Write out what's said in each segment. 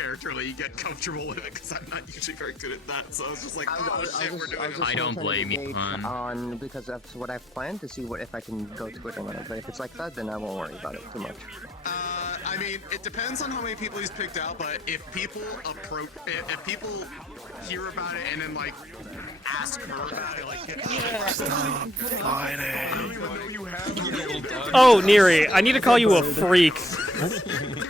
character, like you get comfortable with it, because I'm not usually very good at that. So I was just like, oh shit, we're doing it. I don't blame you, on because that's what I've planned to see if I can go to it or not. But if it's like that, then I won't worry about it too much. I mean, it depends on how many people he's picked out, but if people hear about it and then like ask her about it, like, stop fighting. Oh, Neri, I need to call you a freak.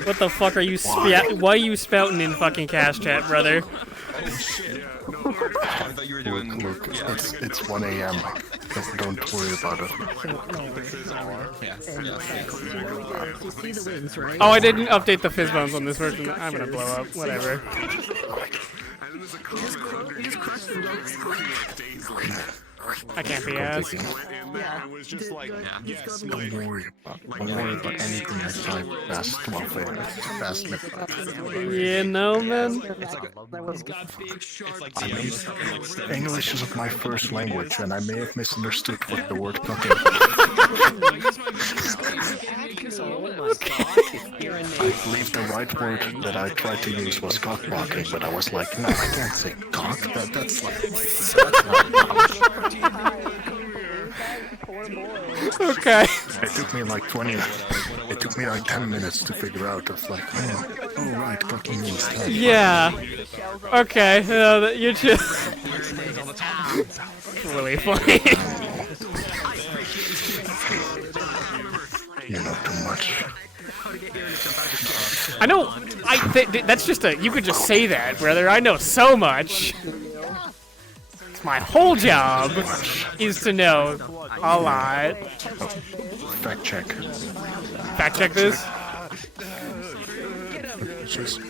What the fuck are you why are you spouting in fucking cast chat, brother? Oh shit. I thought you were doing... Look, it's 1 a.m. Don't worry about it. Oh, I didn't update the fizzbones on this version. I'm gonna blow up. Whatever. I can't be asked. Don't worry about anything aside basketball. Yeah, no, man. English isn't my first language, and I may have misunderstood what the word cooking. I believe the right word that I tried to use was cock blocking, but I was like, no, I can't say cock. That's like. Okay. It took me like 10 minutes to figure out. It's like, oh right, cooking means that. Yeah. Okay. You're just really funny. You know too much. I know. That's just you could just say that, brother. I know so much. My whole job is to know a lot. Fact check. Fact check this? Just,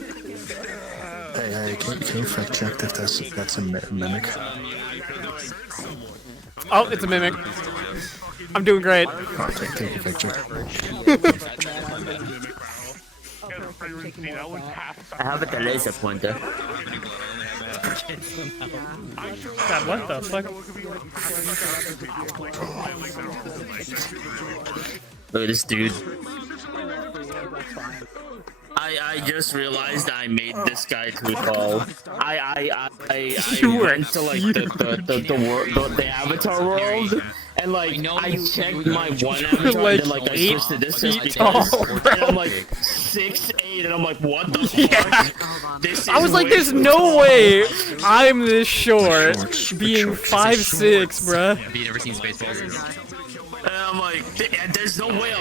hey, can you fact check if that's a mimic? Oh, it's a mimic. I'm doing great. Oh, take a fact check. I have a laser pointer. God, what the fuck? Look at this dude. I just realized I made this guy too tall. I went to like the Avatar world, and like I checked my one Avatar, like, and then like I switched to this tall, and I'm like 6'8", and I'm like, what the fuck? This I was like, there's no way I'm this short, being 5'6", bruh. Beat ever seen Spaceballs? And I'm like, there's no way.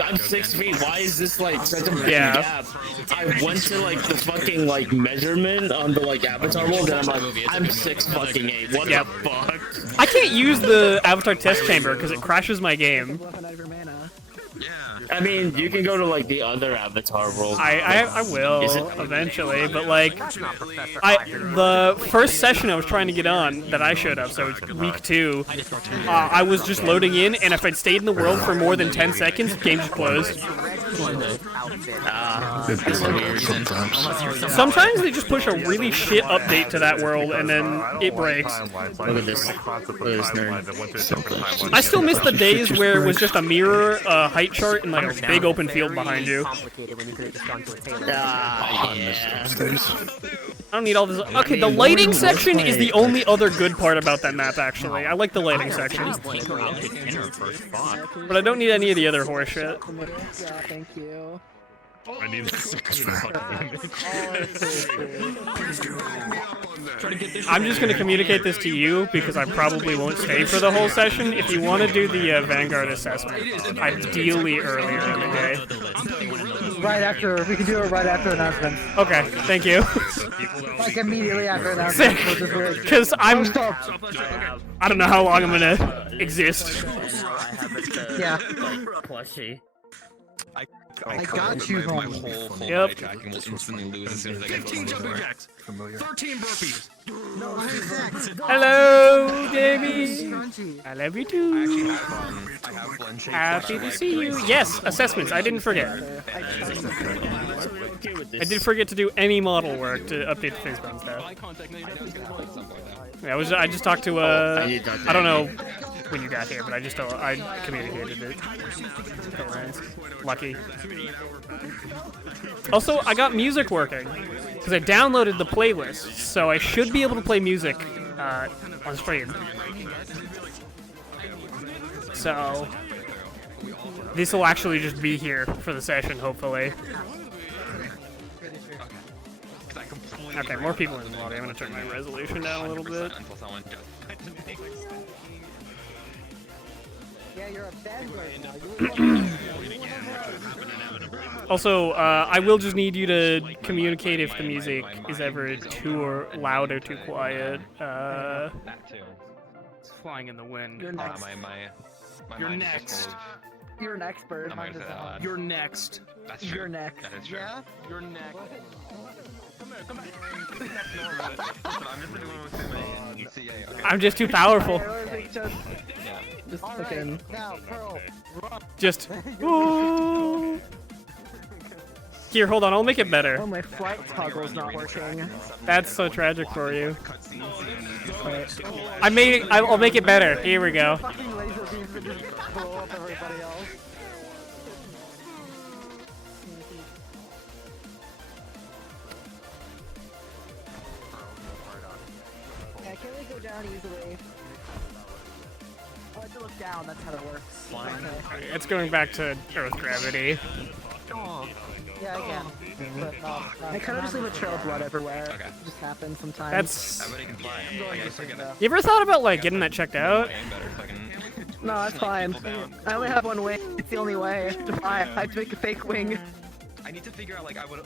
I'm 6 feet. Why is this like such a big gap? I went to like the fucking like measurement on the like Avatar world, and I'm like, I'm 6'8". What the fuck? I can't use the Avatar test chamber because it crashes my game. I mean, you can go to like the other Avatar world. I will eventually, but like, the first session I was trying to get on that I showed up, so it's week 2. I was just loading in, and if I'd stayed in the world for more than 10 seconds, game just closed. Sometimes they just push a really shit update to that world, and then it breaks. Look at this. Look at this nerd. I still miss the days where it was just a mirror, height chart, and like a big open field behind you. I don't need all this. Okay, the lighting section is the only other good part about that map, actually. I like the lighting section. But I don't need any of the other horse shit. Thank you. I need I'm just going to communicate this to you because I probably won't stay for the whole session. If you want to do the Vanguard assessment, ideally earlier in the day. Right after, we can do it right after announcements. Okay, thank you. Like immediately after announcements. Because I don't know how long I'm going to exist. Yeah. Plushie. I got you, my homie. whole full Yep. body tracking will instantly lose as soon as I get 15 jumping jacks, Familiar. 13 burpees. Hello, Davey. I love you too. I have blend shapes. Happy to see you. Yes, assessments. I didn't forget. I did forget to do any model work to update the Fizzbone stuff. Yeah, I just talked to I don't know, when you got here, but I communicated it. Lucky. Also, I got music working because I downloaded the playlist, so I should be able to play music on stream. So this will actually just be here for the session, hopefully. Okay, more people in the lobby. I'm gonna turn my resolution down a little bit. Yeah, you're a bad right now. Also, I will just need you to communicate if the music is ever too loud or too quiet. It's flying in the wind. You're next. You're next. You're an expert. I'm not gonna say that loud. You're next. That's true. You're next. That is true. Yeah? You're next. I'm just too powerful. Just fucking. Now, Pearl. Just. Ooh. Here, hold on. I'll make it better. Oh, my flight toggle's not working. That's so tragic for you. I'll make it better. Here we go. Fucking laser beams that just blow up everybody else. Yeah, can't we go down easily? Oh, I have to look down, that's how it works. Okay. It's going back to Earth gravity. Yeah, I can. But, I kind of just leave a trail of blood everywhere. Okay. It just happens sometimes. That's. Everybody can fly. I guess I can You ever thought about like getting that checked out? aim better so I can. No, that's fine. I only have one wing. It's the only way. I have to fly. I have to make a fake wing. I need to figure out like I would.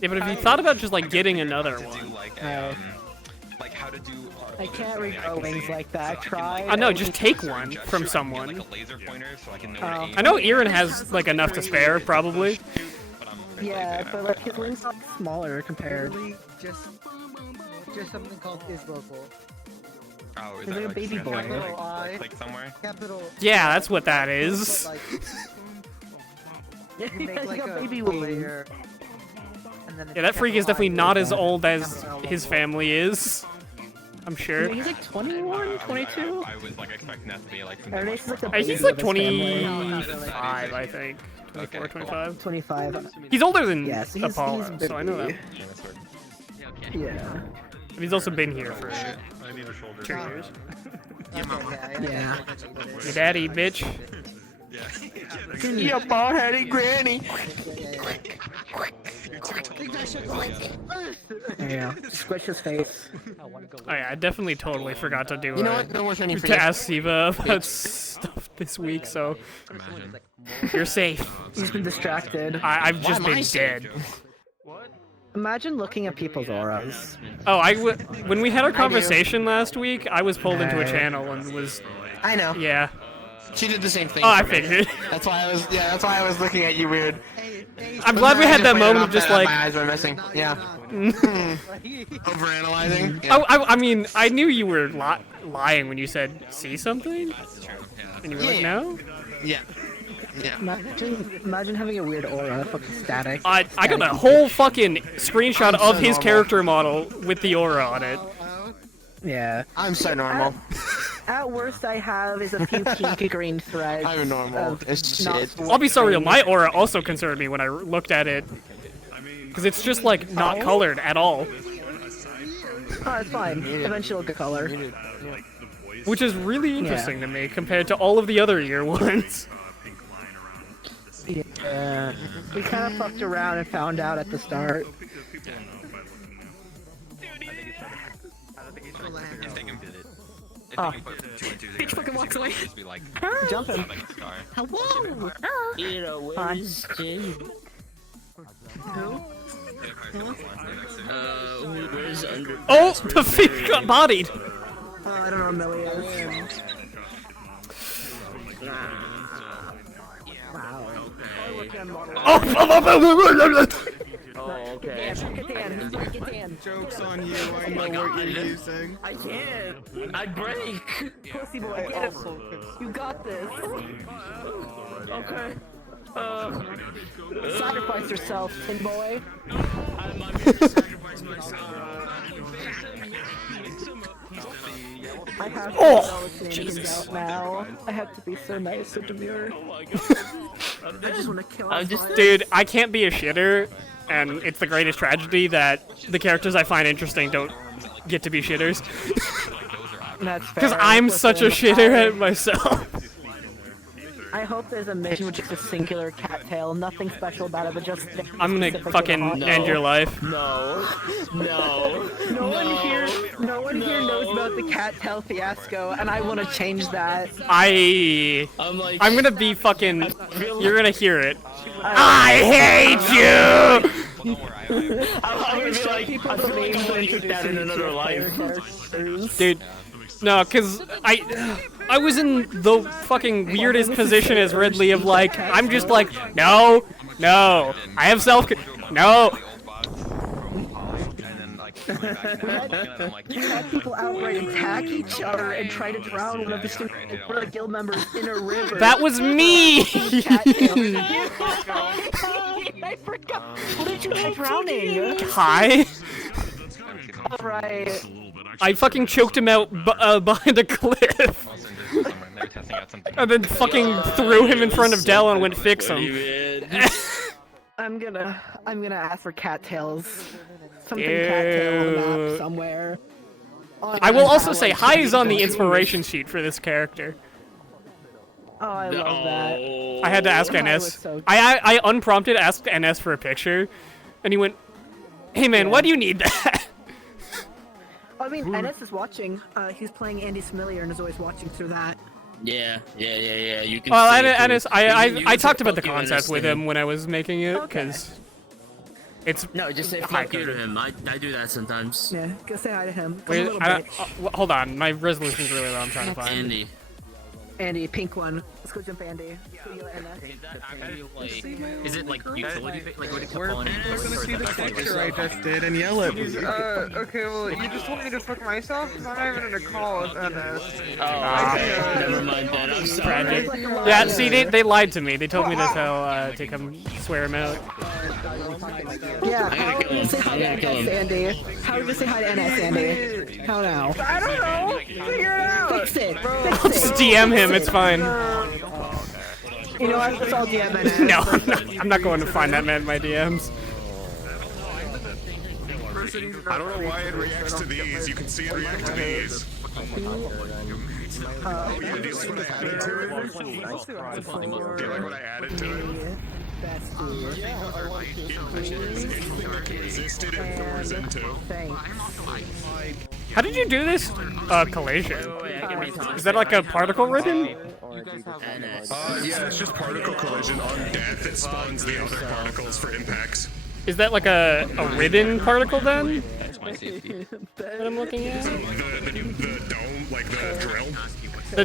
Yeah, but have you thought about just like getting another to do one? like like how to do. I can't regrow wings like that. I tried. I know, just take one from someone. Like a laser pointer so I can know where to aim. I know Aaron has like enough to spare, probably. But I'm Yeah, but like his wings are smaller compared. Just something called is vocal. Oh, is Is that it a like baby boy? Capital I, like somewhere? capital. Yeah, that's what that is. Like, Yeah, you make like got a baby wings. layer. And then Yeah, that freak is definitely not as old as capital L his logo. family is. I'm sure. He's like 21, 22. I was like expecting that to be like. Or he's like the He's baby like of his family. 25, I think. 24, Okay, cool. 25. 25. He's older than Yes, he's Apollo, so I know that. baby. Yeah, that's weird. Yeah. But he's also been here for 2 years. Yeah. Your daddy, bitch. You bald-headed granny. Yeah. Squish his face. Oh yeah, I definitely totally forgot to do You know what? No more training for to you. ask Siva about stuff this week, so you're safe. He's been distracted. I've just Why am I been safe? dead. Imagine looking at people's auras. Oh, when we had our conversation last week, I was pulled into a channel and was I know. yeah. She did the same thing. Oh, I for me. figured. That's why I was. Yeah, that's why I was looking at you weird. I'm glad we had that moment of just like. My eyes were missing. Yeah. Overanalyzing. Yeah. Oh, I mean, I knew you were lying when you said see something, and you were like, Yeah. no. Yeah. Yeah. Imagine having a weird aura, fucking static. I got a whole fucking screenshot I'm so of his normal. character model with the aura on it. Yeah. I'm so normal. At worst, I have is a few pink green threads. I'm normal. of It's not shit. I'll be so real. My aura also concerned me when I looked at it, because it's just like not colored at all, Oh, it's fine. Eventually, it'll get color. which is really interesting to me compared to all of the other year ones. Yeah. We kind of fucked around and found out at the start. Oh. Peach fucking walks away. Jumping. Hello. Hi. Where's under? Oh, the fish got bodied. Oh, I don't know where Millie is. Wow. Oh, Oh, okay. Get Dan. Joke's on you. I know what you're using. I can't. I break. Pussy boy, get it. You got this. Okay. Sacrifice yourself, tin boy. I'm here to sacrifice myself. I have Oh, Jesus. Now I have to be so nice and demure. Oh my god. I just want to kill. I'm just Dude, I can't be a shitter, and it's the greatest tragedy that the characters I find interesting don't get to be shitters. That's Because fair. I'm such a Listen, shitter at myself. I hope there's a mission with just a singular cattail, nothing special about it, but just. I'm gonna specific to the fucking hot- end your life. No. No. No one here knows about the cattail fiasco, and I want to change that. I'm gonna be fucking. You're gonna hear it. I hate you! I'm gonna be like, I feel like I'm gonna get that in another life. Dude, no, cause I was in the fucking weirdest position as Ridley of like, I'm just like, no, I have no. You had people outright attack each other and try to drown one of the guild members in a river. That was me! I forgot. Who did you try drowning? Hi? Alright. I fucking choked him out behind a cliff. And then fucking threw him in front of Dell and went fix him. I'm gonna ask for cattails. Something cattail on the map somewhere. I will also say, Hi is on the inspiration sheet for this character. Oh, I love that. I had to ask Oh, it was NS. so I unprompted asked NS for a picture, and he went, "Hey man, why do you need that?" I mean, NS is watching. He's playing Andy Familiar and is always watching through that. Yeah. You can. Well, see it NS, through- you I can talked about the fuck you concept NS with to him when I was making it, Okay. because it's. No, just say fuck you to him. I do that sometimes. Yeah, go say hi to him. Come a Wait, little I don't, bit. hold on, my resolution's really low. I'm trying to find. Andy. Andy, pink one. Let's go jump Andy. Let's go NS. Is that actually like? Is it like utility? Like what We're gonna see the picture I just did and yell at me. Okay, well, you just told me to fuck myself because I'm not even in a call with NS. Oh, okay. Never mind then. I'm sorry. Tragic. Yeah, see, they lied to me. They told me to tell to come swear him out. Yeah, I'm how gonna would kill you him. say hi I'm to gonna kill NS, him. Andy? How would you say hi to NS, Andy? How now? I don't know. Figure it out. Fix it. Just DM him. It's fine. You know what? Let's all DM NS. No, I'm not going to find that man in my DMs. I don't know why it reacts to these. You can see it react to these. Do you like what I added to it? Do you like what I added to it? It resisted and pours into. How did you do this? Collation. Is that like a particle ribbon? Yeah, it's just particle collision on death. It spawns the other particles for impacts. Is that like a ribbon particle then? That I'm looking at? The dome, like the drill.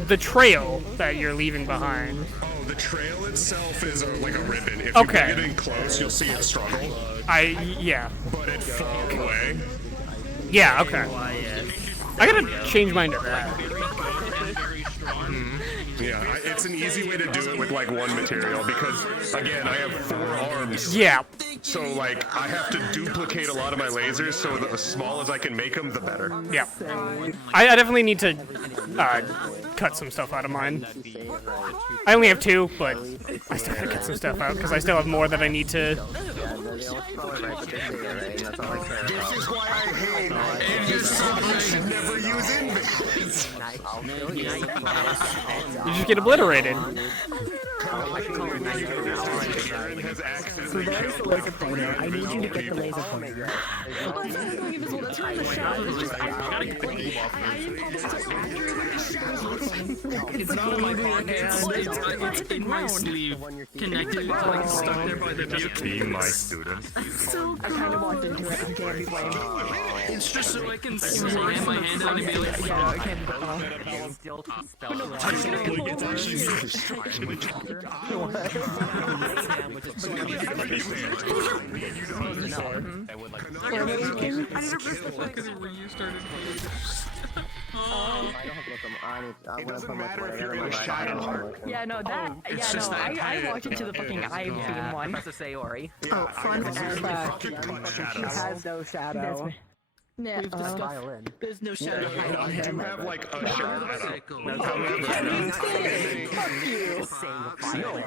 The trail that you're leaving behind. Oh, the trail itself is like a ribbon. If Okay. you get in close, you'll see it struggle. Yeah. But it falls away. Yeah, okay. I gotta change mine to that. Yeah, it's an easy way to do it with like one material because, again, I have 4 arms. Yeah. So like, I have to duplicate a lot of my lasers, so the as small as I can make them, the better. Yeah. I definitely need to cut some stuff out of mine. I only have 2, but I still gotta cut some stuff out because I still have more that I need to. This is why I hate and you should never use invis. You just get obliterated. So there's the laser pointer. I need you to get the laser pointer. It's not my pocket. It's in my sleeve, connected, like stuck there by the beauty. My students. I kind of walked into it. I can't be blamed. It's just so I can slam my hand out and be like, Yeah, I can't be It doesn't matter if you're in the shadow. Yeah, no, that. It's just that I walked into the fucking eye beam one. Oh, fun fact. He has no shadow. Yeah, We've discussed. Violin. There's no shadow. I do have like a shadow. No,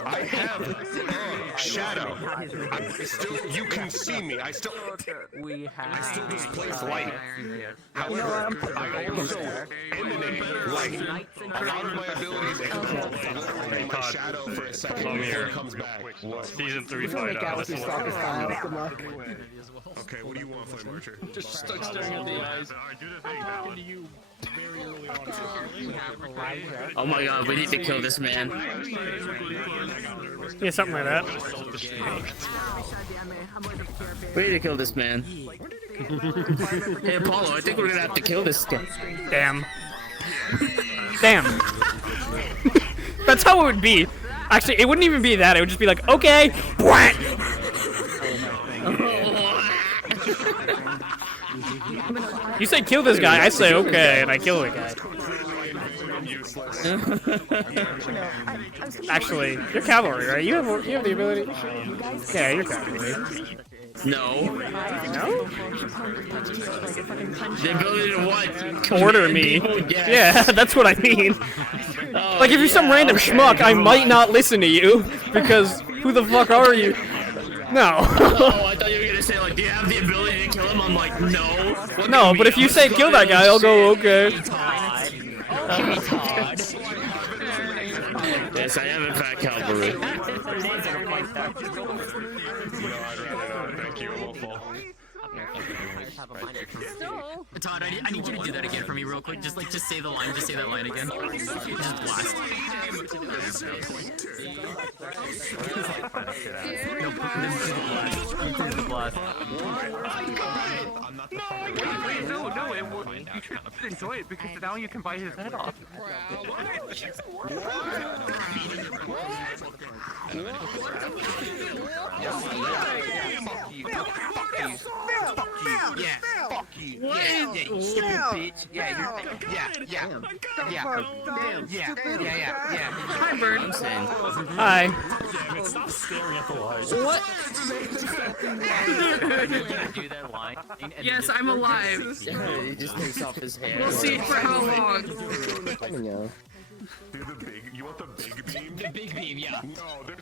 I have shadow. You can see me. I still displace light. However, I also emanate light. A lot of my abilities emanate my shadow for a second before it comes back. Season 3 fight Make out with your soccer style. Good luck. Okay, what do you want, Flame Archer? Just stuck staring at the eyes. Oh my god, we need to kill this man. Yeah, something like that. We need to kill this man. Hey Apollo, I think we're gonna have to kill this guy. Damn. Damn. That's how it would be. Actually, it wouldn't even be that. It would just be like, okay. Bwah! You say kill this guy, I say okay, and I kill the guy. Actually, you're cavalry, right? You have the ability. Yeah, you're cavalry. No. No? The ability to what? Order me. Yes. Yeah, that's what I mean. Oh, Like if you're some random schmuck, I might not listen to you because who the fuck are you? No. Oh, I thought you were gonna say like, do you have the ability to kill him? I'm like, no. No, but if you say kill that guy, I'll go okay. Yes, I am in fact cavalry. Thank you, Wolfball. Todd, I need you to do that again for me real quick. Just say the line. Just say that line again. Just blast. No, it will. You should enjoy it because now you can bite his head off. Hi, Bird. Hi. Stop staring at the light. What? Do that line. Yes, I'm alive. He just takes off his hair. We'll see for how long. You want the big beam? The big beam, yeah.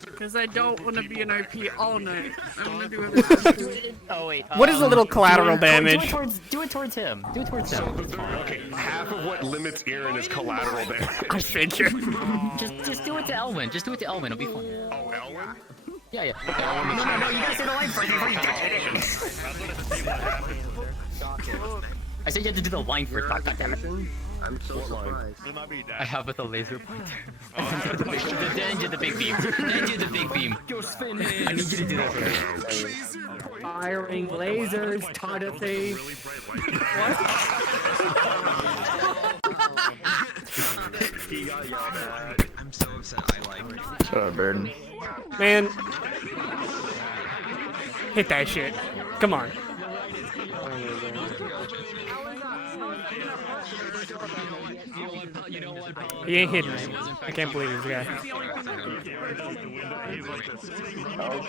Because I don't want to be an RP all night. I want to do it. Oh wait. What is a little collateral damage? Do it towards him. Do it towards him. Okay, half of what limits Aaron is collateral damage. I figure. Just do it to Elwin. Just do it to Elwin. It'll be fun. Oh, Elwin? Yeah, yeah. No. You gotta say the line first before you do it. I said you had to do the line first. God damn it. I'm so surprised. I have with a laser pointer. Then do the big beam. Then do the big beam. I need you to do that first. Firing lasers, Toddathy. I'm so upset. I like. Shut up, Burden. Man. Hit that shit. Come on. He ain't hitting me. I can't believe this guy. Oh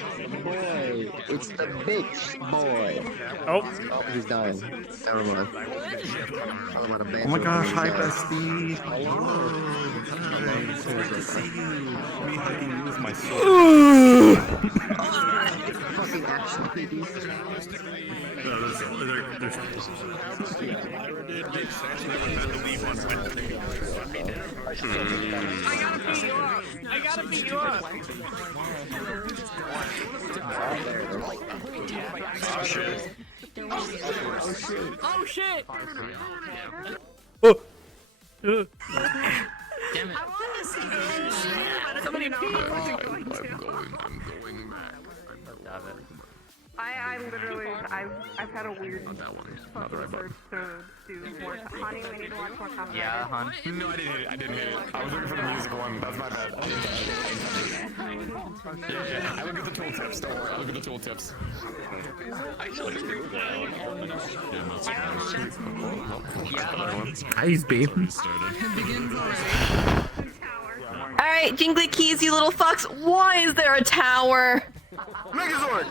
boy, it's the bitch boy. Oh. Oh, he's dying. Never mind. Oh my gosh, hi bestie. Fucking action PDs. I gotta beat you up. Oh shit! Oh. Damn it. I want to see this. Somebody know. I literally, I've had a weird fucking search to do more. Honey, we need to watch more comedy. Yeah, hon. No, I didn't hit it. I didn't hit it. I was looking for the music one. That's my bad. Yeah. I look at the tooltips. Don't worry. I look at the tooltips. Nice, babe. Alright, Jingly Keys, you little fucks. Why is there a tower? Megazord!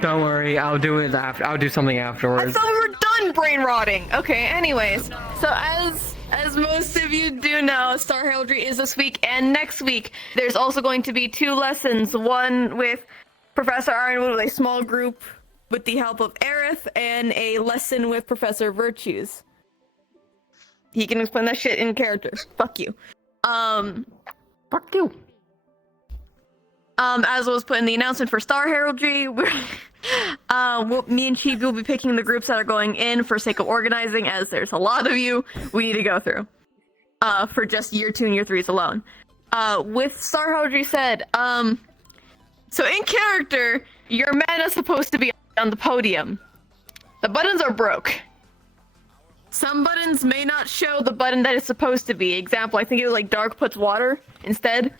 Don't worry, I'll do it after. I'll do something I afterwards. thought we were done brain rotting. Okay, anyways. So as most of you do know, Star Heraldry is this week and next week. There's also going to be 2 lessons. One with Professor Ironwood with a small group with the help of Aerith, and a lesson with Professor Virtues. He can explain that shit in character. Fuck you. Fuck you. As was put in the announcement for Star Heraldry, me and Chibi will be picking the groups that are going in for sake of organizing, as there's a lot of you we need to go through. For just year 2 and year 3s alone. With Star Heraldry said, so in character, your man is supposed to be on the podium. The buttons are broke. Some buttons may not show the button that it's supposed to be. Example, I think it was like Dark puts water instead.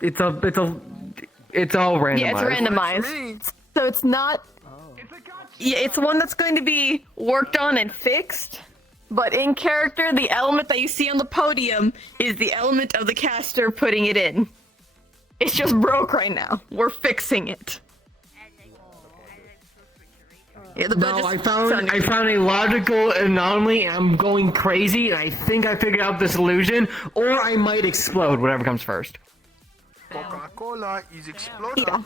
It's all randomized. Yeah, it's randomized. So it's not... Yeah, it's one that's going to be worked on and fixed. But in character, the element that you see on the podium is the element of the caster putting it in. It's just broke right now. We're fixing it. Yeah, No, I found a logical anomaly and I'm going crazy and I think I figured out the solution, or I might explode, whatever comes first. Coca-Cola is exploding.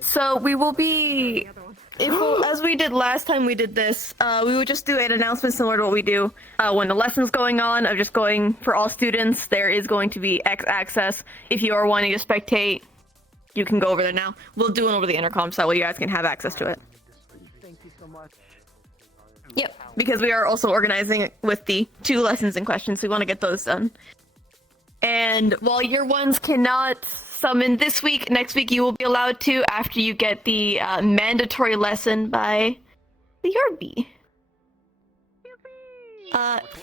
So we will be, as we did last time we did this, we would just do an announcement similar to what we do when the lesson's going on, of just going for all students. There is going to be X access. If you are wanting to spectate, you can go over there now. We'll do it over the intercom so that way you guys can have access to it. Thank you so much. Yep, because we are also organizing it with the 2 lessons in question, so we want to get those done. And while year 1s cannot summon this week, next week you will be allowed to after you get the mandatory lesson by the Yarby.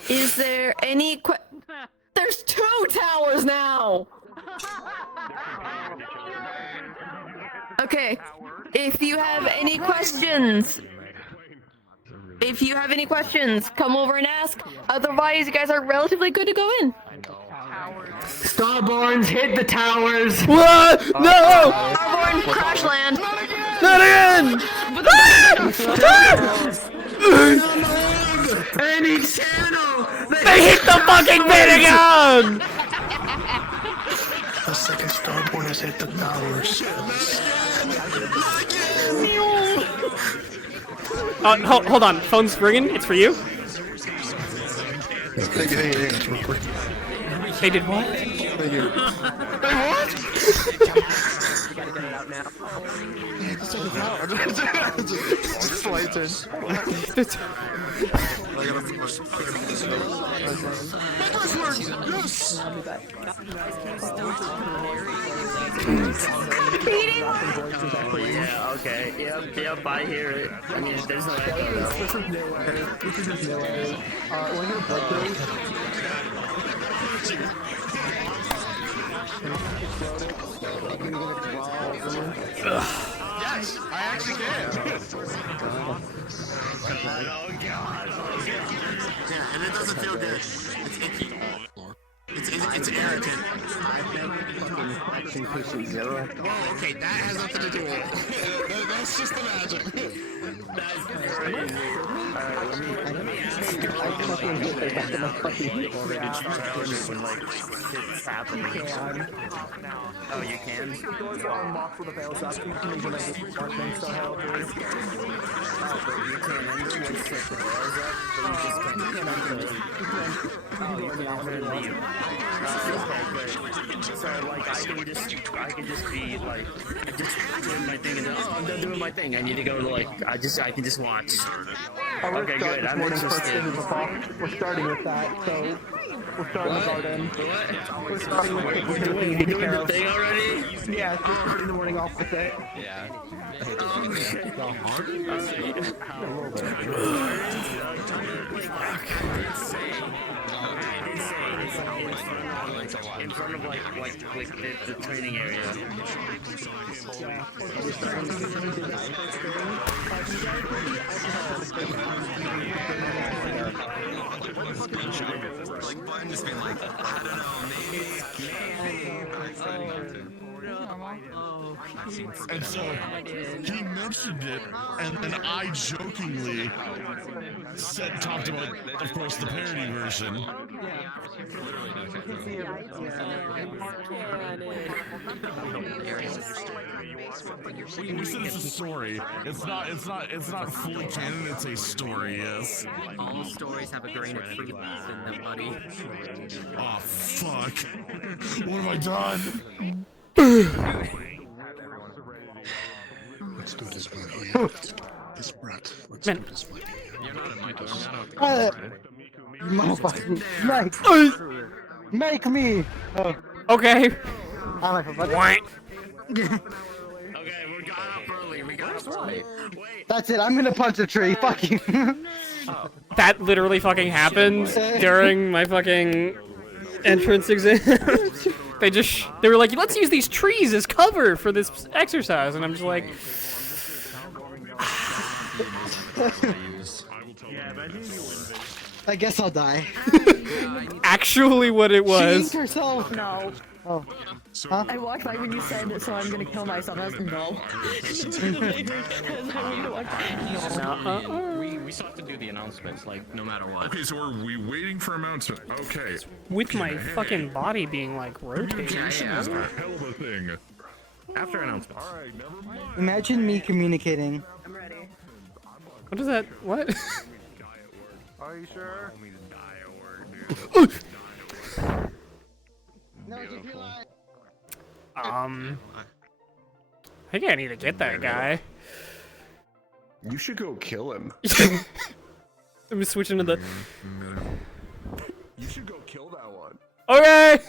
Is there any There's 2 towers now! Okay, if you have any questions, come over and ask. Otherwise, you guys are relatively good to go in. Starborns, hit the towers! What? No! Starborn, crash land. Not again! Any channel! They hit the fucking Pentagon! The second Starborn has hit the towers. Hold on. Phone's ringing. It's for you. They did what? They do. What? You gotta get it out now. Just take it out. Just slides in. Yeah, okay. Yep, I hear it. I mean, there's no echo though. This is new way. When your blood goes... Yes, I actually can. Yeah, and it doesn't feel good. It's icky. It's irritant. Oh, okay, that has nothing to do with it. That's just the magic. That's crazy. Alright, let me ask you. I fucking hate that. I'm fucking when like shit's happening. Oh, you can? The doors are unlocked with the fails up. You can even like this marking so help. You can't enter when it's like the doors up, but you just can't enter. Oh, you can enter and leave. Okay, great. So like I can just be like just doing my thing and then I'm done doing my thing. I need to go to like I can just watch. Okay, good. I'm interested. We're starting with that, so we're starting the garden. We're starting with We're doing the thing already? Yeah, we're starting the morning off with it. Yeah. In front of like the training area. button, just being like, I don't know, maybe. I decided not to. And so he mentioned it, and then I jokingly talked about, of course, the parody version. We said it's a story. It's not fully canon. It's a story. Yes. All stories have a grain of truth in them, buddy. Oh fuck! What have I done? Let's do this one. Oh yeah, let's do this brat. Let's do this one. You're not in my door. You motherfucking make me. Oh. Okay. I'm like, what? Okay, we got up early. We got up early. Wait. That's it. I'm gonna punch a tree. Fuck you. That literally fucking happened during my fucking entrance exam. They were like, let's use these trees as cover for this exercise, and I'm just like, I guess I'll die. actually what it She was. inked herself. No. Oh. Huh? I walked by when you said it, so I'm gonna kill myself. I was no. We still have to do the announcements, like, no matter what. Okay, so are we waiting for announcement? Okay. With my fucking body being like rotated. Communication is a hell of a thing. After announcements. Alright, never mind. Imagine me communicating. I'm ready. What is that? What? Are you sure? No, did you lie? I think I need to get that guy. You should go kill him. Let me switch into the. You should go kill that one. Okay.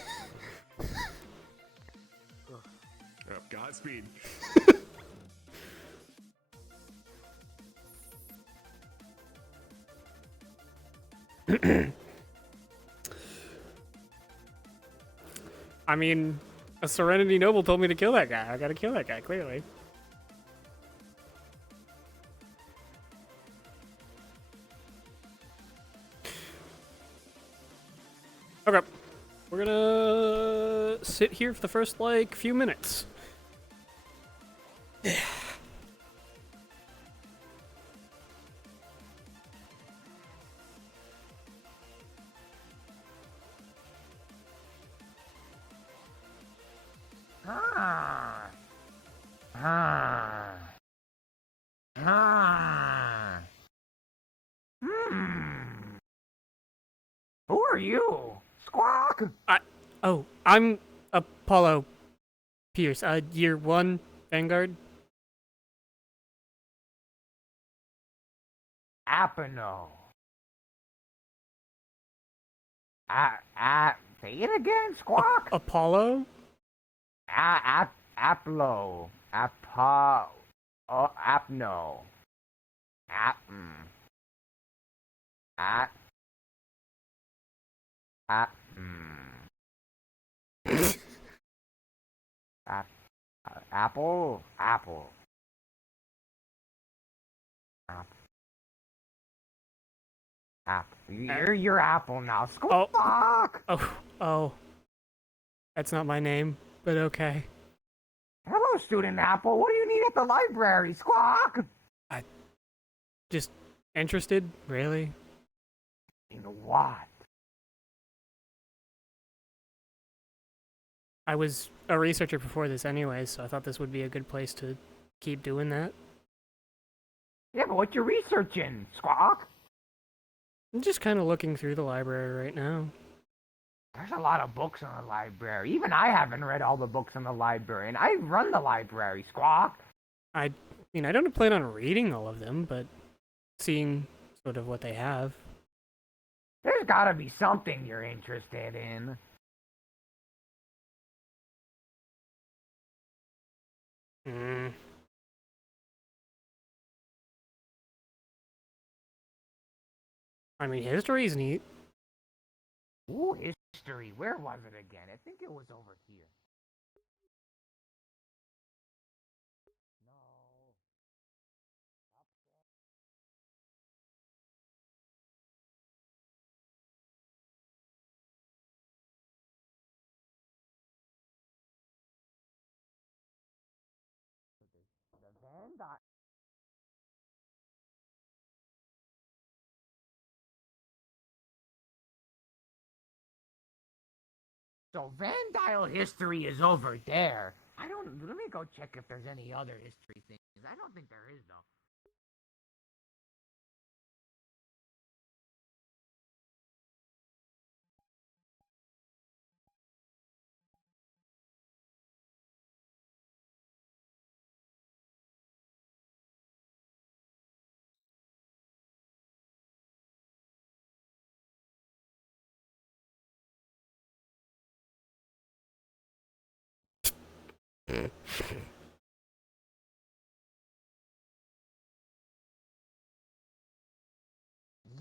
Godspeed. I mean, a Serenity Noble told me to kill that guy. I gotta kill that guy, clearly. Okay. We're gonna sit here for the first, like, few minutes. Who are you? Squawk! I'm Apollo Pearce, year 1, Vanguard. Apano. Say it again, Squawk. Apollo? Aplo. Apno. Apple. You're your apple now. Squawk! Oh. That's not my name, but okay. Hello, student Apple. What do you need at the library? Squawk! Just interested, really? In what? I was a researcher before this anyway, so I thought this would be a good place to keep doing that. Yeah, but what you researching, Squawk? I'm just kind of looking through the library right now. There's a lot of books in the library. Even I haven't read all the books in the library, and I run the library, Squawk. I mean, I don't plan on reading all of them, but seeing sort of what they have. There's gotta be something you're interested in. I mean, history's neat. Ooh, history. Where was it again? I think it was over here. So Vandile history is over there. Let me go check if there's any other history things. I don't think there is, though.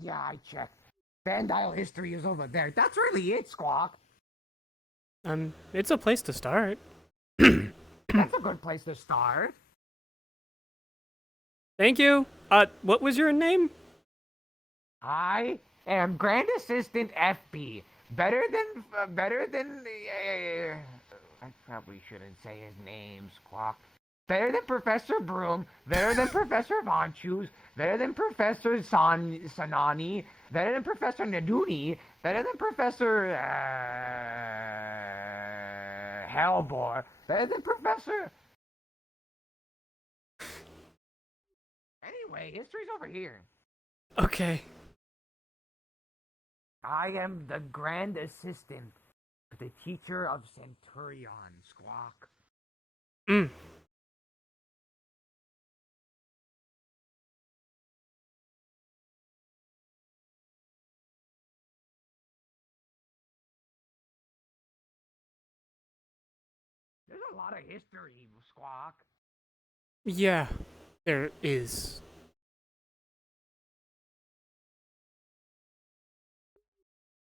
Yeah, I checked. Vandile history is over there. That's really it, Squawk. It's a place to start. That's a good place to start. Thank you. What was your name? I am Grand Assistant FB. Better than. I probably shouldn't say his name, Squawk. Better than Professor Broom. Better than Professor Von Shoes. Better than Professor Sanani. Better than Professor Naduni. Better than Professor. Hellbore. Better than Professor. Anyway, history's over here. Okay. I am the Grand Assistant to the Teacher of Centurion, Squawk. Mm. There's a lot of history, Squawk. Yeah, there is.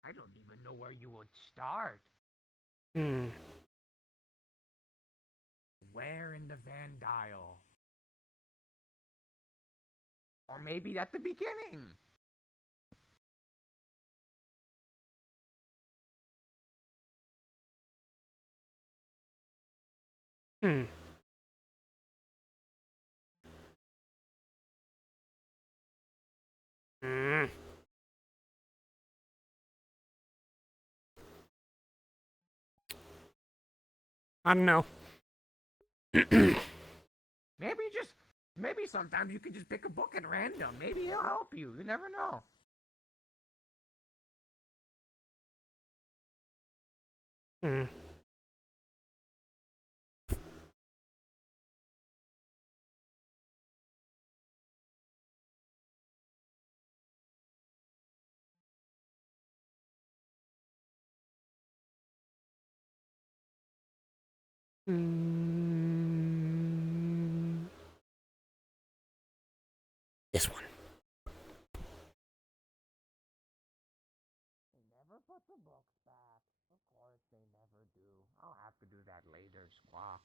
I don't even know where you would start. Hmm. Where in the Vandile? Or maybe at the beginning. Hmm. Mm. I don't know. Maybe sometimes you can just pick a book at random. Maybe it'll help you. You never know. Hmm. This one. They never put the books back. Of course they never do. I'll have to do that later, Squawk.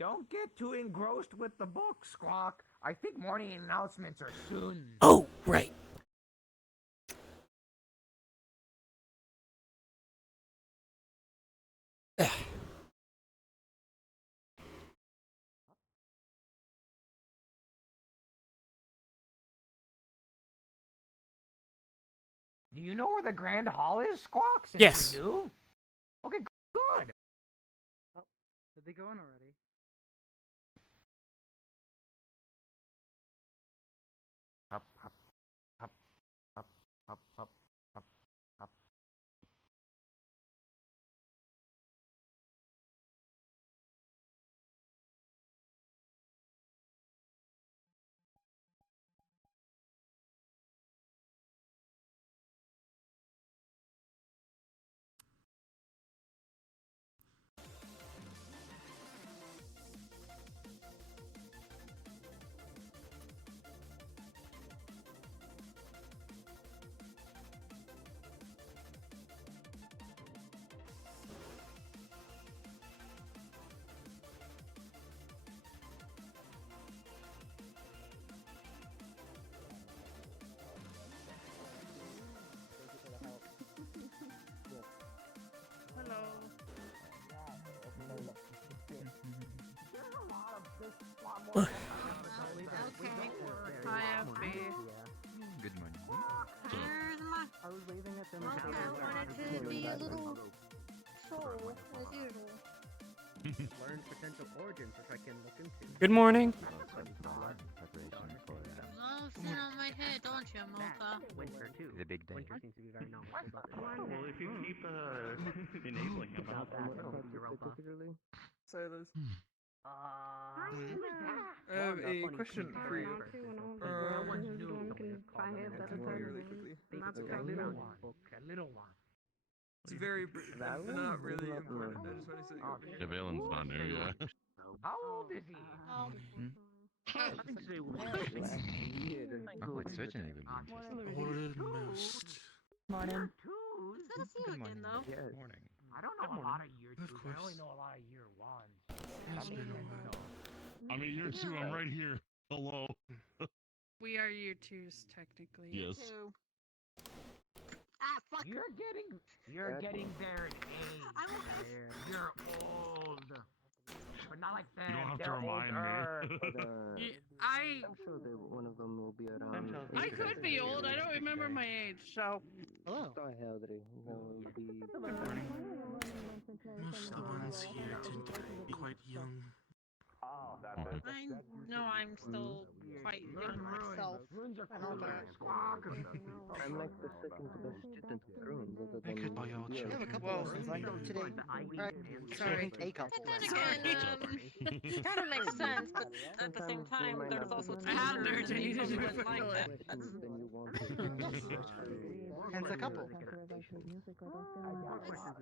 Don't get too engrossed with the book, Squawk. I think morning announcements are soon. Oh, right. Do you know where the Grand Hall is, Squawk? Since Yes. You do? Okay, good. Oh, did they go in already? Up, up, up, up, up, up, up, up. Good morning. I was waving at them. I wanted to be a little troll, as usual. Learn potential origins, which I can look into. Good morning. Oh, sit on my head, don't you, Mocha? Winter too. The big day. Winter seems to be very knowledgeable about this. Well, if you keep enabling him, Say this. I have a question for you. Really quickly. It's very brief, but not really important. I just want to say. Yeah, Valen's not new, yeah. How old is he? Oh, it's certainly would be interesting. Almost. Morning. It's good to see you again, though. Morning. I don't know a lot of year twos. I only know a lot of year ones. It's been a while. I mean, year 2, I'm right here. Hello. We are year 2s, technically. Yes. Ah, fuck. You're getting there in age. You're old. But not like that. You don't have to remind me. I'm sure that one of them will be around. I could be old. I don't remember my age, so. Hello. Most of the ones here tend to be quite young. I'm still quite young myself. And all that. I'm like the second best student of Croons, other I than could buy all you. children. I have a couple of things I know today. Sorry. A couple. But then again, kind of makes sense, but at the same time, there's also teachers and you wouldn't like that. And a couple.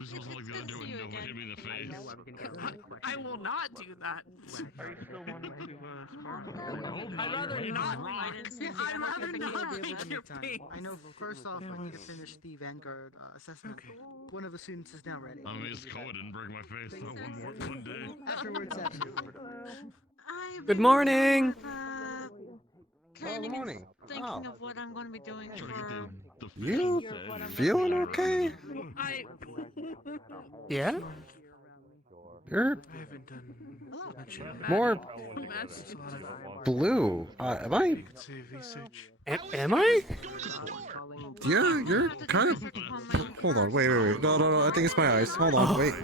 This was like the other day when Nova hit me in the face. I will not do that. Are you still wanting to I'd rather not. I'd rather not make you pee. I know, first off, I need to finish the Vanguard assessment. One of the students is now ready. I mean, it's cold. I didn't break my face that one day. Afterwards, Good morning. Good morning. Thinking of what I'm going to be doing for. You feeling okay? Yeah? You're I haven't done much in more blue. Am I? Am I? Yeah, you're kind of. Hold on, wait. No, I think it's my eyes. Hold on, wait.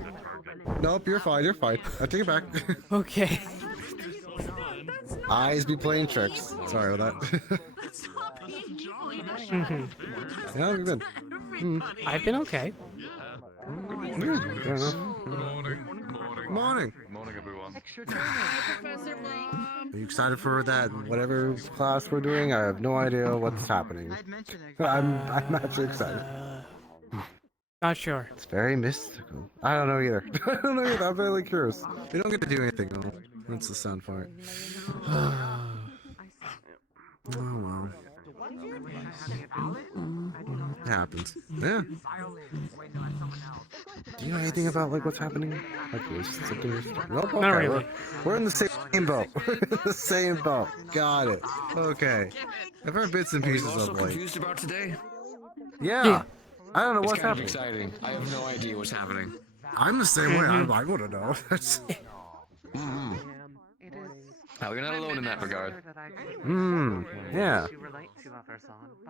Nope, you're fine. I take it back. Okay. Eyes be playing tricks. Sorry about that. Yeah, I'm good. I've been okay. Morning. Morning, everyone. Professor Brom. Are you excited for that whatever class we're doing? I have no idea what's happening. I'm actually excited. Not sure. It's very mystical. I don't know either. I'm very curious. We don't get to do anything though. That's the sound part. Oh well. It happens. Yeah. Do you know anything about like what's happening? Like nope, okay. Not really. We're in the same boat. We're in the same boat. Got it. Okay. I've heard bits and pieces of like. Confused about today? Yeah. I don't know what's It's kind happening. of exciting. I have no idea what's happening. I'm the same way. I want to know. You're not alone in that regard. Yeah.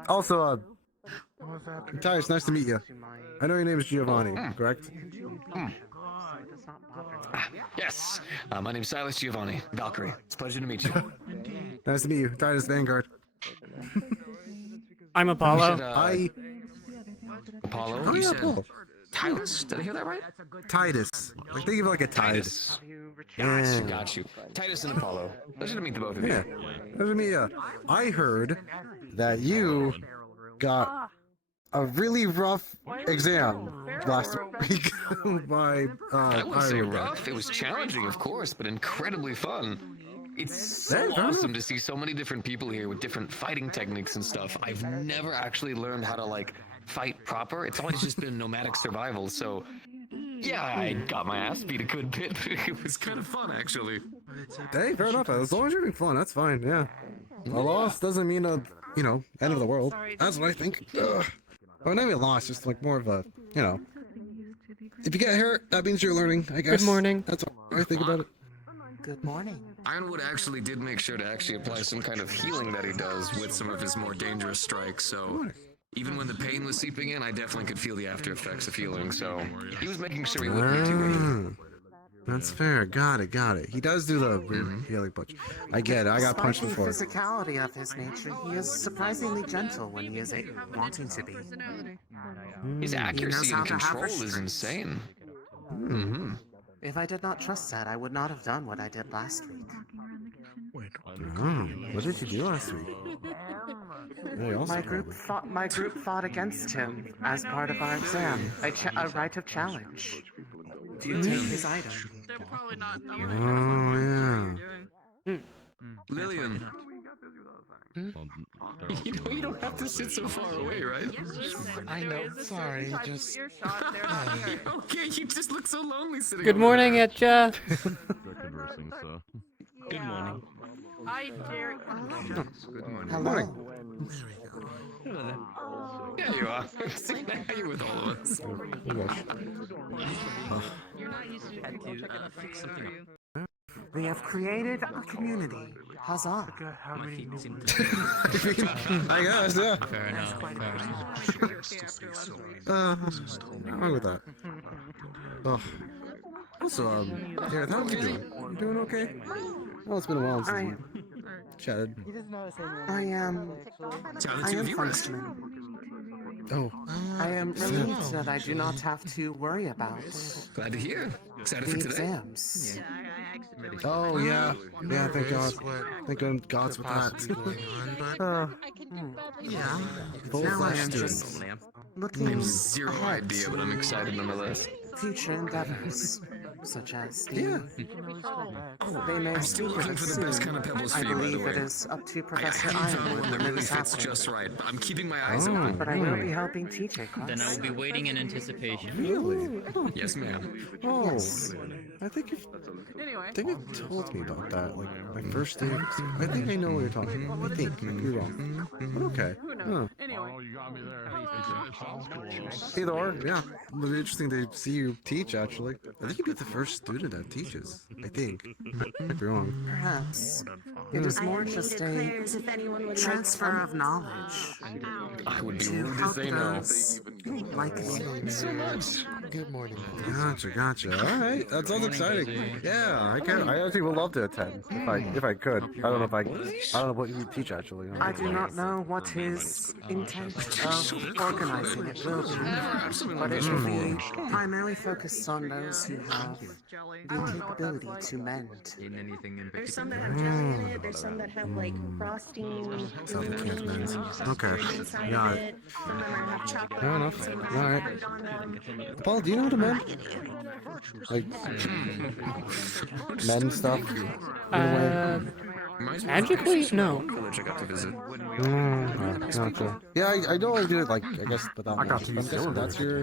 Also, Ty, it's nice to meet you. I know your name is Giovanni, correct? Yes. My name's Silas Giovanni, Valkyrie. It's a pleasure to meet you. Nice to meet you. Titus Vanguard. I'm Apollo. Apollo? Oh, You yeah, said Apollo. Titus? Did I hear that right? Titus. Like, think of it like a tide. Got you. Titus and Apollo. Pleasure to meet the both of you. Yeah. Nice to meet you. I heard that you got a really rough exam last week by I wouldn't say Iron Man. rough. It was challenging, of course, but incredibly fun. It's so awesome to see so many different people here with different fighting techniques and stuff. I've never actually learned how to, like, fight proper. It's always just been nomadic survival, so... Yeah, I got my ass beat a good bit. It was kind of fun, actually. Hey, fair enough. As long as you're having fun, that's fine, yeah. A loss doesn't mean a, end of the world. That's what I think. Ugh. Well, not even a loss, just like more of a, if you get hurt, that means you're learning, I guess. Good morning. That's how I think about it. Good morning. Ironwood actually did make sure to actually apply some kind of healing that he does with some of his more dangerous strikes, so even when the pain was seeping in, I definitely could feel the after effects of healing, so he was making sure he wouldn't be too injured. That's fair. Got it. He does do the weird healing punch. I get it. I got punched before. Despite the physicality of his nature, he is surprisingly gentle when he is wanting to be. His accuracy and control is insane. If I did not trust that, I would not have done what I did last week. What did you do last week? My group fought against him as part of our exam, a rite of challenge. Do you take his item? Oh, yeah. Lillian. You don't have to sit so far away, right? I know, sorry, just... Okay, you just look so lonely sitting Good morning, Etcha. Good morning. Hi, Jerry. Hello. Yeah, you are. Now you're with all of us. We have created a community. Huzzah. I guess, yeah. Fair enough. I'm wrong with that. Oh. Also, Gareth, how are you doing? You doing okay? Oh, it's been a while since we chatted. I am functioning. Oh. I am relieved that I do not have to worry about Glad to hear. Excited for the today. exams. Oh, yeah. Yeah, thank God. Thank God for that. Yeah. Full Now I flash am students. just I looking have zero ahead idea, but I'm excited nonetheless. future endeavors, such as the... Yeah. They may I'm still speak of looking it for the best soon. kind of pebbles I for you, by the believe way. it is up to I Professor haven't found Ironwood one that when really this fits happens. just right. I'm keeping my eyes open. But I will be helping teach a class. Then I will be waiting in anticipation. Really? Yes, ma'am. Oh. Yes. I think you've told me about that, like my first day. I think I know what you're talking about. I think. I could be wrong. But okay. Huh. Either or, yeah. It'll be interesting to see you teach, actually. I think you'd be the first student that teaches. I think. I might be wrong. Perhaps. It is more just a transfer of knowledge. I would be To rude to help say no. those like me. So much. Good morning. Gotcha. All right, that sounds exciting. Yeah, I actually would love to attend if I could. I don't know what you teach actually. I do not know what his intent of organizing it will be, but it will be primarily focused on those who have the capability to mend. There's some that have jelly in it, there's some that have like frosting. Some that can't mend. Okay, Inside got of it. Some of them have chocolate. Fair enough. Some All right. Paul, do you know what to mend? Like mend stuff? Magically? No. Village I got to visit. Gotcha. Yeah, I know I do it, like, I guess, without magic. I'm guessing that's your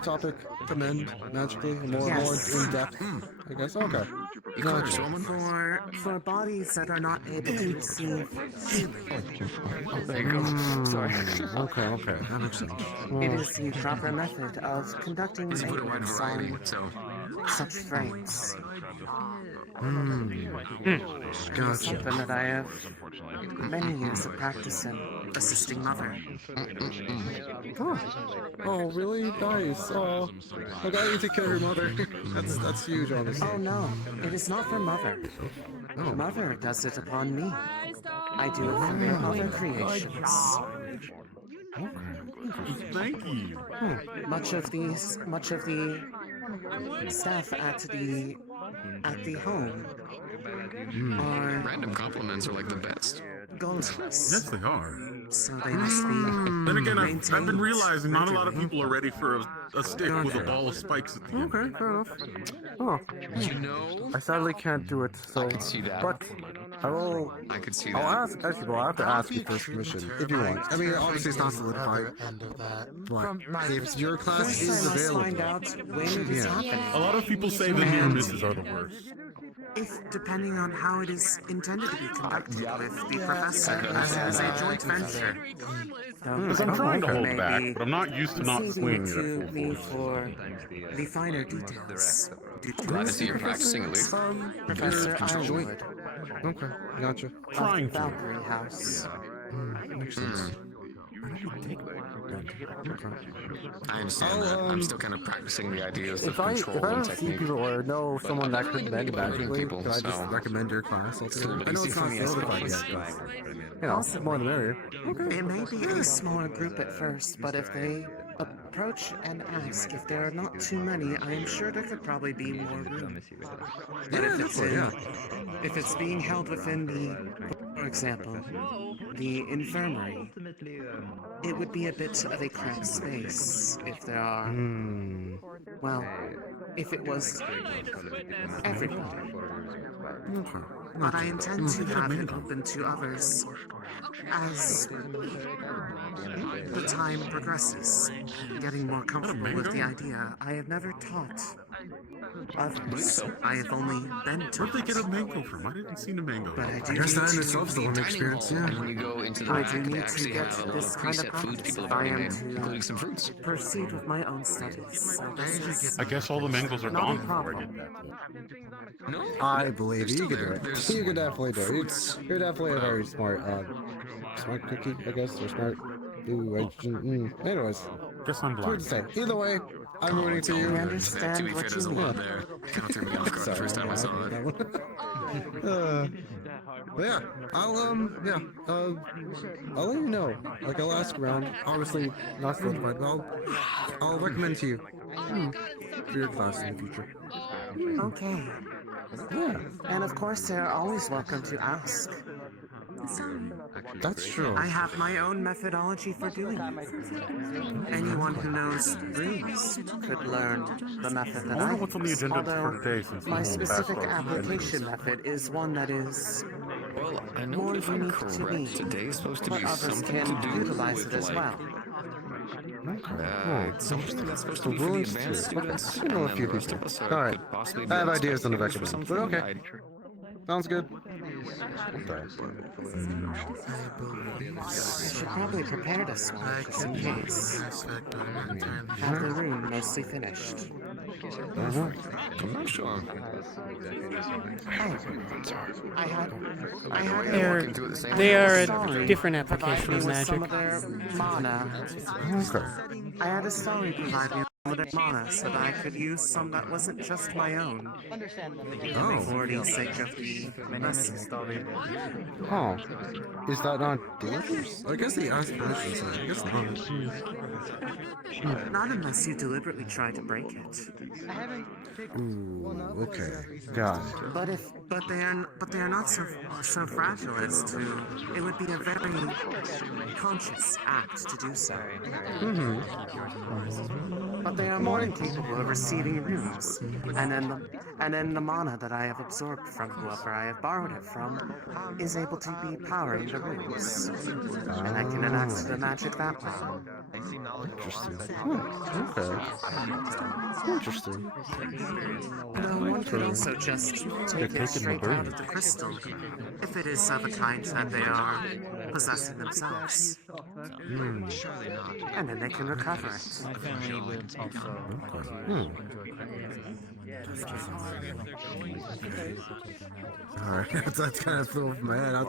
topic, to mend magically, more in depth, I guess. Okay. Gotcha. For bodies that are not able to receive There you go. Sorry. Okay, that makes sense. it is the proper method of conducting He's put a wide maintenance variety, on so. such frames. Gotcha. Something that I have many years of practice in assisting mother. Oh, really? Nice. Oh, I got you to take care of your mother. That's huge, honestly. Oh no, it is not for mother. Oh. Mother does it upon me. I do it for her other creations. Thank you. Much of the staff at the home are Random compliments are like the best. goalless. Yes, they are. So they must be. Then again, I've maintained been realizing not a lot of regularly. people are ready for a stick with a ball of spikes at the end. Okay, fair enough. Oh, You know, I sadly can't do it, so. I can see that. But I will. I could see I'll that. ask. Actually, well, I have to ask you for permission if you want. I mean, obviously it's not solidified. But if your class is First, I must find available, out when it is happening. A lot of people say the near misses are the worst. If, depending on how it is intended to be conducted with the professor as a joint venture. Because I'm trying to hold back, but I'm not used to not swinging it to at me full for the finer details. Glad to see you're practicing at least. Professor Ironwood. Okay, gotcha. Trying to. Valkyrie House. Makes sense. I understand that. I'm still kind of practicing the ideas of If I control and don't see technique. people or know someone that could bend magically, people, could I just so- recommend your class? Also? Still I know it's basic for not me, I solidified suppose. yet, but, you know, more the merrier. It may be a smaller group at first, but if they approach and ask if there are not too many, I am sure there could probably be more room. But if it's being held within for example, the infirmary, it would be a bit of a cramped space if there are, well, if it was everybody. But I intend to have it open to others as the time progresses, getting more comfortable with the idea. I have never taught others. I have only been taught. Where'd they get a mango from? I didn't see a mango. But I do I guess that in need itself is a to- learning experience, yeah. And when you go into the I back, do they need to actually get have a lot this of kind of preset foods practice people if have I already am made, to including some fruits. proceed with my own studies. So this is I guess all the mangoes are not a gone before I problem. get that. I believe you can do it. You can definitely do it. You're definitely a very smart, smart cookie, I guess, or smart. Ooh, anyways. Guess I'm Weird blind. to say. Either way, I'm rooting for you. I understand To be fair, what there's a you lot mean. there. Kind of threw me off guard the first time I saw that. But yeah, I'll let you know. Like, I'll ask around. Obviously, not solidified, but I'll recommend to you for your class in the future. Okay. Yeah, And of course, they're always welcome to ask. that's true. I have my own methodology for doing it. Anyone who knows runes could learn the method that I I wonder what's on the use, agenda although for today since my the specific backlog is application method is one that is Well, I know more if I'm unique to me, correct, today is supposed to but be others something can to do utilize with it as like well. it's something that's supposed to be for the ruins advanced too. students, I know a and few then the rest people. of us Alright. could possibly be I have on ideas on the spectators for recommend, something. but okay. Sounds good. I should probably prepare this one just in case. Have the rune mostly finished. I'm not sure. I had They are a story different provide application me of with magic. some of their mana. Okay. I had a story provide me with some of their mana so that I could use some that wasn't just my own. Oh. For the sake of the lesson. Oh. Is that not dangerous? I guess he asked permission, so I guess not. Not unless you deliberately try to break it. Ooh, okay. Got it. But they are not so fragile as to. It would be a very conscious act to do so. But they are more than capable of receiving runes, and then the mana that I have absorbed from whoever I have borrowed it from is able to be powering the runes, and I can enact the magic that way. Interesting. Okay. Interesting. No, one could also just take it straight out of the crystal, if it is of a kind that they are possessing themselves. And then they can recover it. Alright, that's kind of flew off my head.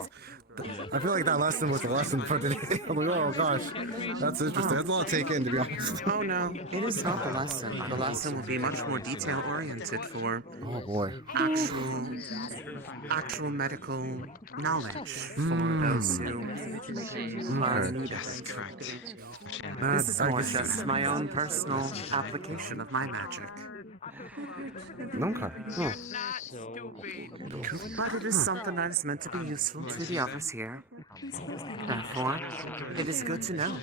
I feel like that lesson was the lesson for today. I'm like, oh gosh, that's interesting. That's a lot to take in, to be honest. Oh no, it is not the lesson. The lesson will be much more detail-oriented for actual medical knowledge for those who are in need of it. Correct. This is more just my own personal application of my magic. Okay. Oh. But it is something that is meant to be useful to the others here. Therefore, it is good to know.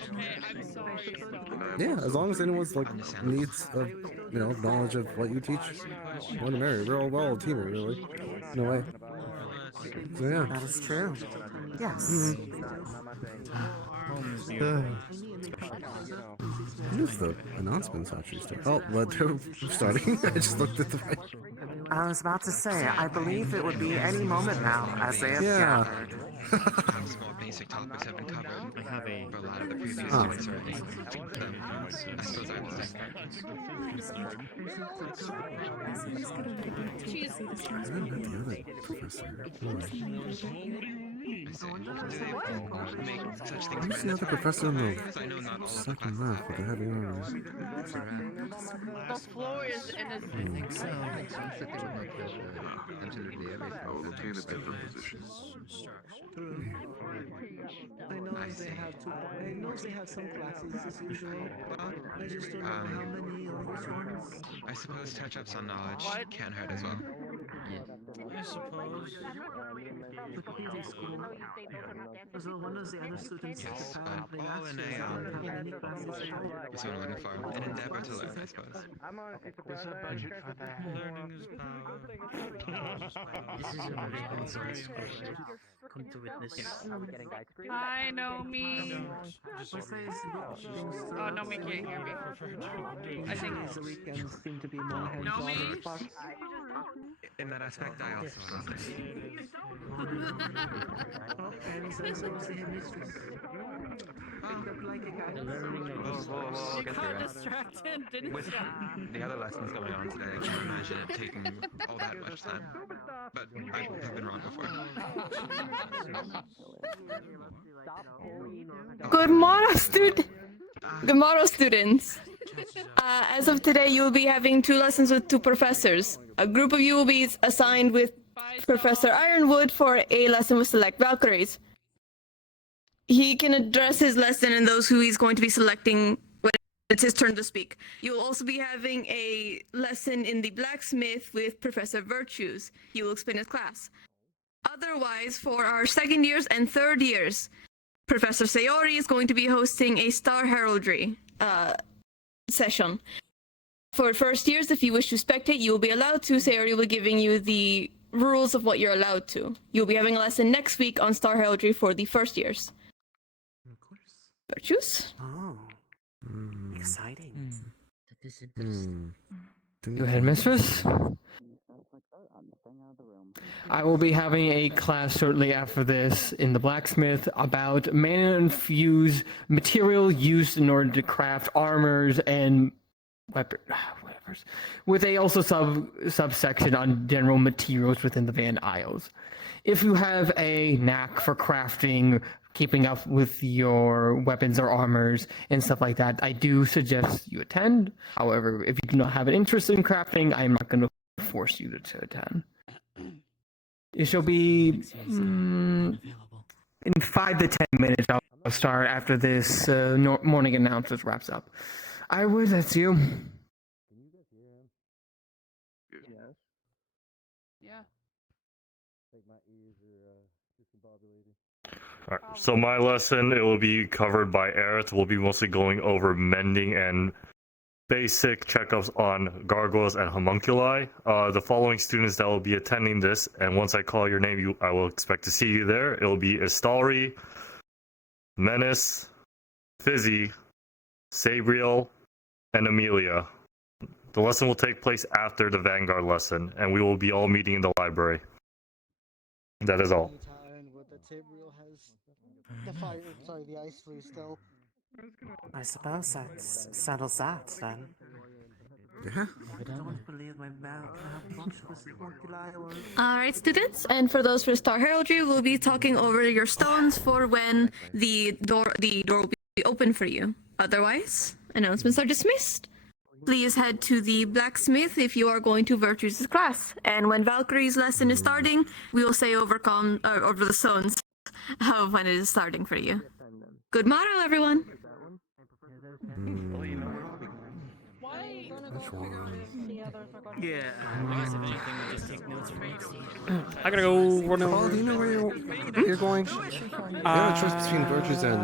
Yeah, as long as anyone's like needs of knowledge of what you teach, one to marry. We're all well a team, really. In a way. So yeah. That is true. Yes. What is the announcements actually start? Oh, but they're starting. I just looked at the right. I was about to say, I believe it would be any moment now, as they have gathered. More basic topics have been covered for a lot of the previous students already. I suppose I was just... Who's the other professor in the second left with the heavy arms? The floor is in his. I think so. I know they have some classes as usual. I just don't know how many of which ones. I suppose touch-ups on knowledge can't hurt as well. I suppose. Like a PV school. As well, one of the other students apparently all asked in if they a, don't have any classes at all. That's what I'm looking for. An endeavor to learn, I suppose. What's the budget for that? Learning is power. This is a very hands-on school. Come to witness. Hi, Nomi. Oh, Nomi can't hear me. I think the weekends seem to be more hands-on than sparks. In that aspect, I also want to say. And so the headmistress. You got distracted, didn't With you? the other lessons going on today, I can't imagine it taking all that much time. But I've been wrong before. Good morning, Good morning, students. As of today, you will be having 2 lessons with 2 professors. A group of you will be assigned with Professor Ironwood for a lesson with Select Valkyries. He can address his lesson and those who he's going to be selecting when it's his turn to speak. You will also be having a lesson in the blacksmith with Professor Virtues. He will explain his class. Otherwise, for our 2nd years and 3rd years, Professor Sayori is going to be hosting a Star Heraldry session. For 1st years, if you wish to spectate, you will be allowed to. Sayori will be giving you the rules of what you're allowed to. You'll be having a lesson next week on Star Heraldry for the 1st years. Virtues? Oh. Exciting. Go ahead, mistress. I will be having a class shortly after this in the blacksmith about mana-infused material used in order to craft armors and weapons, with a also subsection on general materials within the Van Isles. If you have a knack for crafting, keeping up with your weapons or armors and stuff like that, I do suggest you attend. However, if you do not have an interest in crafting, I'm not going to force you to attend. It shall be in 5 to 10 minutes. I'll start after this morning announcement wraps up. Ironwood, that's you. Yes. Yeah. Alright, so my lesson, it will be covered by Aerith. We'll be mostly going over mending and basic checkups on gargoyles and homunculi. The following students that will be attending this, and once I call your name, I will expect to see you there. It will be Istalri, Menace, Fizzy, Sabriel, and Amelia. The lesson will take place after the Vanguard lesson, and we will be all meeting in the library. That is all. The ice flea still. I suppose that settles that then. Yeah. I don't believe my malfunction was homunculi. Alright, students, and for those for Star Heraldry, we'll be talking over your stones for when the door will be open for you. Otherwise, announcements are dismissed. Please head to the blacksmith if you are going to Virtues' class. And when Valkyrie's lesson is starting, we will say over the stones of when it is starting for you. Good morrow, everyone. Yeah. I gotta go run over. Oh, do you know where you're going? Yeah, choice between Virtues and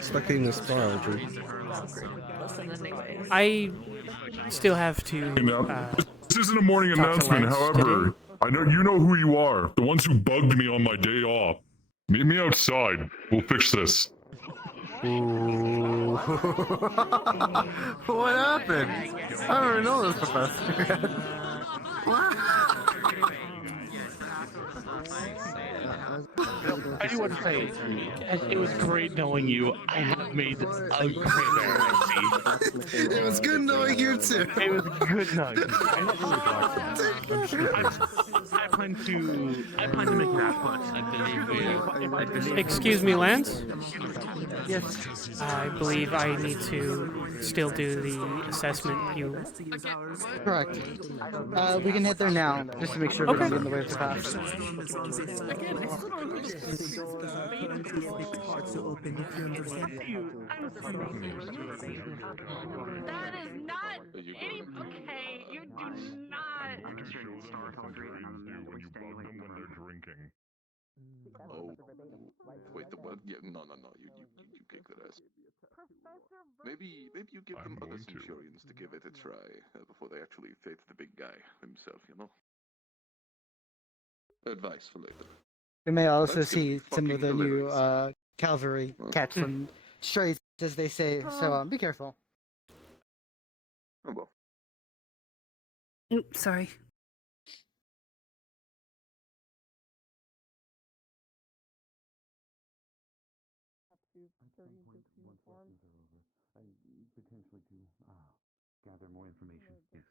spectating the Star Heraldry. I still have to. This isn't a morning announcement, however, I know you know who you are. The ones who bugged me on my day off. Meet me outside. We'll fix this. Ooh. What happened? I don't know this, Professor. I do want to say, it was great knowing you. I have made a great error. It was good knowing you too. It was good knowing you. I plan to make that push. I believe Excuse me, Lance? Yes. I believe I need to still do the assessment you... Correct. We can head there now, just to make sure we don't get in the way of the class. That is not any. Okay, you do not. Oh, wait, the what? Yeah, no, you kick that ass. Maybe you give them other Centurions to give it a try before they actually face the big guy himself, you know? Advice for later. We may also That's see some of the new hilarious. cavalry catch some strays, as they say, so be careful. Oh well. Oops, sorry. Gather more information. Yes.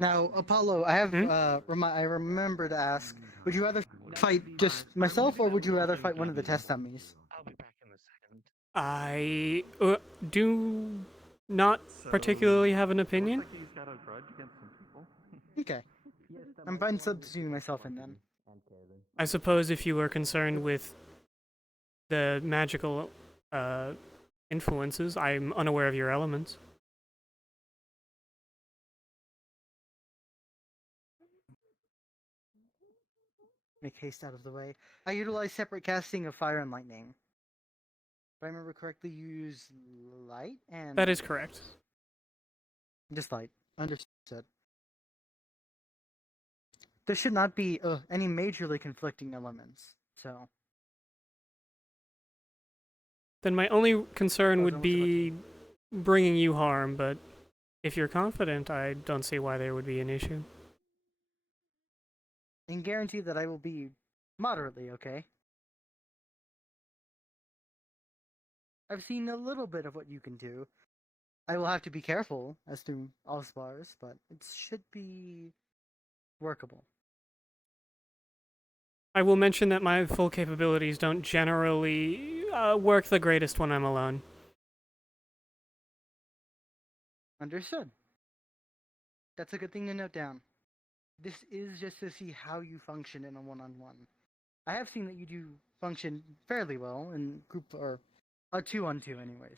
Now, Apollo, I have I remember to ask: would you rather fight just myself, or would you rather fight one of the test dummies? I'll be back in a second. I do not particularly have an opinion. Okay, I'm fine substituting myself in then. I suppose if you were concerned with the magical influences, I'm unaware of your elements. Make haste out of the way. I utilize separate casting of fire and lightning. If I remember correctly, you use light and... That is correct. Just light. Understood. There should not be any majorly conflicting elements, so... Then my only concern would be bringing you harm, but if you're confident, I don't see why there would be an issue. And guarantee that I will be moderately okay. I've seen a little bit of what you can do. I will have to be careful, as do all spars, but it should be workable. I will mention that my full capabilities don't generally work the greatest when I'm alone. Understood. That's a good thing to note down. This is just to see how you function in a one-on-one. I have seen that you do function fairly well in group or a two-on-two, anyways.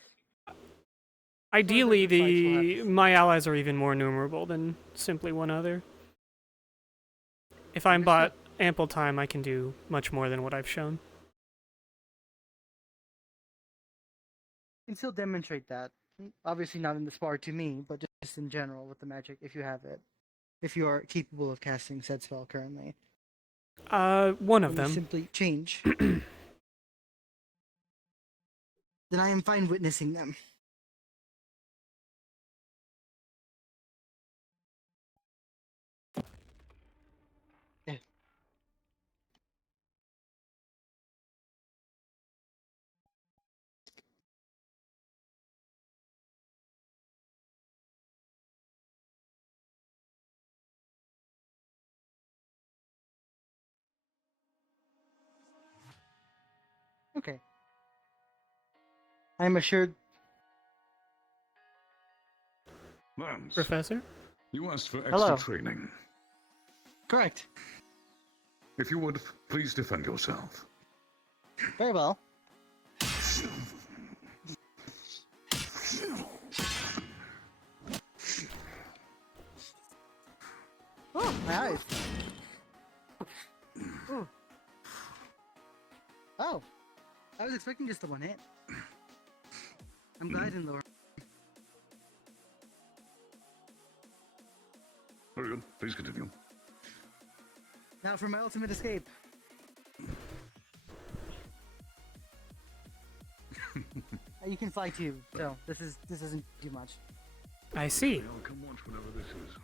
Ideally, my allies are even more numerable than simply one other. If I'm bought ample time, I can do much more than what I've shown. You can still demonstrate that. Obviously not in the spar to me, but just in general with the magic, if you have it. If you are capable of casting said spell currently. One of them. Simply change. Then I am fine witnessing them. Okay. I'm assured. Lance, Professor? you asked for extra Hello. training. Correct. If you would, please defend yourself. Very well. Oh, my eyes. Oh. I was expecting just the one hit. I'm glad I didn't lower. Very good. Please continue. Now for my ultimate escape. You can fly too, so this isn't too much. I see. I'll come watch whatever this is.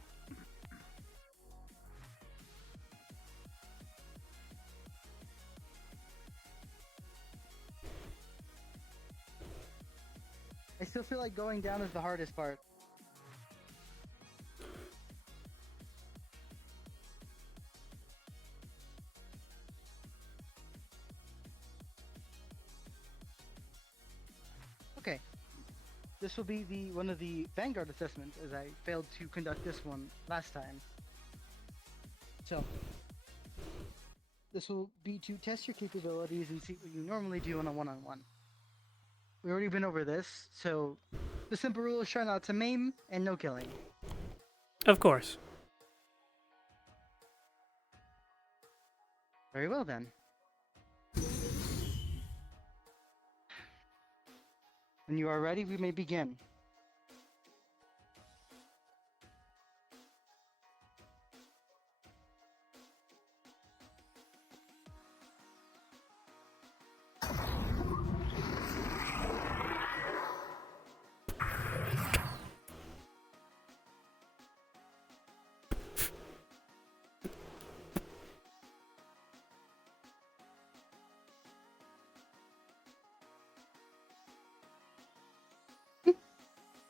I still feel like going down is the hardest part. Okay. This will be one of the Vanguard assessments, as I failed to conduct this one last time. So, this will be to test your capabilities and see what you normally do on a one-on-one. We've already been over this, so the simple rule is try not to maim and no killing. Of course. Very well then. When you are ready, we may begin.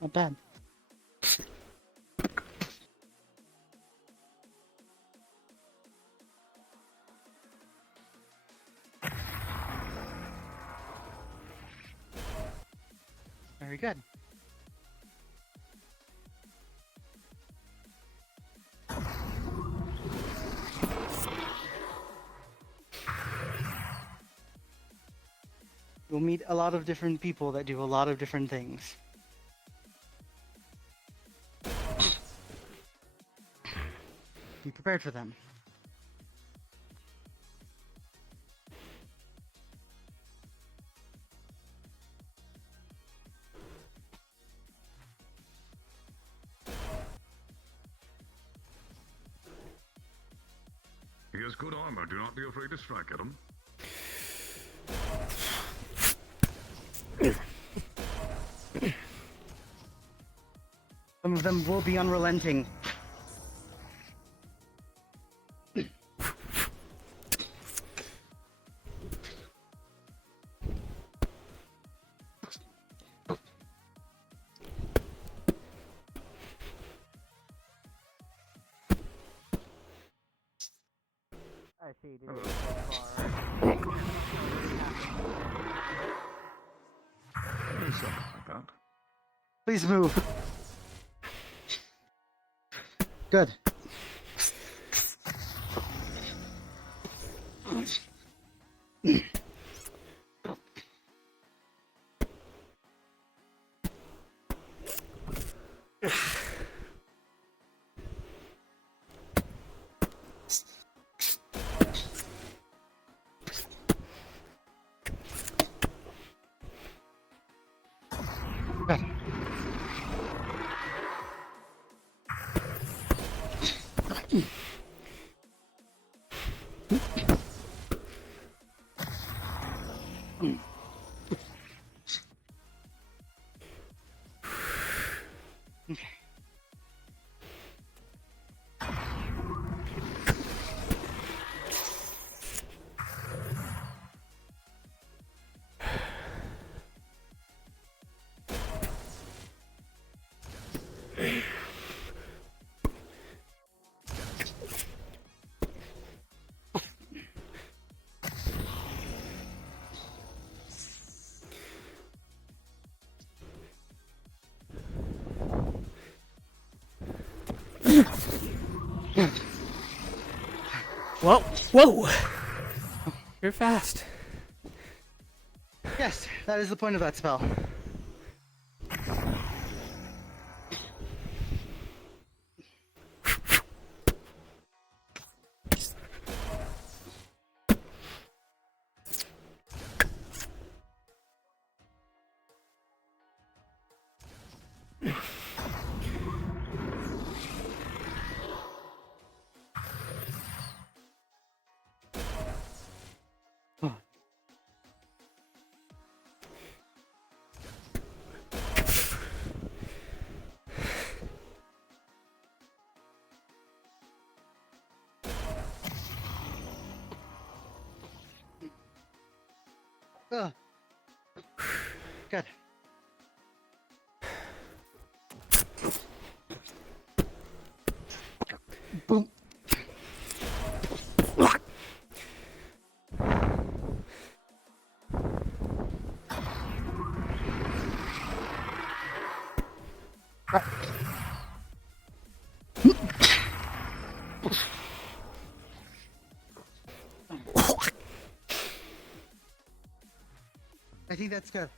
Not bad. Very good. You'll meet a lot of different people that do a lot of different things. Be prepared for them. He has good armor. Do not be afraid to strike at him. Some of them will be unrelenting. I see. Something like that. Please move. Good. Whoa, whoa! You're fast. Yes, that is the point of that spell. Good. I think that's good.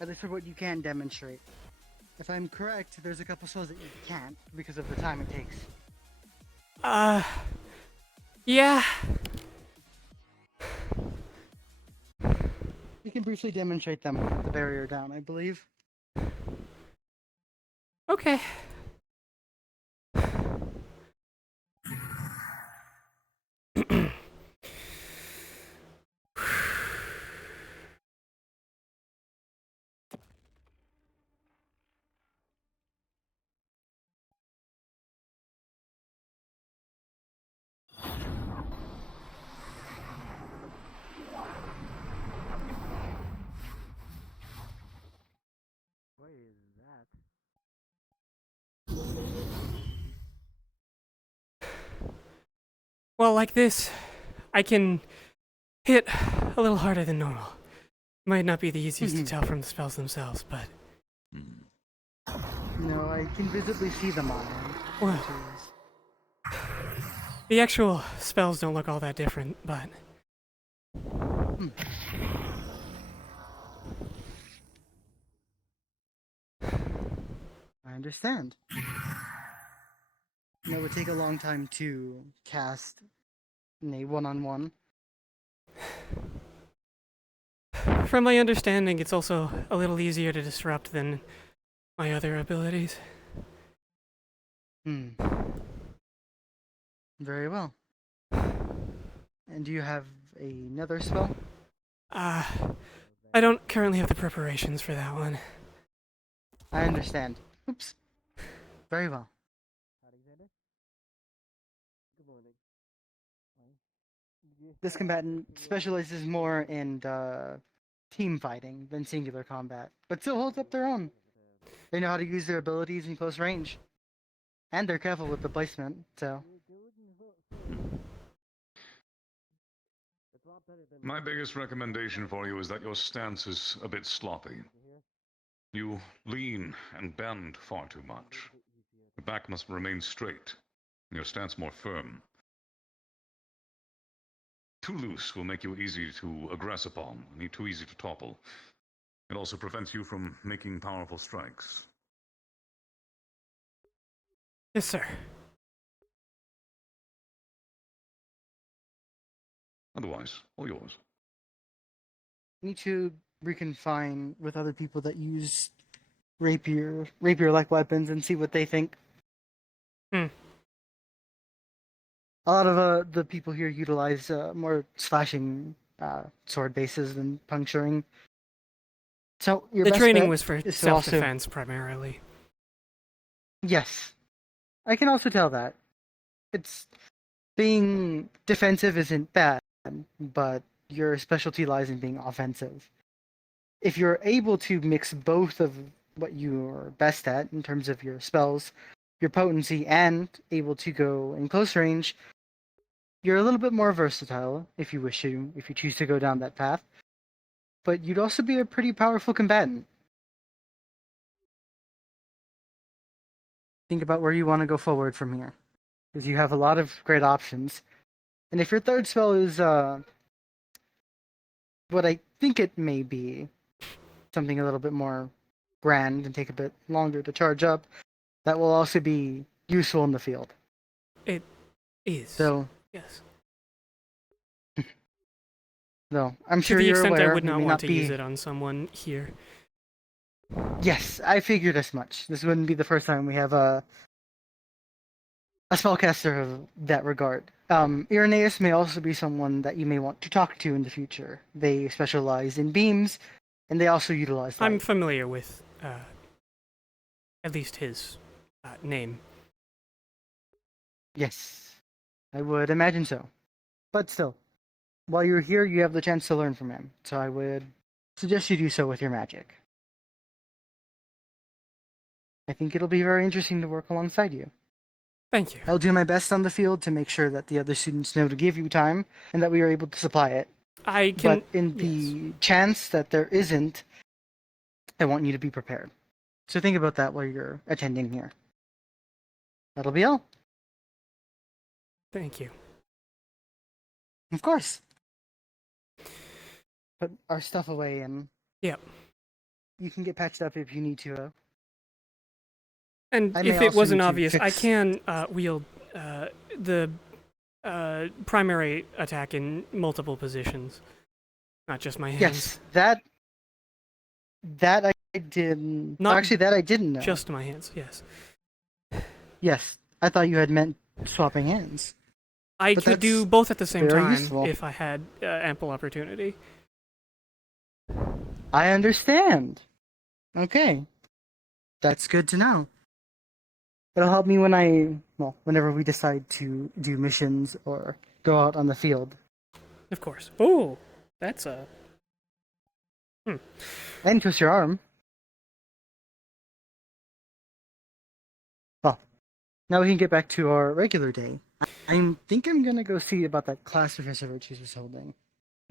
At least for what you can demonstrate. If I'm correct, there's a couple spells that you can't because of the time it takes. Yeah. You can briefly demonstrate them with the barrier down, I believe. Okay. What is that? Well, like this, I can hit a little harder than normal. Might not be the easiest to tell from the spells themselves, but... No, I can visibly see them on him. Well, the actual spells don't look all that different, but... I understand. And it would take a long time to cast in a one-on-one. From my understanding, it's also a little easier to disrupt than my other abilities. Very well. And do you have another spell? I don't currently have the preparations for that one. I understand. Oops. Very well. This combatant specializes more in team fighting than singular combat, but still holds up their own. They know how to use their abilities in close range. And they're careful with the placement, so... My biggest recommendation for you is that your stance is a bit sloppy. You lean and bend far too much. Your back must remain straight, and your stance more firm. Too loose will make you easy to aggress upon, and too easy to topple. It also prevents you from making powerful strikes. Yes, sir. Otherwise, all yours. Need to reconfine with other people that use rapier-like weapons and see what they think. A lot of the people here utilize more slashing sword bases than puncturing. So your The best training bet was for is to self-defense primarily. Yes, I can also tell that. It's being defensive isn't bad, but your specialty lies in being offensive. If you're able to mix both of what you're best at in terms of your spells, your potency, and able to go in close range, you're a little bit more versatile if you wish to, if you choose to go down that path. But you'd also be a pretty powerful combatant. Think about where you want to go forward from here, because you have a lot of great options. And if your third spell is what I think it may be, something a little bit more grand and take a bit longer to charge up, that will also be useful in the field. It is. So, yes. No, I'm To sure the you're extent aware. I would you not may want to be... use it on someone here. Yes, I figured as much. This wouldn't be the first time we have a spellcaster of that regard. Irenaeus may also be someone that you may want to talk to in the future. They specialize in beams, and they also utilize light. I'm familiar with at least his name. Yes, I would imagine so. But still, while you're here, you have the chance to learn from him. So I would suggest you do so with your magic. I think it'll be very interesting to work alongside you. Thank you. I'll do my best on the field to make sure that the other students know to give you time and that we are able to supply it. I can... But in the chance that there isn't, I want you to be prepared. So think about that while you're attending here. That'll be all. Thank you. Of course. Put our stuff away and Yep. You can get patched up if you need to. And I may if it also wasn't need to obvious, I fix- can wield the primary attack in multiple positions, not just my hands. Yes, that I didn't. Not Actually, that I didn't know. Just my hands, yes. Yes, I thought you had meant swapping hands. I But could do that's both at the same very time useful. if I had ample opportunity. I understand. Okay, that's good to know. It'll help me whenever we decide to do missions or go out on the field. Of course. Oh, that's And twist your arm. Well, now we can get back to our regular day. I think I'm gonna go see about that class Professor Virtues was holding.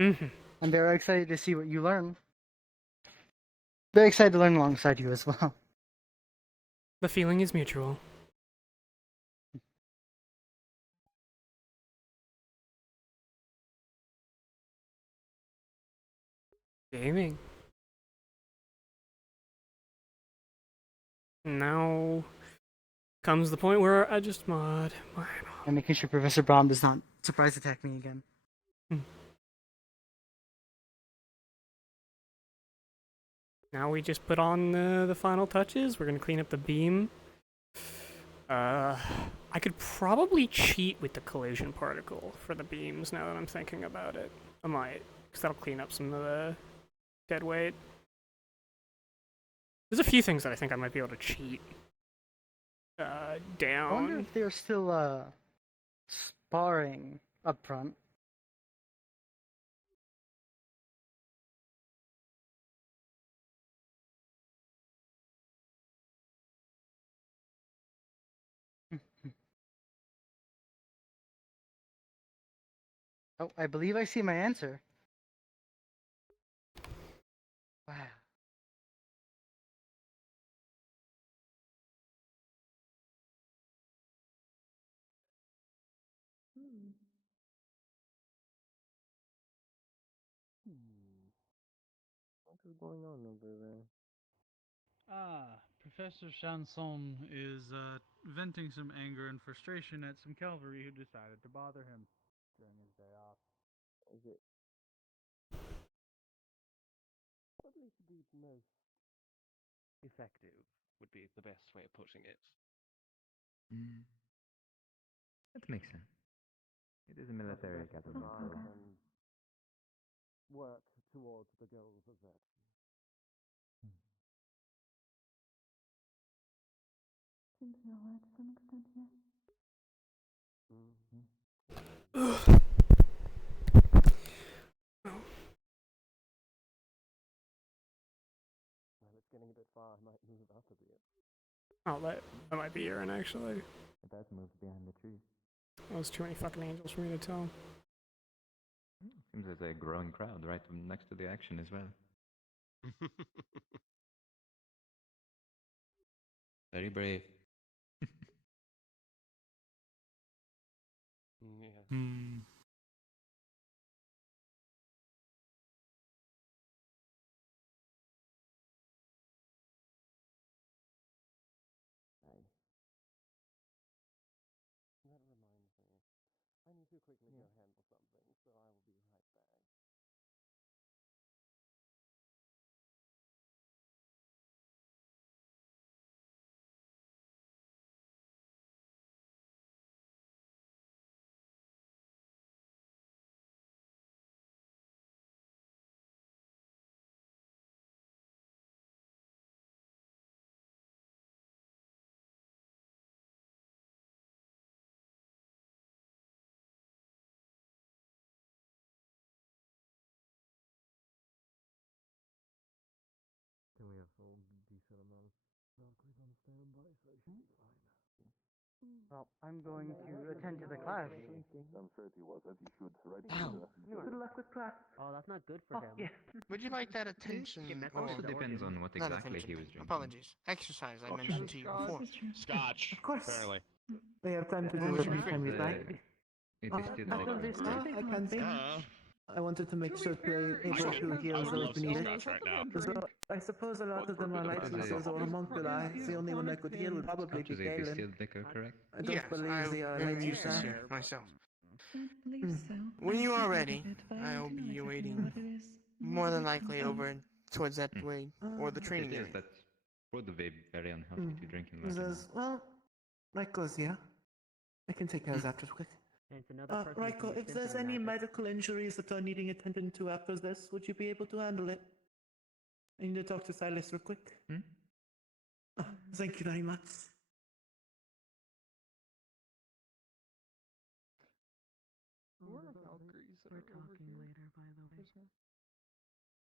Mm-hmm. I'm very excited to see what you learn. Very excited to learn alongside you as well. The feeling is mutual. Gaming. Now comes the point where I just mod. I'm making sure Professor Braum does not surprise attack me again. Now we just put on the final touches. We're gonna clean up the beam. I could probably cheat with the collision particle for the beams now that I'm thinking about it. I might, because that'll clean up some of the dead weight. There's a few things that I think I might be able to cheat down. I wonder if they're still sparring up front. Oh, I believe I see my answer. Wow. What is going on over there? Professor Chanson is venting some anger and frustration at some cavalry who decided to bother him during his day off. Is it? What is the most effective? Would be the best way of putting it. That makes sense. It is a military academy. And work towards the goals of that. Seems to know that to some extent, yeah. Well, it's getting a bit far. I might move up a bit. Oh, that might be Aaron, actually. It does move behind the tree. That was too many fucking angels for me to tell. Seems there's a growing crowd right next to the action as well. Very brave. Yeah. That reminds me. I need to quickly go handle something, so I will be right back. Then we have a decent amount of Valkyries on standby, so I should be fine. Well, I'm going to attend to the class. I'm sure he was, as he should, right? Good luck with class. Oh, that's not good for him. Yeah. Would you like that attention? Also depends on what Not exactly attention. he was drinking. Apologies. Exercise I mentioned to you before. Scotch. Of course. Apparently. We have time to do it anytime you'd like. It Oh, is still after like this, I can't think. I wanted to make sure to be able to heal I would those love some beneath scotch right now. So I suppose a lot of them are light users or homunculi. The only one I could heal would probably be Scotch is a Galen. distilled liquor, correct? I don't believe they are am light used to users. here myself. When you are ready, I'll be waiting more than likely over towards that way or the training It is, area. but would be very unhealthy to drink in large amounts. Says, well, Raiko's here. I can take care of that real quick. And it's another person who Raiko, can if there's simper any magic. medical injuries that are needing attended to after this, would you be able to handle it? I need to talk to Silas real quick. Thank you very much. We're talking later, by the way.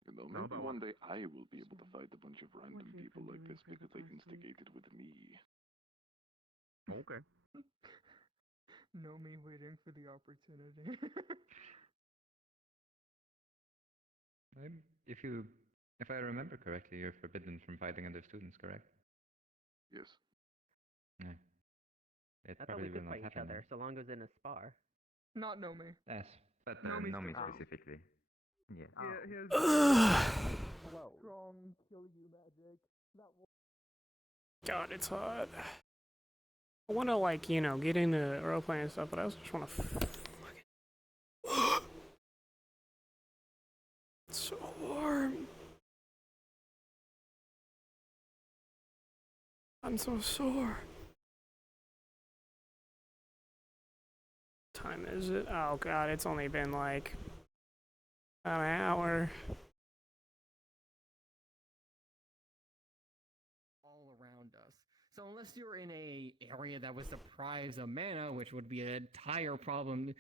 You know, maybe one day I will be able to fight a bunch of random people like this because they instigated with me. Okay. No me waiting for the opportunity. If I remember correctly, you're forbidden from fighting other students, correct? Yes. Yeah. It I thought probably we could will not fight each happen. other, so long as in a spar. Not know me. Yes, but Nomi Nomi still- specifically. Yeah. He has strong kill you magic. That will God, it's hot. I want to, like, you know, get into roleplay and stuff, but I also just want to It's so warm. I'm so sore. What time is it? Oh god, it's only been like about an hour. All around us. So unless you're in a area that was deprived of mana, which would be an entire problem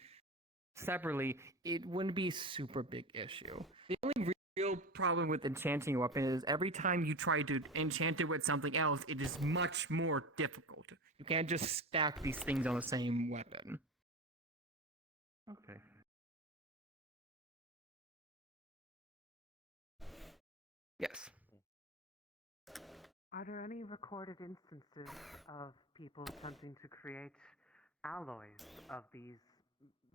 separately, it wouldn't be a super big issue. The only real problem with enchanting a weapon is every time you try to enchant it with something else, it is much more difficult. You can't just stack these things on the same weapon. Okay. Yes. Are there any recorded instances of people attempting to create alloys of these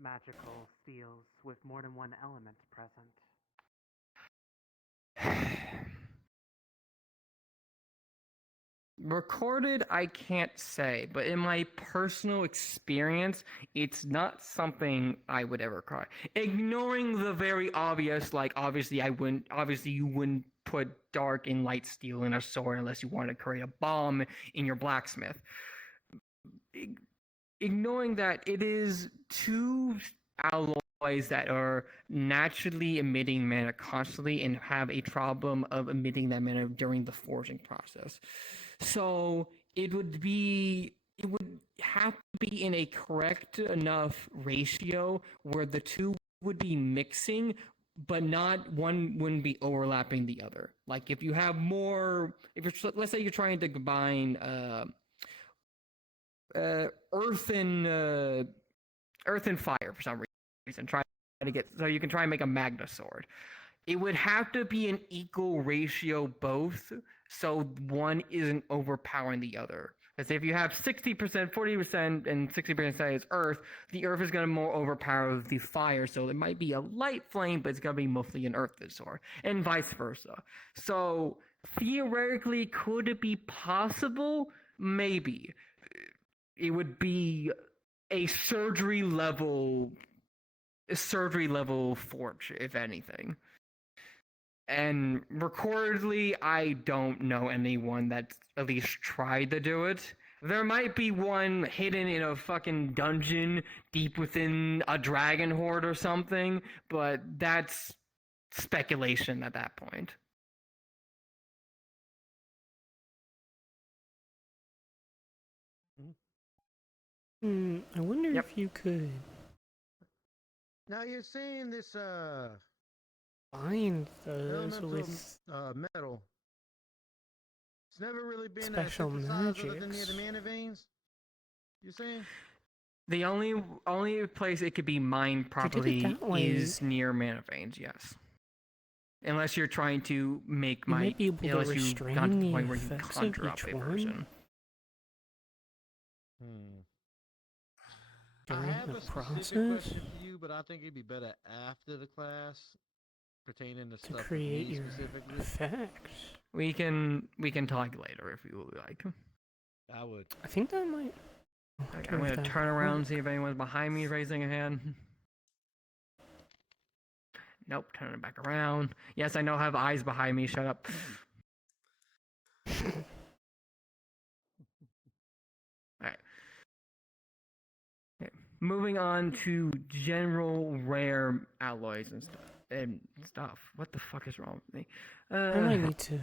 magical steels with more than one element present? Recorded, I can't say, but in my personal experience, it's not something I would ever try. Ignoring the very obvious, like obviously you wouldn't put dark and light steel in a sword unless you want to create a bomb in your blacksmith. Ignoring that, it is two alloys that are naturally emitting mana constantly and have a problem of emitting that mana during the forging process. So it would have to be in a correct enough ratio where the two would be mixing, but not one wouldn't be overlapping the other. Like if you have more, let's say you're trying to combine earth and fire for some reason, try to get so you can try and make a magna sword. It would have to be an equal ratio both, so one isn't overpowering the other. Because if you have 60%, 40%, and 60% is earth, the earth is going to more overpower the fire, so it might be a light flame, but it's going to be mostly an earth sword, and vice versa. So theoretically, could it be possible? Maybe. It would be a surgery level forge, if anything. And recordedly, I don't know anyone that's at least tried to do it. There might be one hidden in a fucking dungeon deep within a dragon horde or something, but that's speculation at that point. I wonder if you could Now you're saying this bind those elemental with metal. It's never really been special synthesized other than near magics. the mana veins. You saying? The only place it could be mined properly that way- is near mana veins, yes. Unless you're trying to make You might be able to unless you've restrain gone to the the point where you effects of conjure up each a one. version. I During have the a specific process question for you, but I think it'd be better after the class pertaining to to stuff for create me your specifically. effects. We can talk later if you would like. I would. I think that might. Okay, I'm gonna turn around and see if anyone's behind me raising a hand. Nope, turn it back around. Yes, I know I have eyes behind me. Shut up. Alright. Okay. Moving on to general rare alloys and stuff. What the fuck is wrong with me? I might need to.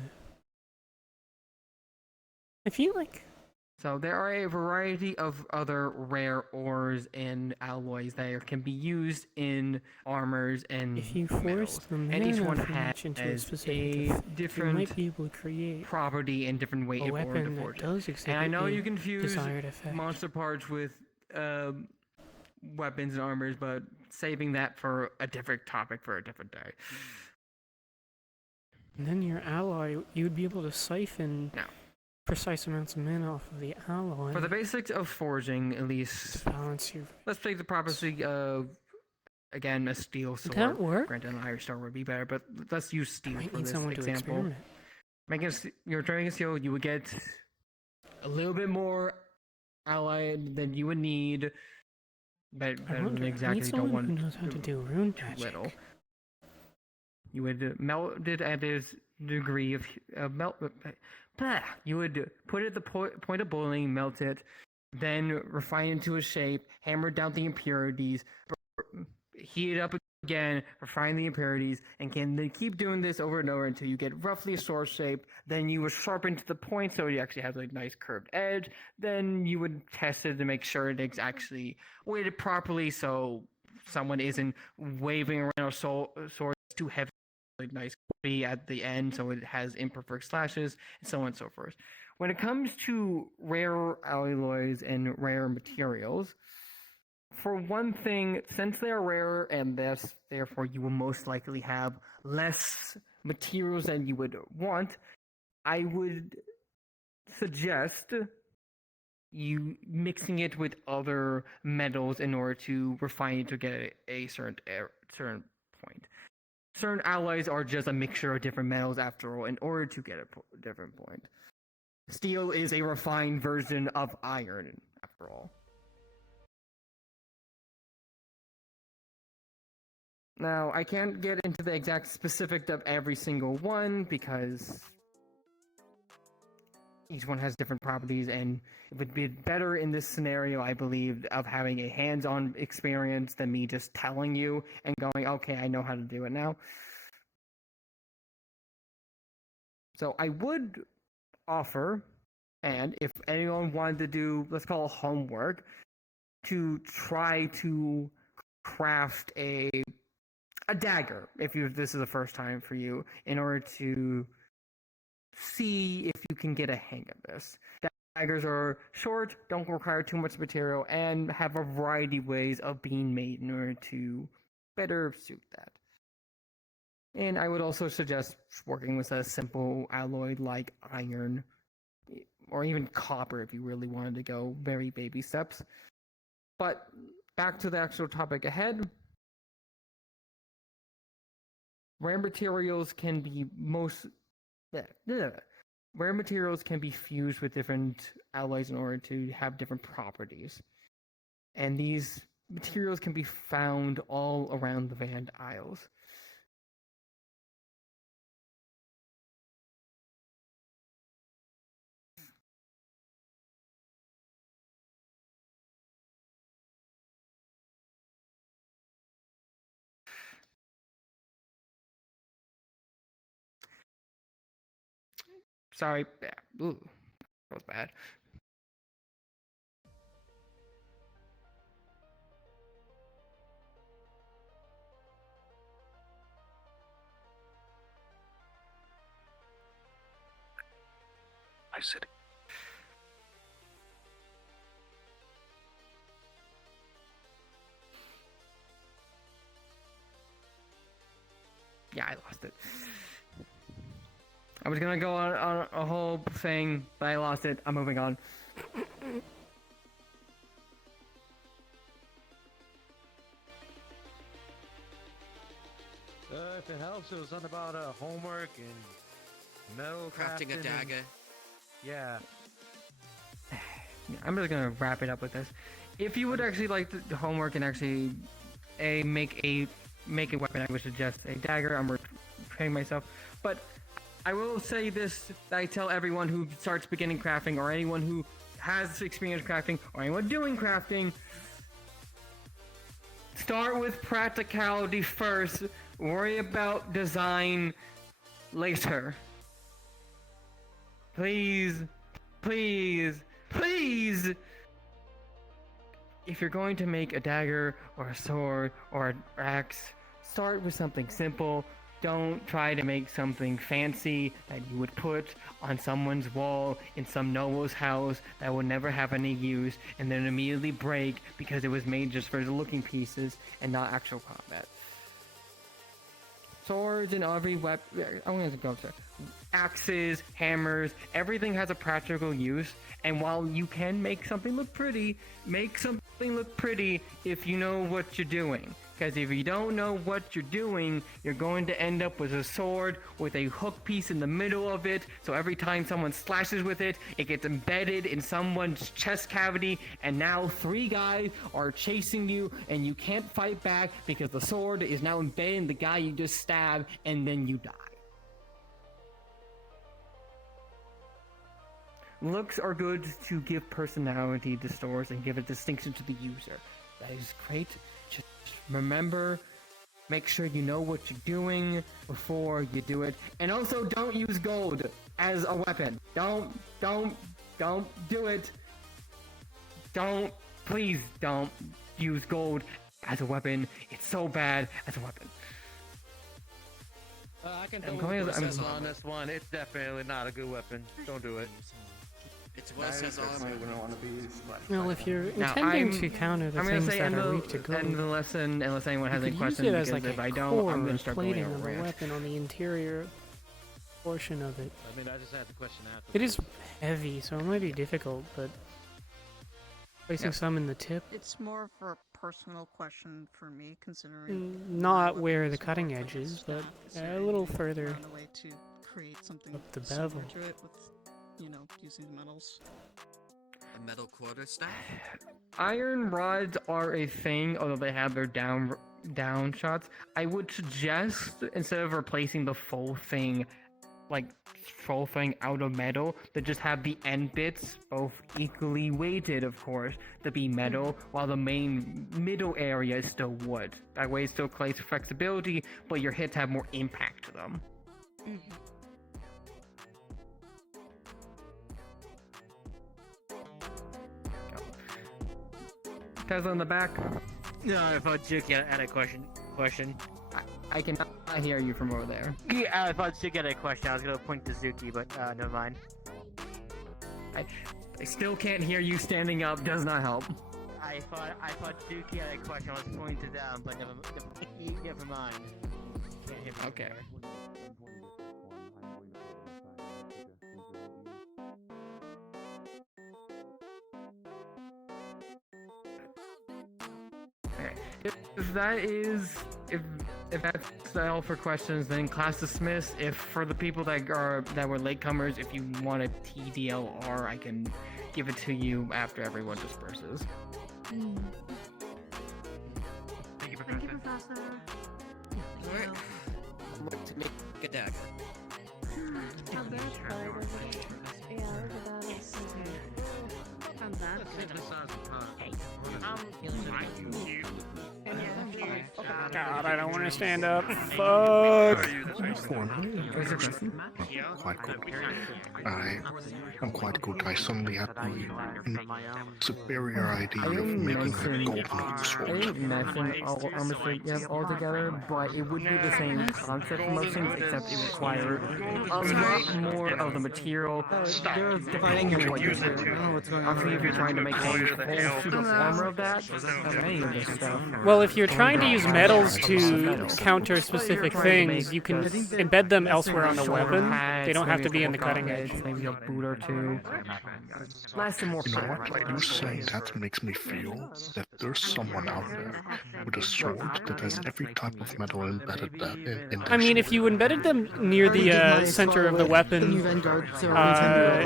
I feel like. So there are a variety of other rare ores and alloys that can be used in armors and If you force metals. the And each mana one from has each into a specific a effect, you different might be able to create property and different way a in order to weapon that forge it. does And I exhibit know a you confuse desired effect. monster parts with weapons and armors, but saving that for a different topic for a different day. And then your alloy, you would be able to siphon precise amounts of mana off of the alloy. For the basics of forging, at least, balance your. let's take the property of, again, a steel sword. that work? Granted, an iron sword would be better, but let's use steel might for need this someone to example. experiment. Making your dragon steel, you would get a little bit more alloy than you would need, but I better than wonder, exactly need you don't someone want who knows how to do rune magic. little. You would melt it at this degree of melt. You would put it at the point of boiling, melt it, then refine it into a shape, hammer down the impurities, heat it up again, refine the impurities, and can then keep doing this over and over until you get roughly a sword shape. Then you would sharpen to the point so it actually has a nice curved edge. Then you would test it to make sure it's actually weighted properly so someone isn't waving around a sword too heavy. Nice be at the end so it has imperfect slashes and so on and so forth. When it comes to rare alloys and rare materials, for one thing, since they are rare and therefore you will most likely have less materials than you would want, I would suggest you mixing it with other metals in order to refine it to get a certain point. Certain alloys are just a mixture of different metals after all in order to get a different point. Steel is a refined version of iron after all. Now, I can't get into the exact specifics of every single one because each one has different properties, and it would be better in this scenario, I believe, of having a hands-on experience than me just telling you and going, okay, I know how to do it now. So I would offer, and if anyone wanted to do, let's call it homework, to try to craft a dagger, if this is the first time for you, in order to see if you can get a hang of this. Daggers are short, don't require too much material, and have a variety of ways of being made in order to better suit that. And I would also suggest working with a simple alloy like iron, or even copper if you really wanted to go very baby steps. But back to the actual topic ahead. Rare materials can be Rare materials can be fused with different alloys in order to have different properties. And these materials can be found all around the Van Isles. Sorry. Ooh, that was bad. I said. Yeah, I lost it. I was gonna go on a whole thing, but I lost it. I'm moving on. If it helps, it was something about homework and metal Crafting a dagger. Yeah. I'm just gonna wrap it up with this. If you would actually like the homework and actually make a weapon, I would suggest a dagger. I'm training myself, but I will say this: I tell everyone who starts beginning crafting, or anyone who has experience crafting, or anyone doing crafting, start with practicality first. Worry about design later. Please, please, please! If you're going to make a dagger, or a sword, or an axe, start with something simple. Don't try to make something fancy that you would put on someone's wall in some noble's house that will never have any use and then immediately break because it was made just for the looking pieces and not actual combat. Swords and every weapon, I'm going to go to axes, hammers, everything has a practical use, and while you can make something look pretty if you know what you're doing. Because if you don't know what you're doing, you're going to end up with a sword with a hook piece in the middle of it, so every time someone slashes with it, it gets embedded in someone's chest cavity, and now 3 guys are chasing you, and you can't fight back because the sword is now embedded in the guy you just stabbed, and then you die. Looks are good to give personality to stores and give a distinction to the user. That is great. Just remember, make sure you know what you're doing before you do it. And also, don't use gold as a weapon. Don't do it. Please don't use gold as a weapon. It's so bad as a weapon. I can go with on this one. It's definitely not a good weapon. Don't do it. It's worse as armor. Well, if you're intending to counter the things that are weak to gold, end of the lesson, unless anyone has you any could questions, use it as because like if a I don't, I'm core gonna start going plating on a of the rant. weapon on the interior portion of it. I mean, I just had the question after. It is heavy, so it might be difficult, but placing some in the tip, It's more for a personal question for me, considering not where the cutting edge is, but a little further found a way to create something up the similar bevel. to it with, using metals. A metal quarter staff? Iron rods are a thing, although they have their down shots. I would suggest, instead of replacing the full thing out of metal, to just have the end bits, both equally weighted, of course, to be metal, while the main middle area is still wood. That way it still creates flexibility, but your hits have more impact to them. Tesla in the back. No, I thought Juki had a question. I cannot hear you from over there. Yeah, I thought Juki had a question. I was gonna point to Zuki, but never mind. I still can't hear you standing up. Does not help. I thought Zuki had a question. I was pointing to them, but never mind. Can't hear me. Okay. If that's all for questions, then class dismissed. If for the people that were latecomers, if you want a TDLR, I can give it to you after everyone disperses. Thank you, Professor. Alright. Look to make a dagger. God, I don't want to stand up. Fuck. Quite good. I'm quite good. I suddenly had the superior idea of making a golden sword. I didn't mention all armor straight yet altogether, but it would be the same concept for most things, except it required a lot more of the material. Depending on what you're doing. Obviously, if you're trying to make a full suit of armor of that, of any of this stuff. Well, if you're trying trying to use metals to counter specific things, you can embed them elsewhere on the weapon. They don't have to be in the cutting edge. Maybe a boot or two. Less and more You know what? You saying that makes me feel that there's someone out there with a sword that has every type of metal embedded in I mean, if you embedded them near the center of the weapon,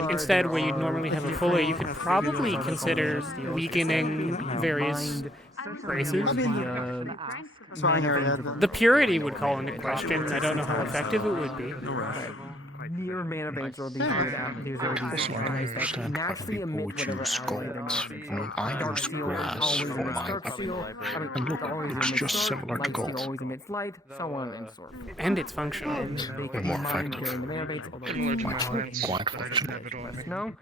instead where you'd normally have a pulley, you could probably consider weakening various races. The purity would call into question. I don't know how effective it would be. Near mana veins will be good at these are these guys that naturally emit whatever skulls. I mean, I use grass for my weapon. And look, it's just similar to gold. Always emits light, so on and so forth. And it's functional. And more effective. Quite functional. No?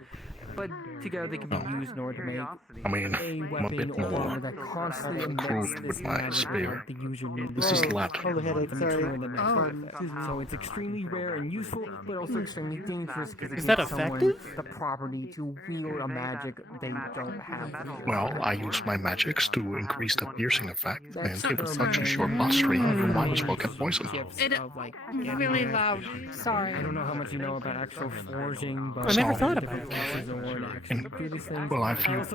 But together they can be used in order to make I mean, a I'm a bit weapon or more armor that constantly emits crude this with my magic spear. that the user needs. This is Latin. So it's extremely rare and useful, but also extremely dangerous because it Is that gives someone effective? the property to wield a magic they don't have. Well, I use my magics to increase the piercing effect, and if it's such a short blast stream, you might as well get poisoned. It's really loud. Sorry. I don't know how much you know about actual forging, but I never thought about it. Well, I've used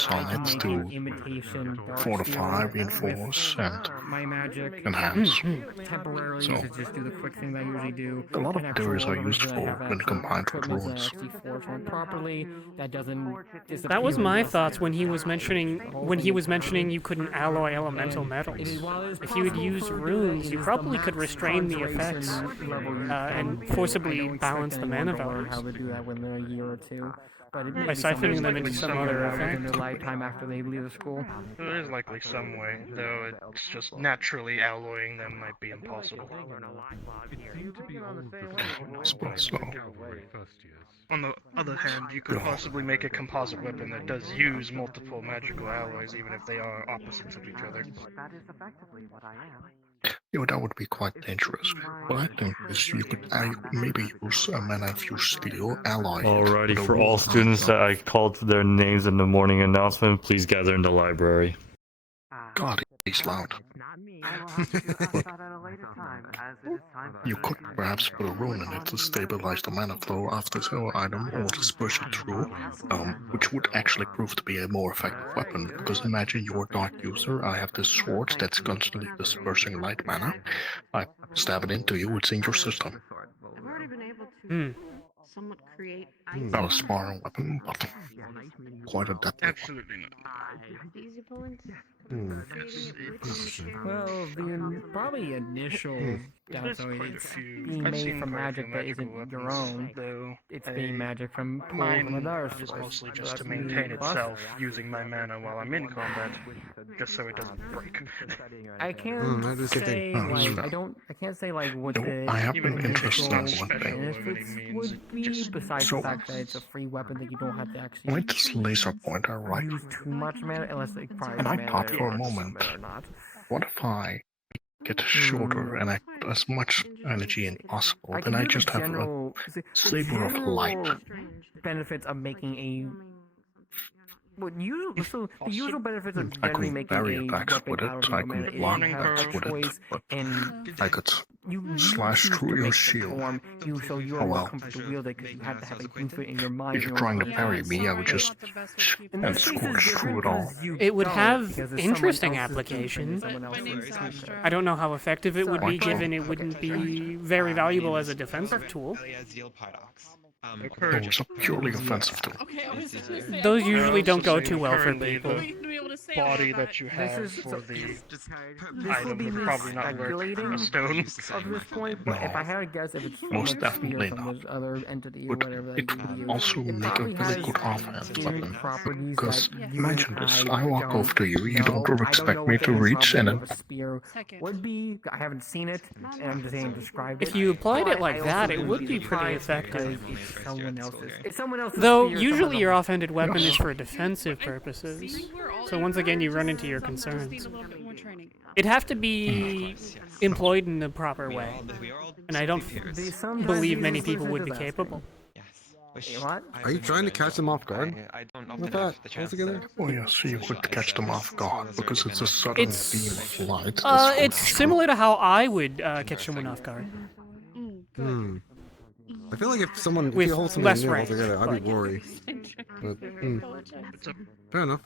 sides to fortify, reinforce, and my magic enhance. temporarily So, to just do the quick thing that I usually do. a lot of theories are useful when combined with runes. Properly, that doesn't That was my thoughts when he was mentioning you couldn't alloy elemental metals. If you would use runes, you probably could restrain the effects and forcibly balance the mana values. How to do that when they're a year or two. But it By siphoning them into some other in their effect. lifetime after they leave the school. There is likely some way, though it's just naturally alloying them might be impossible. I suppose so. On the other hand, you could possibly make a composite weapon that does use multiple magical alloys, even if they are opposites of each other. That is effectively what I am. Yeah, that would be quite dangerous. What I think is you could maybe use a mana-fused steel alloy. Alrighty, for all students that I called their names in the morning announcement, please gather in the library. God, he's loud. You could perhaps put a rune in it to stabilize the mana flow after the item or disperse it through, which would actually prove to be a more effective weapon. Because imagine you're a dark user, I have this sword that's constantly dispersing light mana. I stab it into you, it's in your system. I've already been able to somewhat create Not a sparring weapon, but quite a deadly one. Absolutely not. easy points. Well, the probably initial doubt though is it's being made from magic that isn't your own. It's being magic from pulled from another source. Is mostly just to maintain itself, using my mana while I'm in combat, just so it doesn't break. I can't say like I can't say like what the I have been interested in one thing. benefits would be besides the fact that it's a free weapon that you don't have to actually With this laser pointer, right? use too much mana unless like And I thought for a moment, what if I get shorter and I put as much energy in possible, then I just have a saber of light. Benefits of making a the usual benefits of I generally could making vary a attacks weapon with out it, of I your mana could is block you have attacks a with it, choice, but and I could slash through your shield. So you Oh are more well. comfortable to wield it because you have to have a proof in your mind. If you're trying to parry me, I would just and scorch through it all. It would have interesting application. I don't know how effective it would be, given it wouldn't be very valuable as a defensive tool. It was a purely offensive tool. Those usually don't go too well for people. The body that you have for the item would probably not work a stone. Of this point, but if I had to guess, if it's Most from a definitely from not. this other entity or But whatever that it you would use, also it make a probably really has good offhand spirit weapon. properties Because that you imagine and this, I I walk don't over to you, you know. don't I expect know me what to the reach, and problem then of a spear would be. I haven't seen it, and I'm just saying describe it. If you applied it But like I that, also it would be surprised pretty because effective. It's someone else's. It's someone else's Though spear, usually someone your else's- offhanded weapon is for defensive purposes. So once again, you run into your concerns. It'd have to be employed in the proper way, and I don't believe many people would be capable. What? Are you trying to catch them off guard? I don't With often that have the chance altogether? to Oh yes, you could catch them off guard because it's a sudden beam of light. It's similar to how I would catch someone off guard. I feel like if someone, if With you hold someone less new range, altogether, I'd be but- worried. But, fair enough.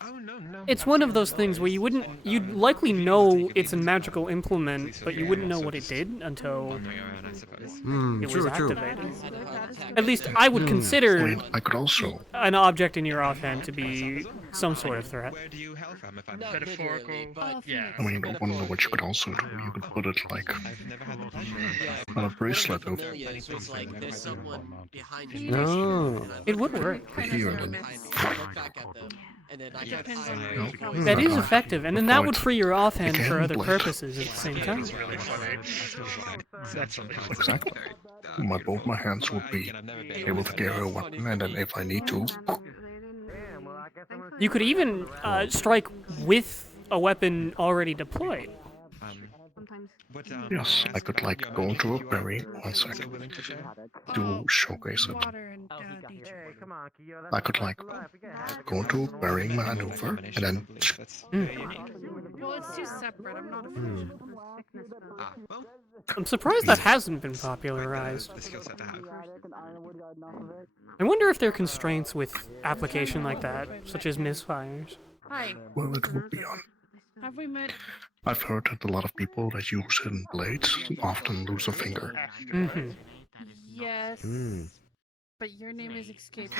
It's one of those things where you'd likely know it's a magical implement, but you wouldn't know what it did until it was true. activated. At least I would consider I could also an object in your offhand to be some sort of threat. Where do you hail from, if I'm Metaphorical, yeah. I mean, one of what you could also do, you could put it like on a bracelet of No. It would work. here and That is effective, and then that would free your offhand Again, for other Blake. purposes at the same time. Exactly. Both my hands would be able to carry a weapon, and then if I need to, You could even strike with a weapon already deployed. yes, I could like go into a berry. 1 second. To showcase it. I could like go into a burying maneuver and then Well, it's too separate. I'm not a fan. I'm surprised that hasn't been popularized. I wonder if there are constraints with application like that, such as misfires. Hi. well, it would be on. Have we met? I've heard that a lot of people that use hidden blades often lose a finger. Yes. But your name is escaping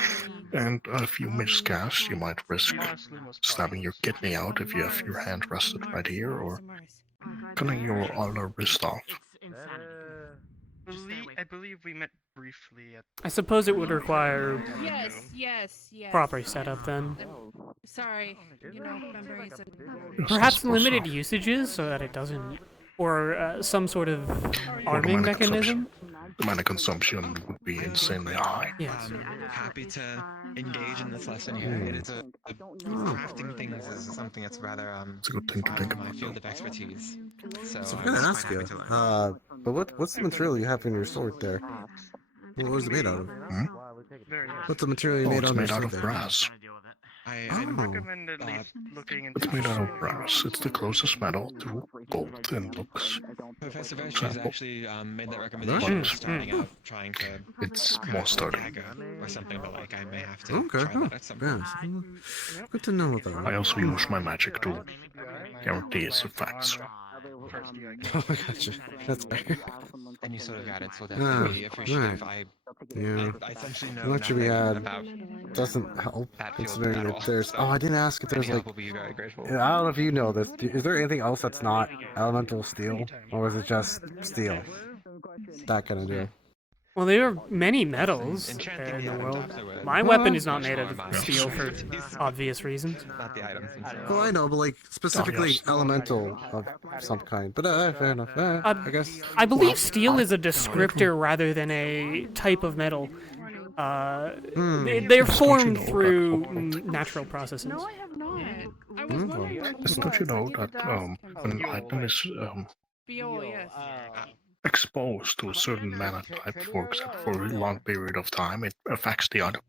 me. And if you miscast, you might risk stabbing your kidney out if you have your hand rested right here, or cutting your other wrist off. I believe we met briefly at. I suppose it would require Yes. proper setup then. Sorry, memories. Perhaps limited usages so that it doesn't, or some sort of arming mechanism. The mana consumption would be insanely high. Yes. Happy to engage in this lesson here. It is crafting things is something that's rather It's a good thing to think my about. field of expertise. So So I'm gonna ask you, but what's the material you have in your sword there? What was it made out of? What's the material you made it's on your made out sword of there? brass. I recommend at least looking into. It's made out of brass. It's the closest metal to gold in looks. Professor Verge has actually made that Nice. recommendation starting out trying to It's more sturdy. or something, but like I may have to Okay, try that at some point. Good to know that. I also use my magic to guarantee its effects. Oh, I gotcha. That's fair. Any sort of guidance will Ah, definitely appreciative. right. I Yeah. essentially know Electric we nothing had about doesn't help that field considering at that all, there's. so Oh, I didn't ask if there's any help like. will be very grateful. I don't know if you know this. Is there anything else that's not elemental steel, or is it just steel? That kind of deal. Well, there are many metals in the world. My weapon is not made out of steel for obvious reasons. Not the items themselves. Well, I know, but like specifically elemental of some kind. But fair enough. I guess. I believe steel is a descriptor rather than a type of metal. They're formed through natural processes. No, I have not. I was wondering. Don't you know that an item is Biol, yes. exposed to a certain mana type, for example, for a long period of time, it affects the item.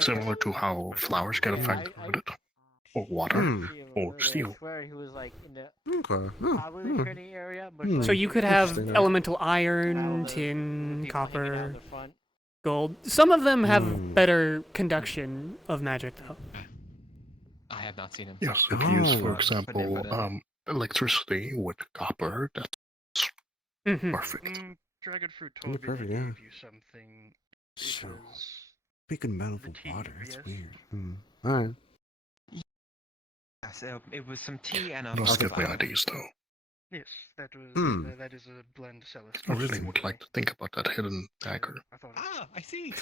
Similar to how flowers get affected with it, or water, or steel. Okay. So you could have elemental iron, tin, copper, gold. Some of them have better conduction of magic, though. I have not seen him. Yes, if you use, for example, electricity with copper, that's perfect. Dragon fruit Oh, told me perfect, they yeah. gave you something. So, speaking metal for water, it's weird. Alright. Yes, it was some tea and a. Don't skip my IDs though. Yes, that was that is a blend Celeste. I really would like to think about that hidden dagger. I see.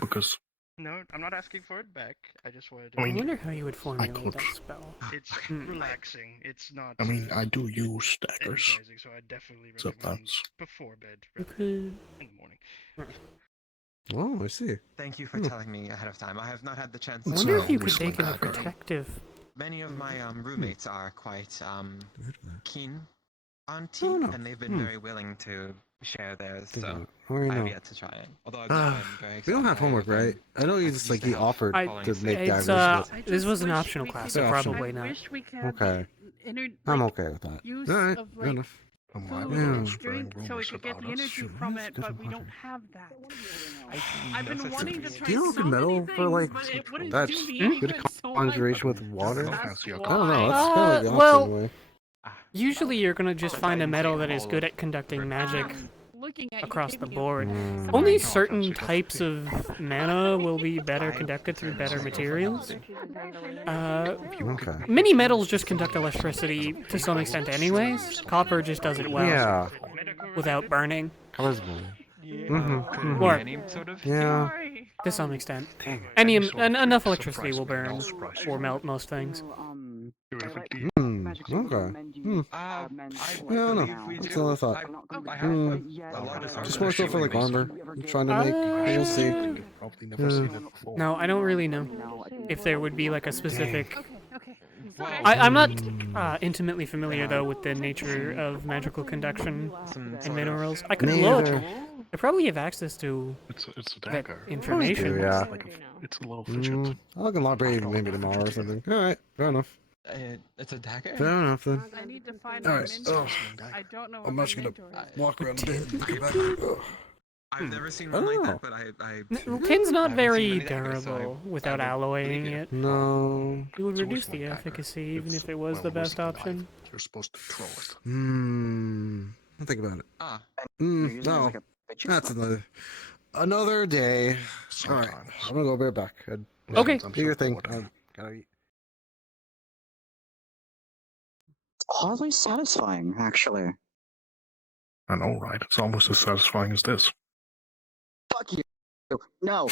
Because No, I'm not asking for it back. I just wanted to. I I mean, wonder how you would formulate could- that spell. It's relaxing. It's not. I mean, I do use daggers energizing, so I definitely recommend sometimes. before bed You rather could. than in the morning. Oh, I see. Thank you for telling me ahead of time. I have not had the chance. I to wonder if you could whistling take in a dagger. protective. Many of my roommates are quite keen on I don't tea, know. and they've been very willing to share theirs, Think so about it. I don't I have know. yet to try it. Although now I'm very excited. We don't have homework, right? I know he's like he offered to make It's daggers, but this was an optional class, so probably not. wish we could okay. I'm okay with that. use Alright, of fair like enough. food and drink so we could get the energy from it, but we don't have that. I've been wanting to try Do you know so good metal many for like things, but it wouldn't that's do me good good, so conjuration with water? that's I don't know. That's kind of the option well, way. usually you're gonna just find a metal that is good at conducting magic across the board. Only certain types of mana will be better conducted through better materials. Okay. Many metals just conduct electricity to some extent anyways. Copper just does it well. Yeah. Without burning. Copper's burning. Mm-hmm. Or, yeah. to some extent. Enough electricity will burn or melt most things. Okay. I don't know. That's all I thought. Just more so for like armor. I'm trying to make. We'll see. No, I don't really know if there would be like a specific. I'm not intimately familiar though with the nature of magical conduction and minerals. I could look. I probably have access to It's a that dagger. information. Yeah. It's a little fidget. I'll look in library maybe tomorrow or something. Alright, fair enough. It's a dagger? Fair enough then. I need to find Alright, I don't know. I'm just gonna walk around a bit and get back. I've never seen one like that, but Tin's not haven't very seen any daggers, so durable without alloying it. No. It would reduce the efficacy even if it was the best option. You're supposed to throw it. I'll think about it. No. That's another day. Alright, I'm gonna go right back. Okay. Do your thing. Gotta eat. Oddly satisfying, actually. I know, right? It's almost as satisfying as this. Fuck you. No.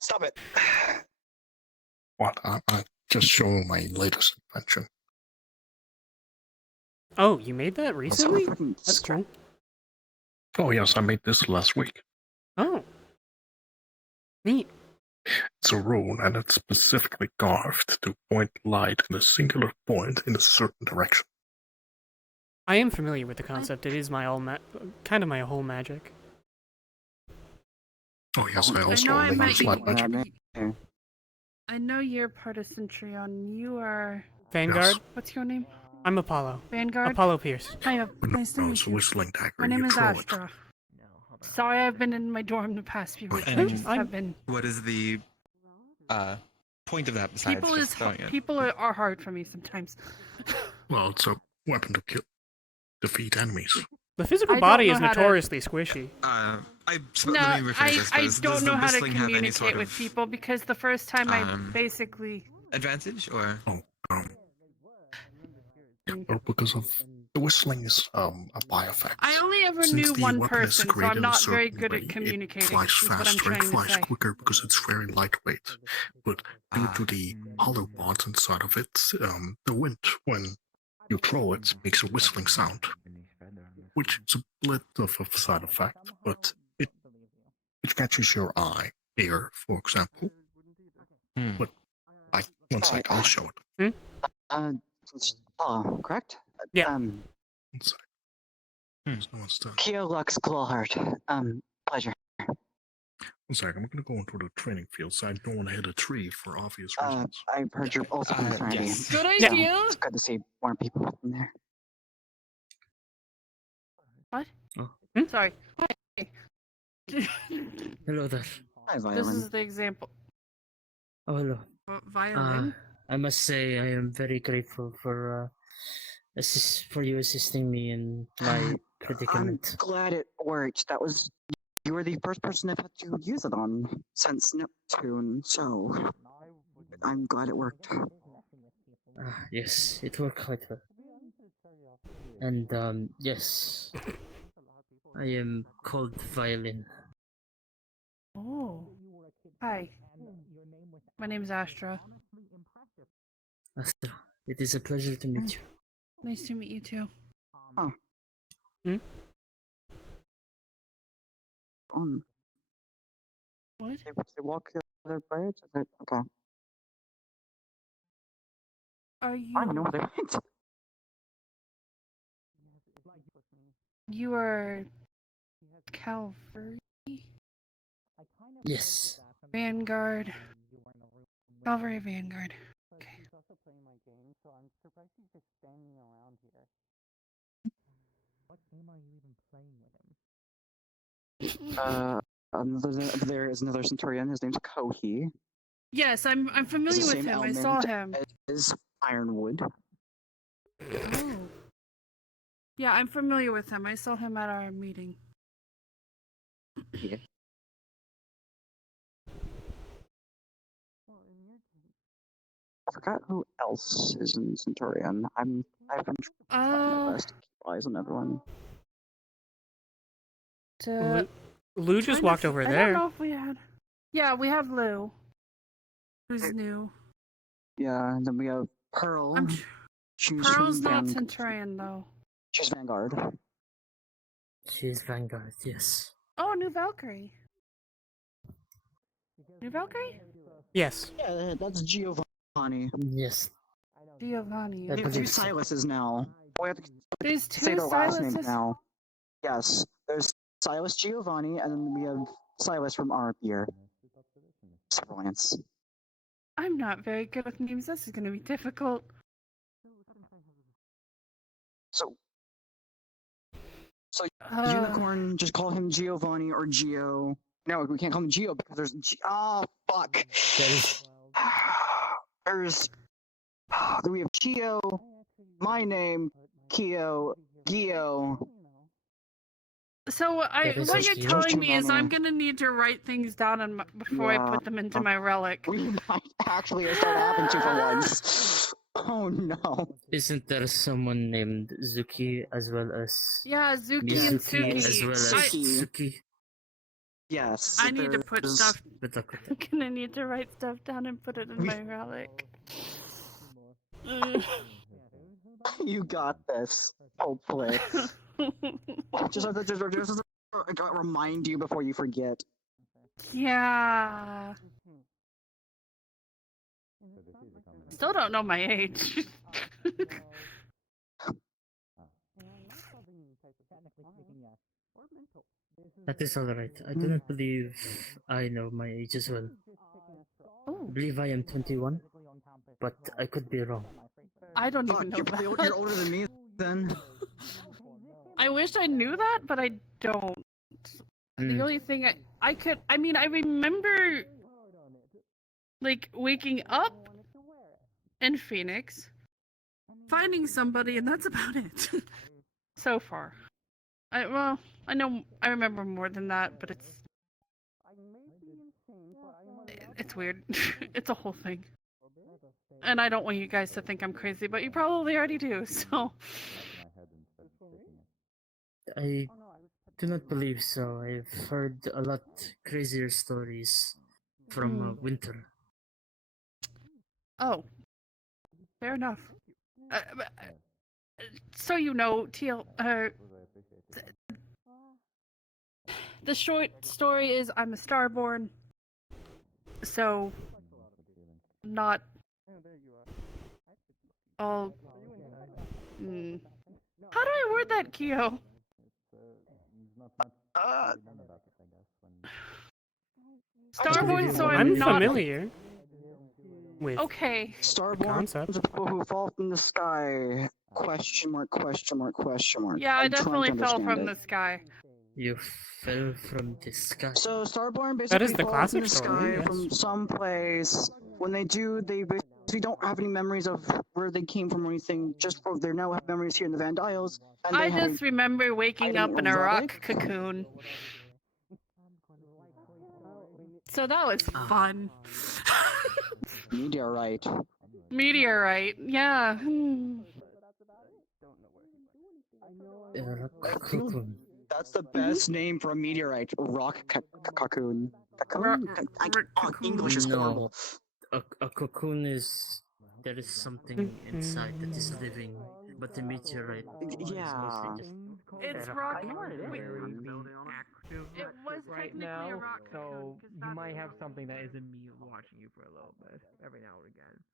Stop it. What? I'm just showing my latest invention. Oh, you made that recently? That's cool. Oh yes, I made this last week. Oh. Neat. It's a rune, and it's specifically carved to point light in a singular point in a certain direction. I am familiar with the concept. It is my kind of my whole magic. Oh yes, I also I only met use you. light magic. I know you're part of Centurion. You are Vanguard? Yes. What's your name? I'm Apollo. Vanguard? Apollo Pierce. Hi, nice to No, meet it's a you. whistling dagger. My name You is throw it. Astra. Sorry, I've been in my dorm the past few weeks. I And just have been. what is the point of that besides just throwing it? People are hard for me sometimes. Well, it's a weapon to defeat enemies. The physical I body don't is know how to- notoriously squishy. No, let me rephrase this, I does don't the know how to whistling have any communicate sort with of, people because the first time I basically. advantage, or? Or because of the whistling is a bioeffect. I only ever Since knew the one weapon is person, so created I'm in a not very certain good way, at communicating. It flies is what I'm faster, trying it to flies say. quicker because it's very lightweight. But due to the hollow parts inside of it, the wind, when you throw it, makes a whistling sound. Which is a bit of a side effect, but it catches your eye, ear, for example. But one sec, I'll show it. Correct? Yeah. One sec. No one's done. Keolux Clawheart. Pleasure. One sec, I'm gonna go into the training field, so I don't want to hit a tree for obvious reasons. I've heard you're also from the fraternity. yes. Good idea. It's good to see more people in there. What? Oh. Sorry. Hi. Hello there. Hi, This Violin. is the example. Oh, hello. Violin. I must say I am very grateful for for you assisting me in my predicament. I'm glad it worked. You were the first person I've had to use it on since Neptune, so I'm glad it worked. Yes, it worked quite well. And yes, I am called Violin. Oh. Hi. My name is Astra. Astra, it is a pleasure to meet you. Nice to meet you too. Huh. What? They walk the other bridge? Is it okay? Are you? I know they You are Calvary? Yes. Vanguard. Calvary Vanguard. Okay. What game are you even playing with him? There is another Centurion. His name's Kohi. Yes, I'm He's familiar the with same him. I element saw him. as Ironwood. Oh. Yeah, I'm familiar with him. I saw him at our meeting. Yeah. I forgot who else is in Centurion. I've been trying my best to keep eyes on everyone. Lou just walked over I there. don't know if we had. Yeah, we have Lou. Who's new? Yeah, and then we have Pearl. She's Pearl's from not Centurion though. She's Vanguard. She's Vanguard, yes. Oh, new Valkyrie. New Valkyrie? Yes. Yeah, that's Giovanni. Yes. Giovanni. We have two Silases now. We have to There's say two their last names Silases? now. Yes, there's Silas Giovanni, and then we have Silas from Arpier. Lance. I'm not very good with names. This is going to be difficult. So Unicorn, just call him Giovanni or Gio. No, we can't call him Gio because there's oh fuck. There's we have Gio, my name, Kio, Gio. So what you're telling me is I'm gonna need to write things down before I put them into my relic. We might actually start having to for once. Oh no. Isn't there someone named Zuki as well as... Yeah, Zuki and Suki. as well as Suki? Yes. I need to put stuff. Dakota. I'm gonna need to write stuff down and put it in my relic. You got this. Hopefully. just remind you before you forget. Yeah. Still don't know my age. That is alright. I do not believe I know my age as well. I believe I am 21, but I could be wrong. I don't even know that. You're older than me, then. I wish I knew that, but I don't. The only thing I remember like waking up in Phoenix, finding somebody, and that's about it. So far. I know I remember more than that, but it's weird. It's a whole thing. And I don't want you guys to think I'm crazy, but you probably already do, so. I do not believe so. I've heard a lot crazier stories from Winter. Oh. Fair enough. So you know, the short story is I'm a starborn, so not all. How do I word that, Kyo? Starborn, so I'm not. familiar with Okay. Starborn, the people who fall from the sky. Question mark, question mark, question mark. Yeah, I I'm trying to definitely fell understand from it. the sky. You fell from the sky. So Starborn That basically is the falls from classic the story, sky yes. from some place. When they do, they basically don't have any memories of where they came from or anything. Just for they now have memories here in the Van Dials. And I they have just remember waking up in a rock cocoon. So that was fun. Meteorite. Meteorite, yeah. That's the best name for a meteorite. Rock cocoon. Cocoon? English is horrible. A cocoon is... There is something inside that is living, but the meteorite is mostly just... It's rock. It was right technically now, a rock so cocoon, 'cause you might that's have what something that it is. isn't me watching you for a little bit, every now and again.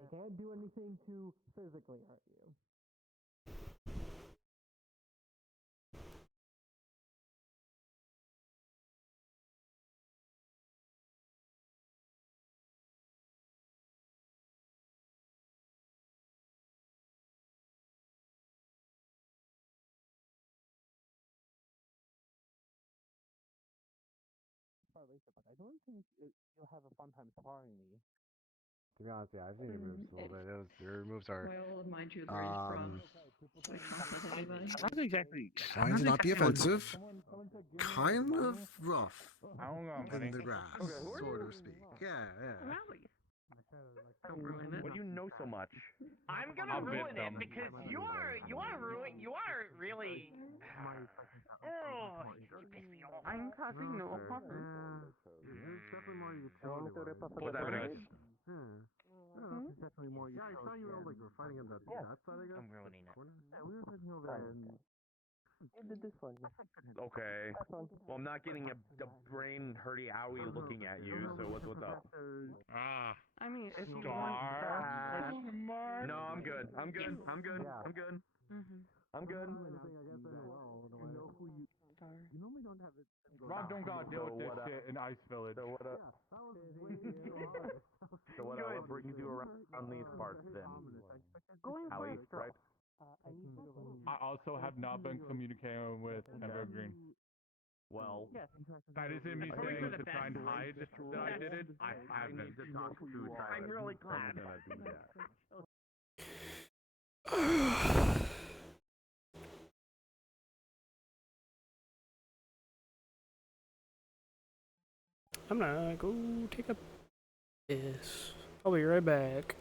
I can't do anything to physically hurt you. but I don't think you'll have a fun time sparring me. To be honest, yeah, I've seen your moves a little bit. Your moves are. Not exactly. Trying to not be offensive. Kind of rough Hold on, buddy. in the grass, sort of speak. Yeah, yeah. What do you know so much? I'm gonna ruin it because you are really. Oh, you piss me off. I'm causing no harm. What's happening? It's definitely more. Yeah, I saw you all like were fighting in that side, I guess. I'm ruining it. Yeah, we were sitting over there and. Okay. Well, I'm not getting a brain hurty owie looking at you, so what's up? I mean, if you Star. want No, I'm good. I'm good. I'm good. I'm good. I'm good. You normally don't have it. Rob don't gotta deal with this shit in Ice Village. So what what brings you around these parts then? Howie, right? I also have not been communicating with Emerald Green. Well, that isn't me saying to try and hide that I did it. I haven't. I'm really glad. I'm gonna go take a piss. I'll be right back.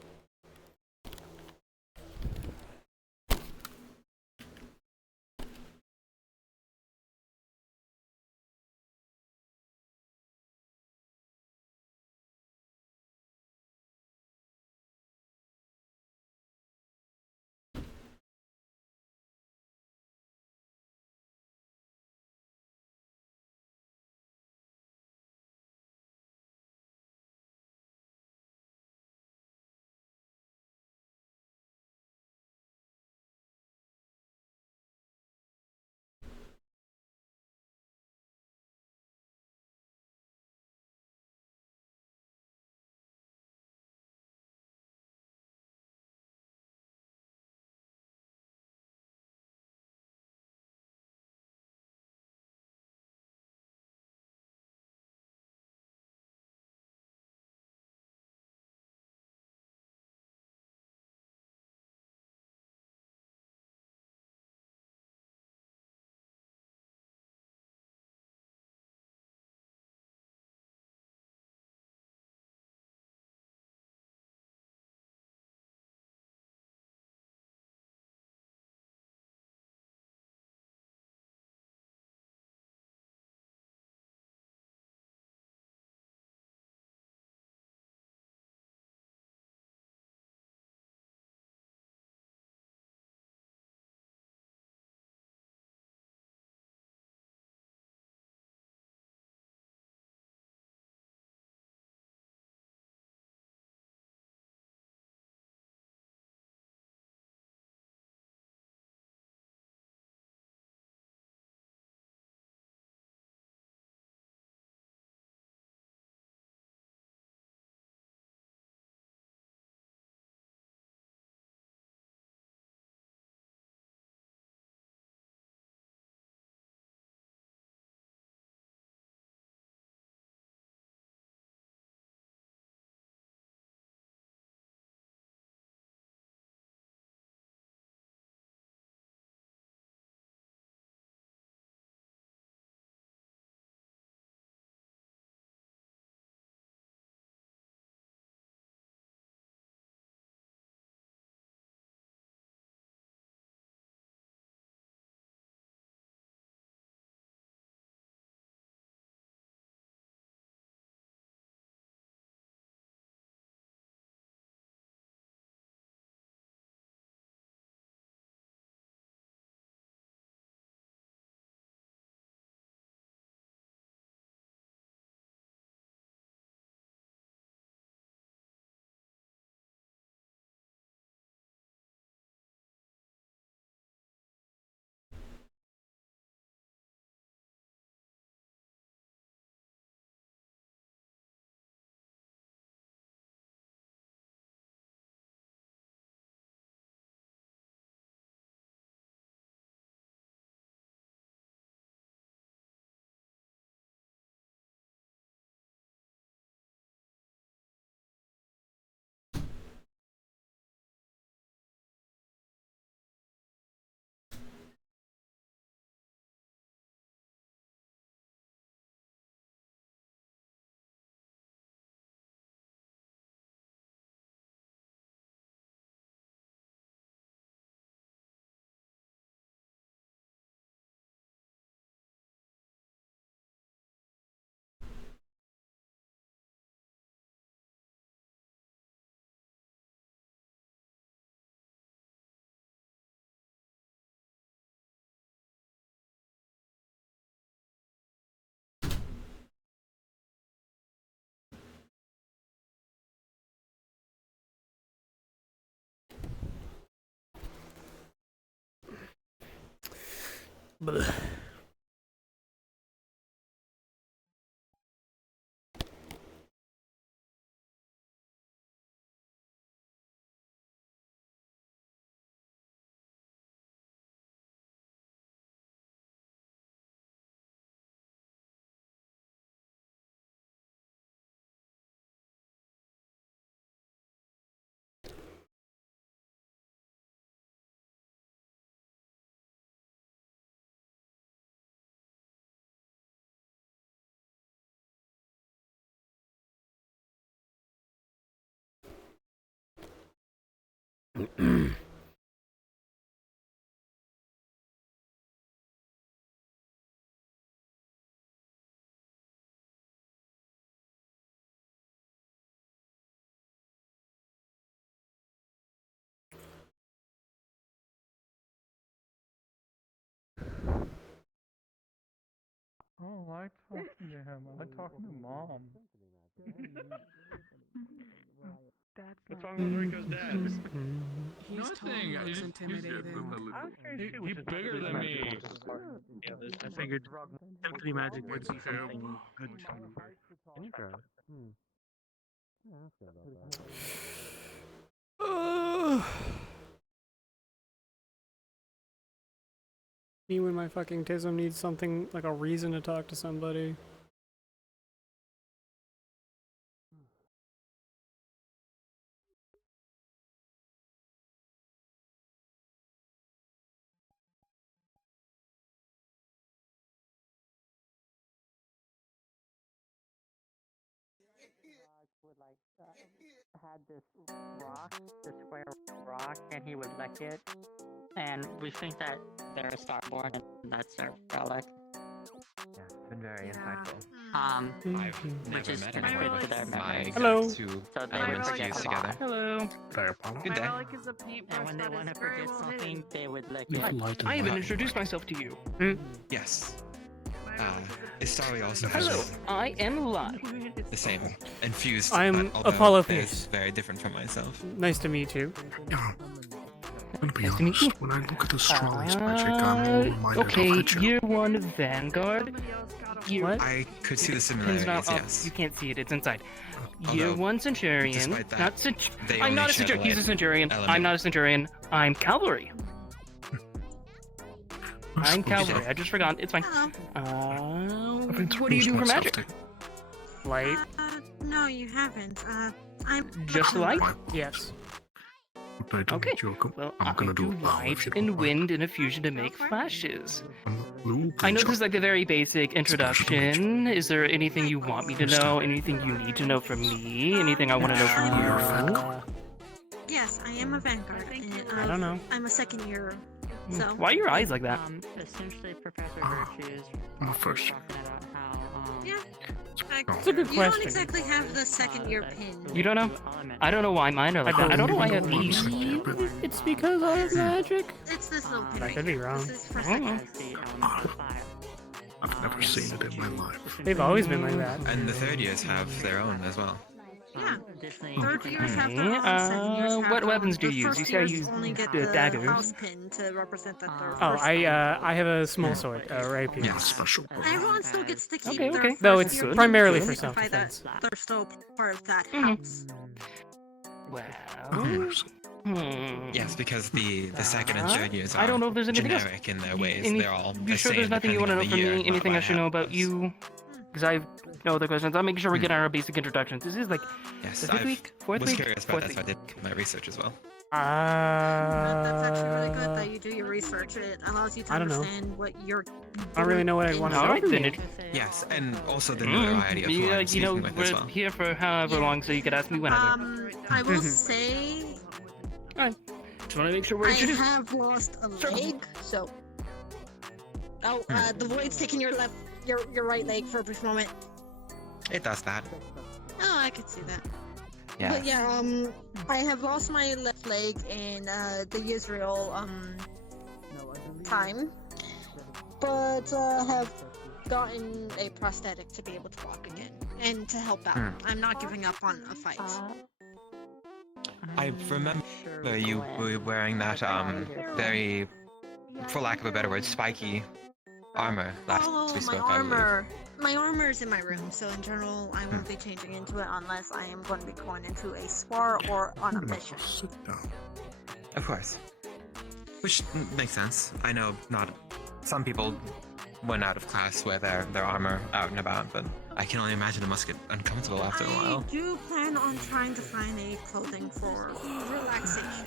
Blech. Oh, I like talking to him. I like talking to Mom. What's wrong with Rico's dad? Nothing. He's intimidating. He's bigger than me. I figured Symphony Magic would be something good to me. Me when my fucking Tism needs something like a reason to talk to somebody. Had this rock, this square rock, and he would lick it, and we think that they're a starborn, and that's their relic. Yeah, it's been very insightful. Which is connected to their memory. Hello. Two So they elements forget fused a lot. together. Hello. Good day. And when they want to forget something, they would lick it. I haven't introduced myself to you. Yes. Istari also Hello, has I am live. the same infused. I'm but although Apollo that is Pierce. very different from myself. Nice to meet you. I'm gonna be honest, when I look at Astrali's magic, I'm more reminded Okay, of the year one Vanguard. Year I could see the Pin's similarities, not up. yes. You can't see it, it's inside. Although, Year one Centurion. despite that, Not they I'm only not a share Centurion. the He's a light Centurion. element. I'm not a Centurion. I'm Cavalry. I'm Cavalry. I just forgot. It's fine. What do you do for magic? Light. No, you haven't. I'm Just light? Yes. Okay. Well, I do light and wind and a fusion to make flashes. I know this is like the very basic introduction. Is there anything you want me to know? Anything you need to know from me? Anything I want to know from you? Yes, I am a Vanguard. And, I don't know. I'm a second year. So. Why are your eyes like that? Essentially, Professor Virtues I'm a first. talking about how, Yeah. It's a good You question. don't exactly have the second year pin. You don't know? I don't know why mine are like that. I don't know why I have these. It's because I have magic. It's this little pin. I could be wrong. This is for I don't know. second. I've never seen it in my life. They've always been like that. And the third years have their own as well. Yeah. Third years have their own, second years have What their weapons own. do The you use? first You say I years use only get the daggers. house pin to represent that they're Oh, first I have a small sword, rapier. Yeah, special. Everyone still gets to keep Okay, their okay. first Though it's year pin primarily to for signify that self-defense. they're still part of that house. Well. Yes, because the second and third years are I don't know if there's anything else. generic in their ways. Any- They're all You the sure same there's nothing you want to know depending from on me? the year, Anything not I what should know about you? Because I have no other questions. I'm making sure we get our basic introductions. This is like Yes, the fifth I week, fourth was week, curious about fourth that, week. so I did my research as well. That's actually really good that you do your research. It allows you to I don't know. understand what you're. I don't really know what I want to know. Alright, then. Yes, and also the notoriety of who I'm You speaking know, with as we're well. here for however long, so you could ask me whenever. I will say Alright. Just want to make sure we're I introduced. have lost a leg, so. Oh, the void's taking your your right leg for a brief moment. It does that. Oh, I could see that. Yeah. But yeah, I have lost my left leg in the Israel time, but have gotten a prosthetic to be able to walk again and to help out. I'm not giving up on a fight. I remember you were wearing that very, for lack of a better word, spiky armor last Oh, we my spoke, I believe. armor. My armor is in my room, so in general, I won't be changing into it unless I am going to be going into a spar or on a mission. Of course. Which makes sense. I know not some people when out of class wear their armor out and about, but I can only imagine it must get uncomfortable after a while. I do plan on trying to find a clothing for relaxation.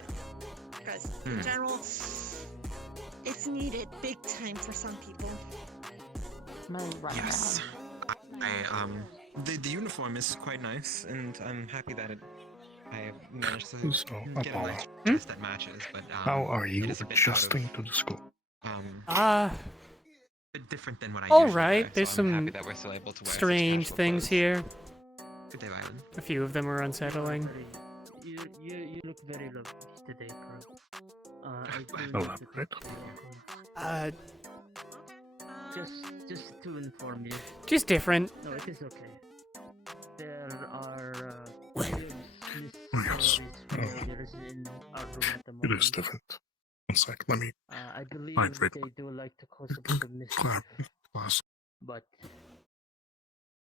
Because in general, it's needed big time for some people. Yes. The uniform is quite nice, and I'm happy that I managed to get a nice dress that matches, but How are you it is a bit adjusting to the school? a bit different than what I all usually right. wear, There's so I'm happy some that we're still able to wear such strange casual things clothes. here. Good day, Violet. A few of them are unsettling. You look very lovely today, bro. I do Elaborate. Just to inform you. Just different. No, it is okay. There are Yes. in our room at the moment. It is different. One sec, let me I believe hydrate they do like to cause a bit of mischief. class. But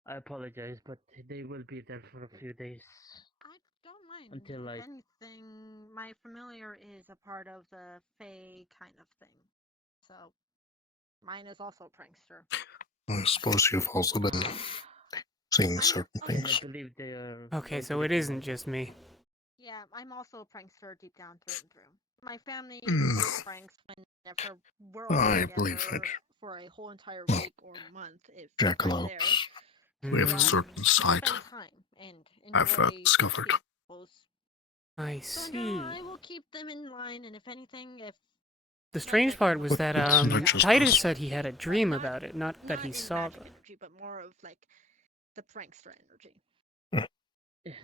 I apologize, but they will be there for a few days. I don't mind. Until If anything, my familiar is a part of the Fae kind of thing. So, mine is also a prankster. I suppose you've also been seeing certain things. I believe they are. Okay, so it isn't just me. Yeah, I'm also a prankster deep down through and through. My family plays pranks whenever we're all I together believe it. for a whole entire week or month if I'm there. Jackalopes. We have a certain side Spend time and I've enjoy discovered. people's. I So see. no, I will keep them in line, and if anything, if The strange part was that not just Titus us. said he had a dream about it, not that he saw magic them. energy, but more of like the prankster energy. Yes.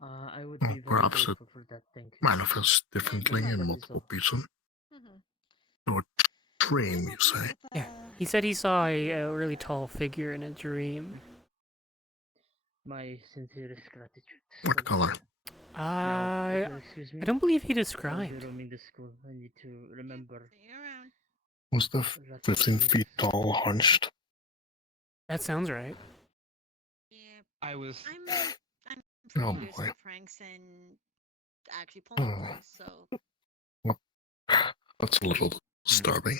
I would be very Perhaps it grateful for that. Thank you. manifests differently in multiple people. Or dream, you say? Yeah, he said he saw a really tall figure in a dream. My sincerest gratitude. What color? Now, if you'll excuse me, I don't believe he I'll be described. roaming the school. I need to remember. Was the 15 feet tall hunched? That sounds right. I was. I'm Oh pretty used boy. to pranks and actually pulling pranks, so. That's a little disturbing.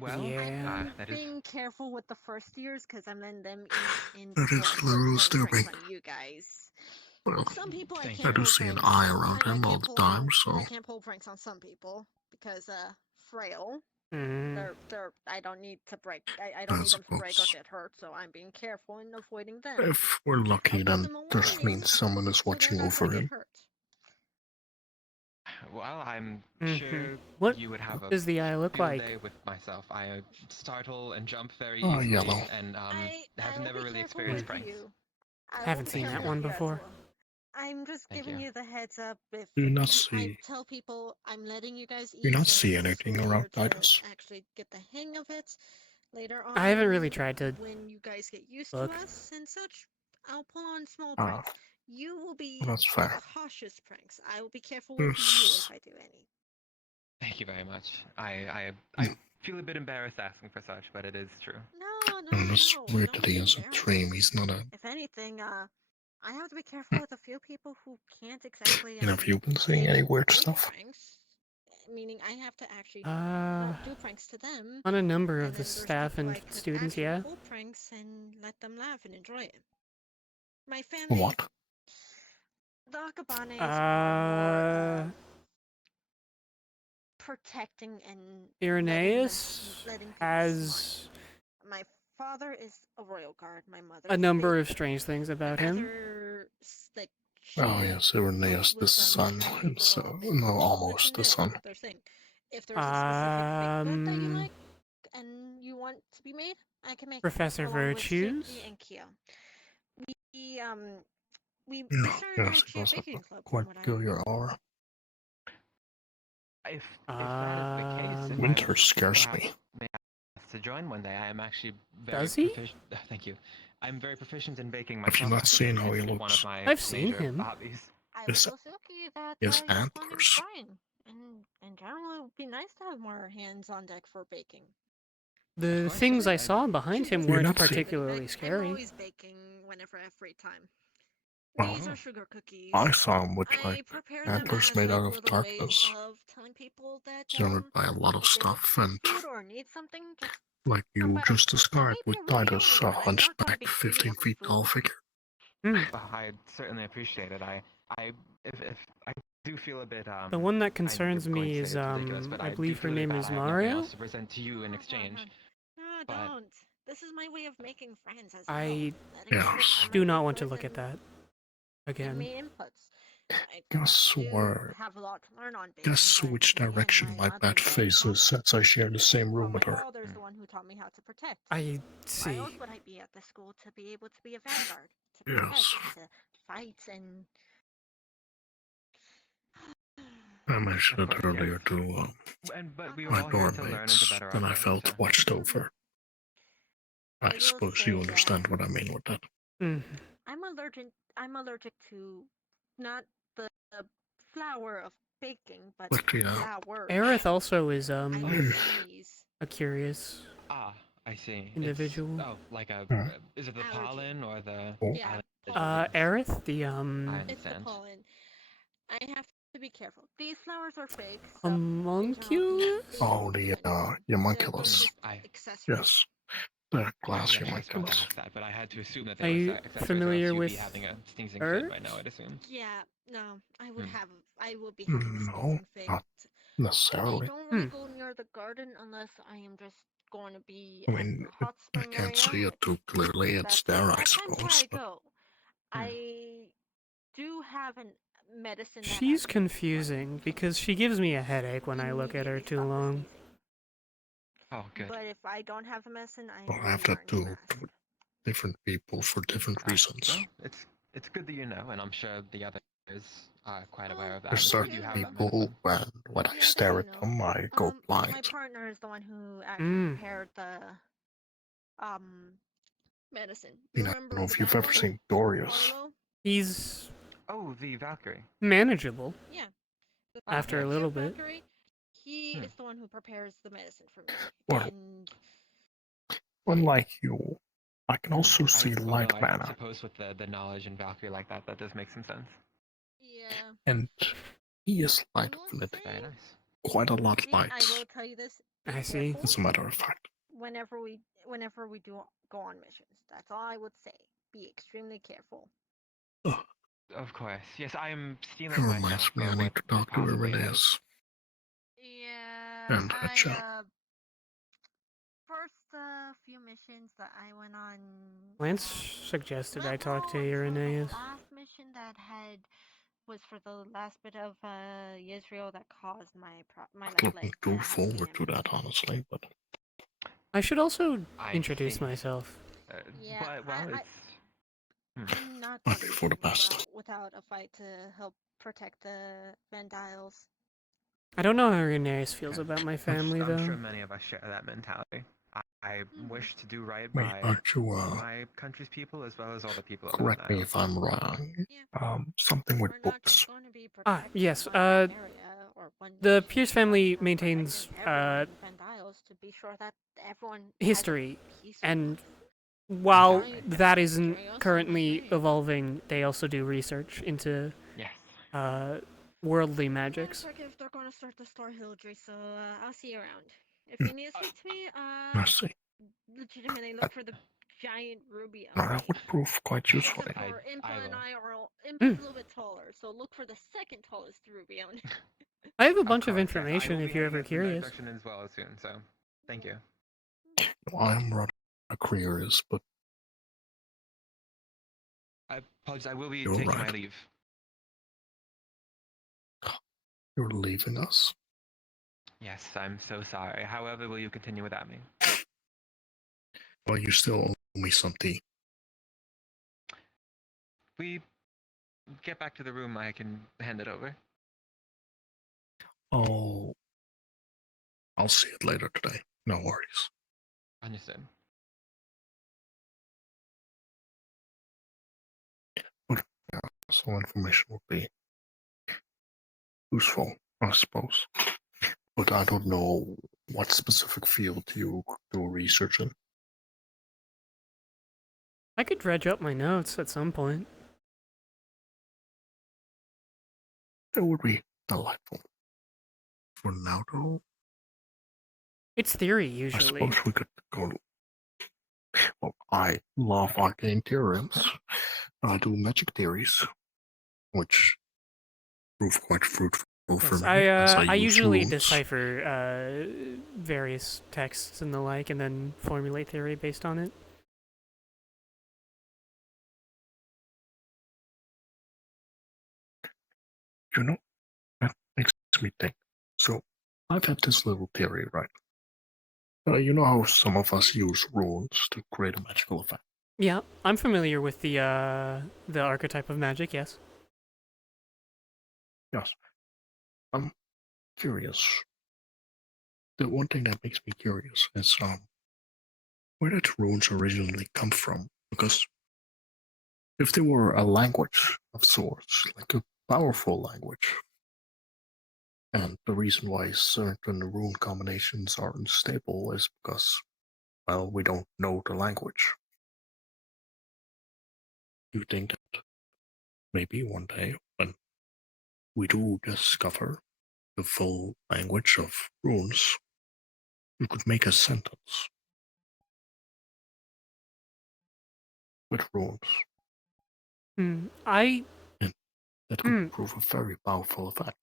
Well, yeah. that is. Being careful with the first years because I'm letting them in That before is I a start little pulling disturbing. pranks on you guys. Well, Some people I thank can't I do pull see an pranks eye on. around I him all can't the pull time, so I can't pull pranks on some people because frail. Mm. They're I don't need to break. I I don't need them to break or suppose get hurt, so I'm being careful in avoiding them. if we're lucky, I'll give then them a that warning, means someone is so they're watching not gonna over get him. hurt. Well, I'm Mhm. sure What you would have a does the eye look field like? day with myself. I startle and jump very Oh, easily, yellow. and have will never be really careful experienced with pranks. you. I will Haven't be seen that careful one with you as before. well. I'm just Thank giving you. you the heads up. If Do you not I see? tell people I'm letting you guys Do you not ease see in anything slowly around to Titus? actually get the hang of it. Later on, I haven't really tried to when you guys get used look. to us and such, I'll pull on small Ah, pranks. You will be that's fair. cautious pranks. I will be careful with you if I do any. Thank you very much. I feel a bit embarrassed asking for such, but it is true. And it's weird Don't that he be has a embarrassed. dream. He's not a. If anything, I have to be careful with a few people who can't exactly Have you been seeing any weird stuff? pranks. Meaning I have to actually do pranks to them. On a number and of the then there's staff people and I could students, actually yeah. pull pranks and let them laugh and enjoy it. My family, What? the Akabanes are more protecting and Irenaeus letting people has My father is a royal guard. My mother a is number of strange things about him. mother, like Oh yes, Irenaeus, the son himself. No, almost the son. their thing. If there's a specific baked good that you like and you want to be made, I can make Professor it along with Virtues? Suki and Kia. We No, started yes, our he Chia does have baking a club quite from what I peculiar remember. aura. If that is the case, if Winter I scares perhaps me. may ask to join one day, I am actually very Does he? proficient. Thank you. I'm very proficient in baking Have you myself. not seen how It's he one looks? of my I've seen major him. hobbies. I will His, tell Suki that his you're planning to antlers. join. And in general, it would be nice to have more hands on deck for baking. The things I saw behind him You're weren't not seeing- particularly I'm scary. always baking whenever I have free time. Well, These are sugar cookies. I saw him with I like prepare them antlers as made like out of little ways darkness, of telling people that surrounded by a lot of if they stuff, want and food or need something, just like you come by. just described with Maybe you're really Titus, hungry, a but I'm not gonna hunchback, be greedy 15 with feet food. tall figure. I certainly appreciate it. If I do feel a bit The one that I think concerns I'm going me to is, say it's ridiculous, but I do believe her feel a bit name bad is I have nothing Mario? else to present to you in exchange. No, But don't. This is my way of making friends as I well. do not want to look at that Give again. me inputs. I Guess do where? have a lot to learn on baking. Guess which direction my bat faces since I share the same room with My her. father's the one who taught me how to protect. I Why see. else would I be at the school to be able to be a vanguard, to protect, Yes. to fight, and I mentioned it earlier to but we were my all here dorm to learn and to mates better that I ourselves, felt so. watched over. I will suppose say you that understand what I mean with that. I'm allergic to not the flour of baking, but But, yeah. flour. Aerith also is I sneeze. a curious I see. individual. It's, like a is it the pollen or the Yeah, Aerith, the It's the pollen. I have to be careful. These flowers are fake. So homunculus? Oh, the homunculus. accessories. Yes. The glass I was about to homunculus. ask that, but I had to assume that Are they were you accessories, or familiar else you'd with be having a sneezing fit by now, I'd assume. Yeah, no, I will be No, having a sneezing fit. not I necessarily. don't really go near the garden unless I am just going to be I at mean, the hot I spring can't area. see it too clearly. It's there, I That's where suppose. I But go. I do have a medicine that She's confusing because she gives me a headache when I look at her too long. Oh, good. But if I don't have the medicine, I I'll am have that too. With different people for different reasons. Well, it's good that you know, and I'm sure the others are quite aware of that. There's If certain you have that people who, medicine. when I stare at them, I go my blind. partner is the one who actually prepared the medicine. I mean, I don't know if you've ever seen Dorius. He's the Valkyrie. manageable. Yeah. After a little bit. He is the one who prepares the medicine for me. Well, unlike you, I can also see light I mana, suppose with the knowledge in Valkyrie like that, that does make some sense. Yeah. and he is light of it. Very nice. Quite a lot I light, will tell you this. I see. as a matter of fact. Whenever we do go on missions, that's all I would say. Be extremely careful. Of course. Yes, I am stealing It reminds myself me, I of need what to talk to possibly Irenaeus. Yeah. And hatch out. First few missions that I went on. Lance suggested I talk to Irenaeus. Last mission that was for the last bit of Israel that caused my Looking too forward to that, honestly, but I should also I introduce see. myself. But, well, it's... I'm not might be for the best. without a fight to help protect the Vandiles. I don't know how Irenaeus feels about my family, I'm though. sure many of us share that mentality. I wish to do right wait, by aren't you, my country's people as well as all the people of correct me Vandiles. if I'm wrong, something with books. Yes, the Pearce family maintains, Vandiles to be sure that everyone history, and while that isn't currently evolving, they also do research into worldly magics. If they're going to start the Star Hildry, so I'll see you around. If you need to speak to me, I see. legitimately look for the giant ruby. Now, that would prove quite useful. Except for Impa and I are Impa's a little bit taller, so look for the second tallest Rubion. I have a bunch of information if you're ever curious. As well soon, so thank you. I'm rather curious, but I apologize. I will be You're taking right. my leave. you're leaving us. Yes, I'm so sorry. However, will you continue without me? Well, you still owe me some tea. We get back to the room. I can hand it over. Oh, I'll see it later today. No worries. Understood. But yeah, some information would be useful, I suppose. But I don't know What specific field do you do research in? I could dredge up my notes at some point. That would be delightful. For now, though, It's theory, I usually. suppose we could go to. Well, I love arcane theorems. I do magic theories, which prove quite fruitful for Yes, me. As I use usually runes. decipher various texts and the like, and then formulate theory based on it. You know, that makes me think. So, I've had this little theory, right? You know how some of us use runes to create a magical effect? Yeah, I'm familiar with the archetype of magic. Yes. Yes. I'm curious. The one thing that makes me curious is where did runes originally come from? Because if they were a language of sorts, like a powerful language, and the reason why certain rune combinations are unstable is because, well, we don't know the language. You think that maybe one day, when we do discover the full language of runes, you could make a sentence with runes, I. and that could prove a very powerful effect.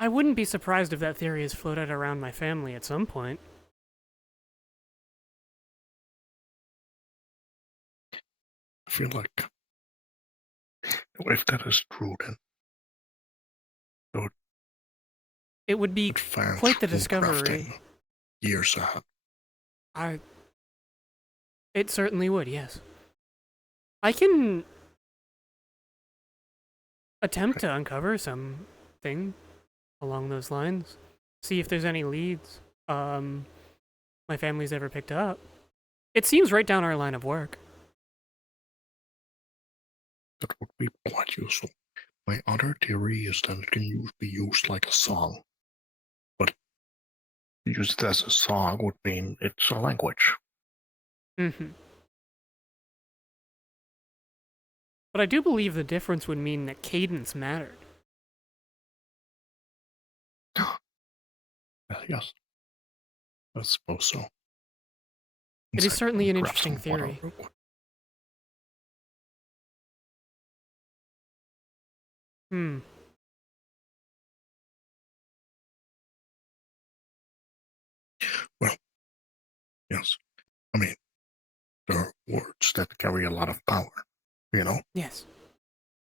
I wouldn't be surprised if that theory is floated around my family at some point. I feel like if that is true, then it would be quite the discovery. Years ahead. It certainly would, yes. I can attempt to uncover something along those lines. See if there's any leads my family's ever picked up. It seems right down our line of work. That would be quite useful. My other theory is that it can be used like a song. But used as a song would mean it's a language. Mm-hmm. But I do believe the difference would mean that cadence mattered. Yes. I suppose so. It is certainly an interesting theory. Well, yes. I mean, there are words that carry a lot of power, you know? Yes.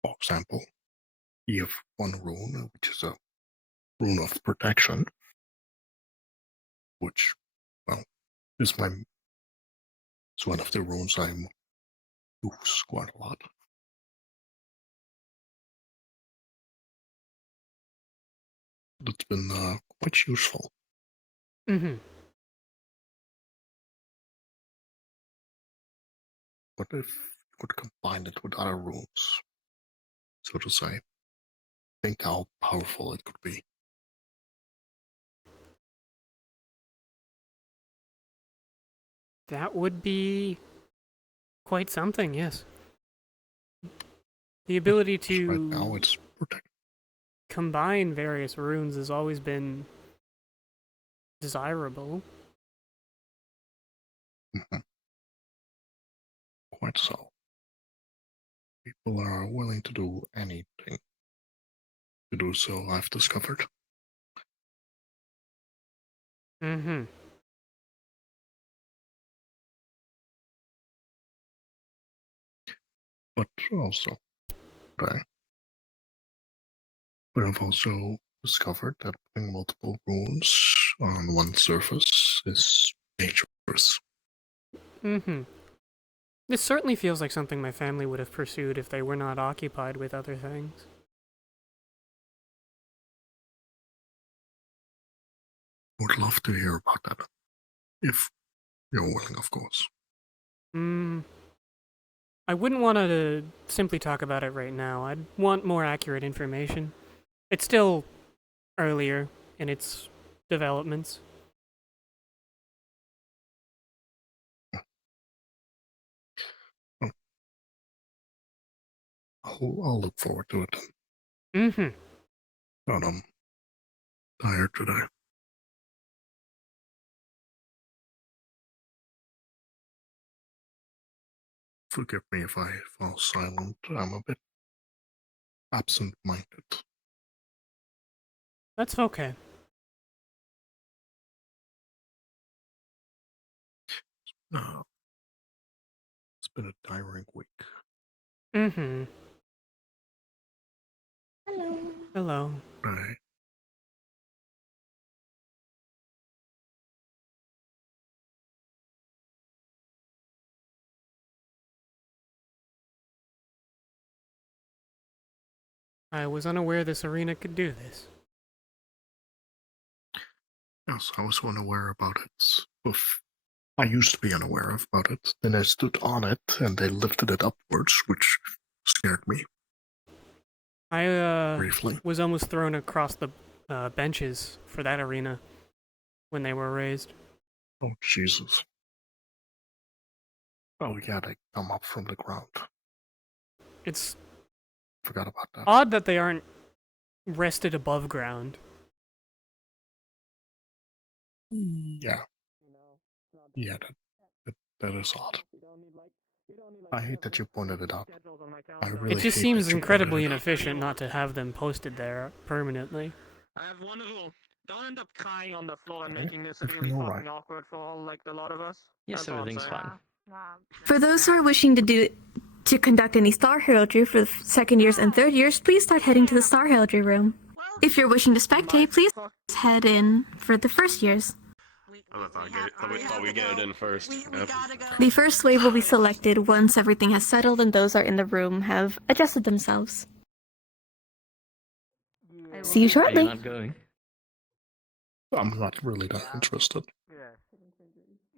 For example, you have one rune, which is a rune of protection, which, well, is it's one of the runes I use quite a lot. It's been quite useful. Mm-hmm. What if you could combine it with other runes, so to say? Think how powerful it could be. That would be quite something, yes. The ability to right now it's combine various runes has always been desirable. Mm-hmm. Quite so. People are willing to do anything to do so, I've discovered. Mm-hmm. But also, but I've also discovered that putting multiple runes on one surface is dangerous. Mm-hmm. This certainly feels like something my family would have pursued if they were not occupied with other things. Would love to hear about that. If you're willing, of course. I wouldn't want to simply talk about it right now. I'd want more accurate information. It's still earlier in its developments. I'll look forward to it. Mm-hmm. But I'm tired today. Forgive me if I fall silent. I'm a bit absent-minded. That's okay. It's been a tiring week. Mm-hmm. Hello. Hello. Right. I was unaware this arena could do this. Yes, I was unaware about it. I used to be unaware about it. Then I stood on it, and they lifted it upwards, which scared me. I Briefly. was almost thrown across the benches for that arena when they were raised. Oh, Jesus. Oh, yeah, they come up from the ground. It's Forgot about that. odd that they aren't rested above ground. Yeah. Yeah, that is odd. I hate that you pointed it out. I really It just hate seems that you incredibly pointed it out. inefficient not to have them posted there permanently. I have one rule. Don't end up crying on the floor and Okay. making this If you really know, fucking right. awkward for all, like, a lot of us. Yes, That's all I'm everything's saying. fine. For those who are wishing to conduct any Star Heraldry for the second years and third years, please start heading to the Star Heraldry room. If you're wishing to spectate, please head in for the first years. I thought we get it in first. The first wave will be selected once everything has settled and those are in the room have adjusted themselves. See you You're shortly. not going. I'm not really that interested. Yeah.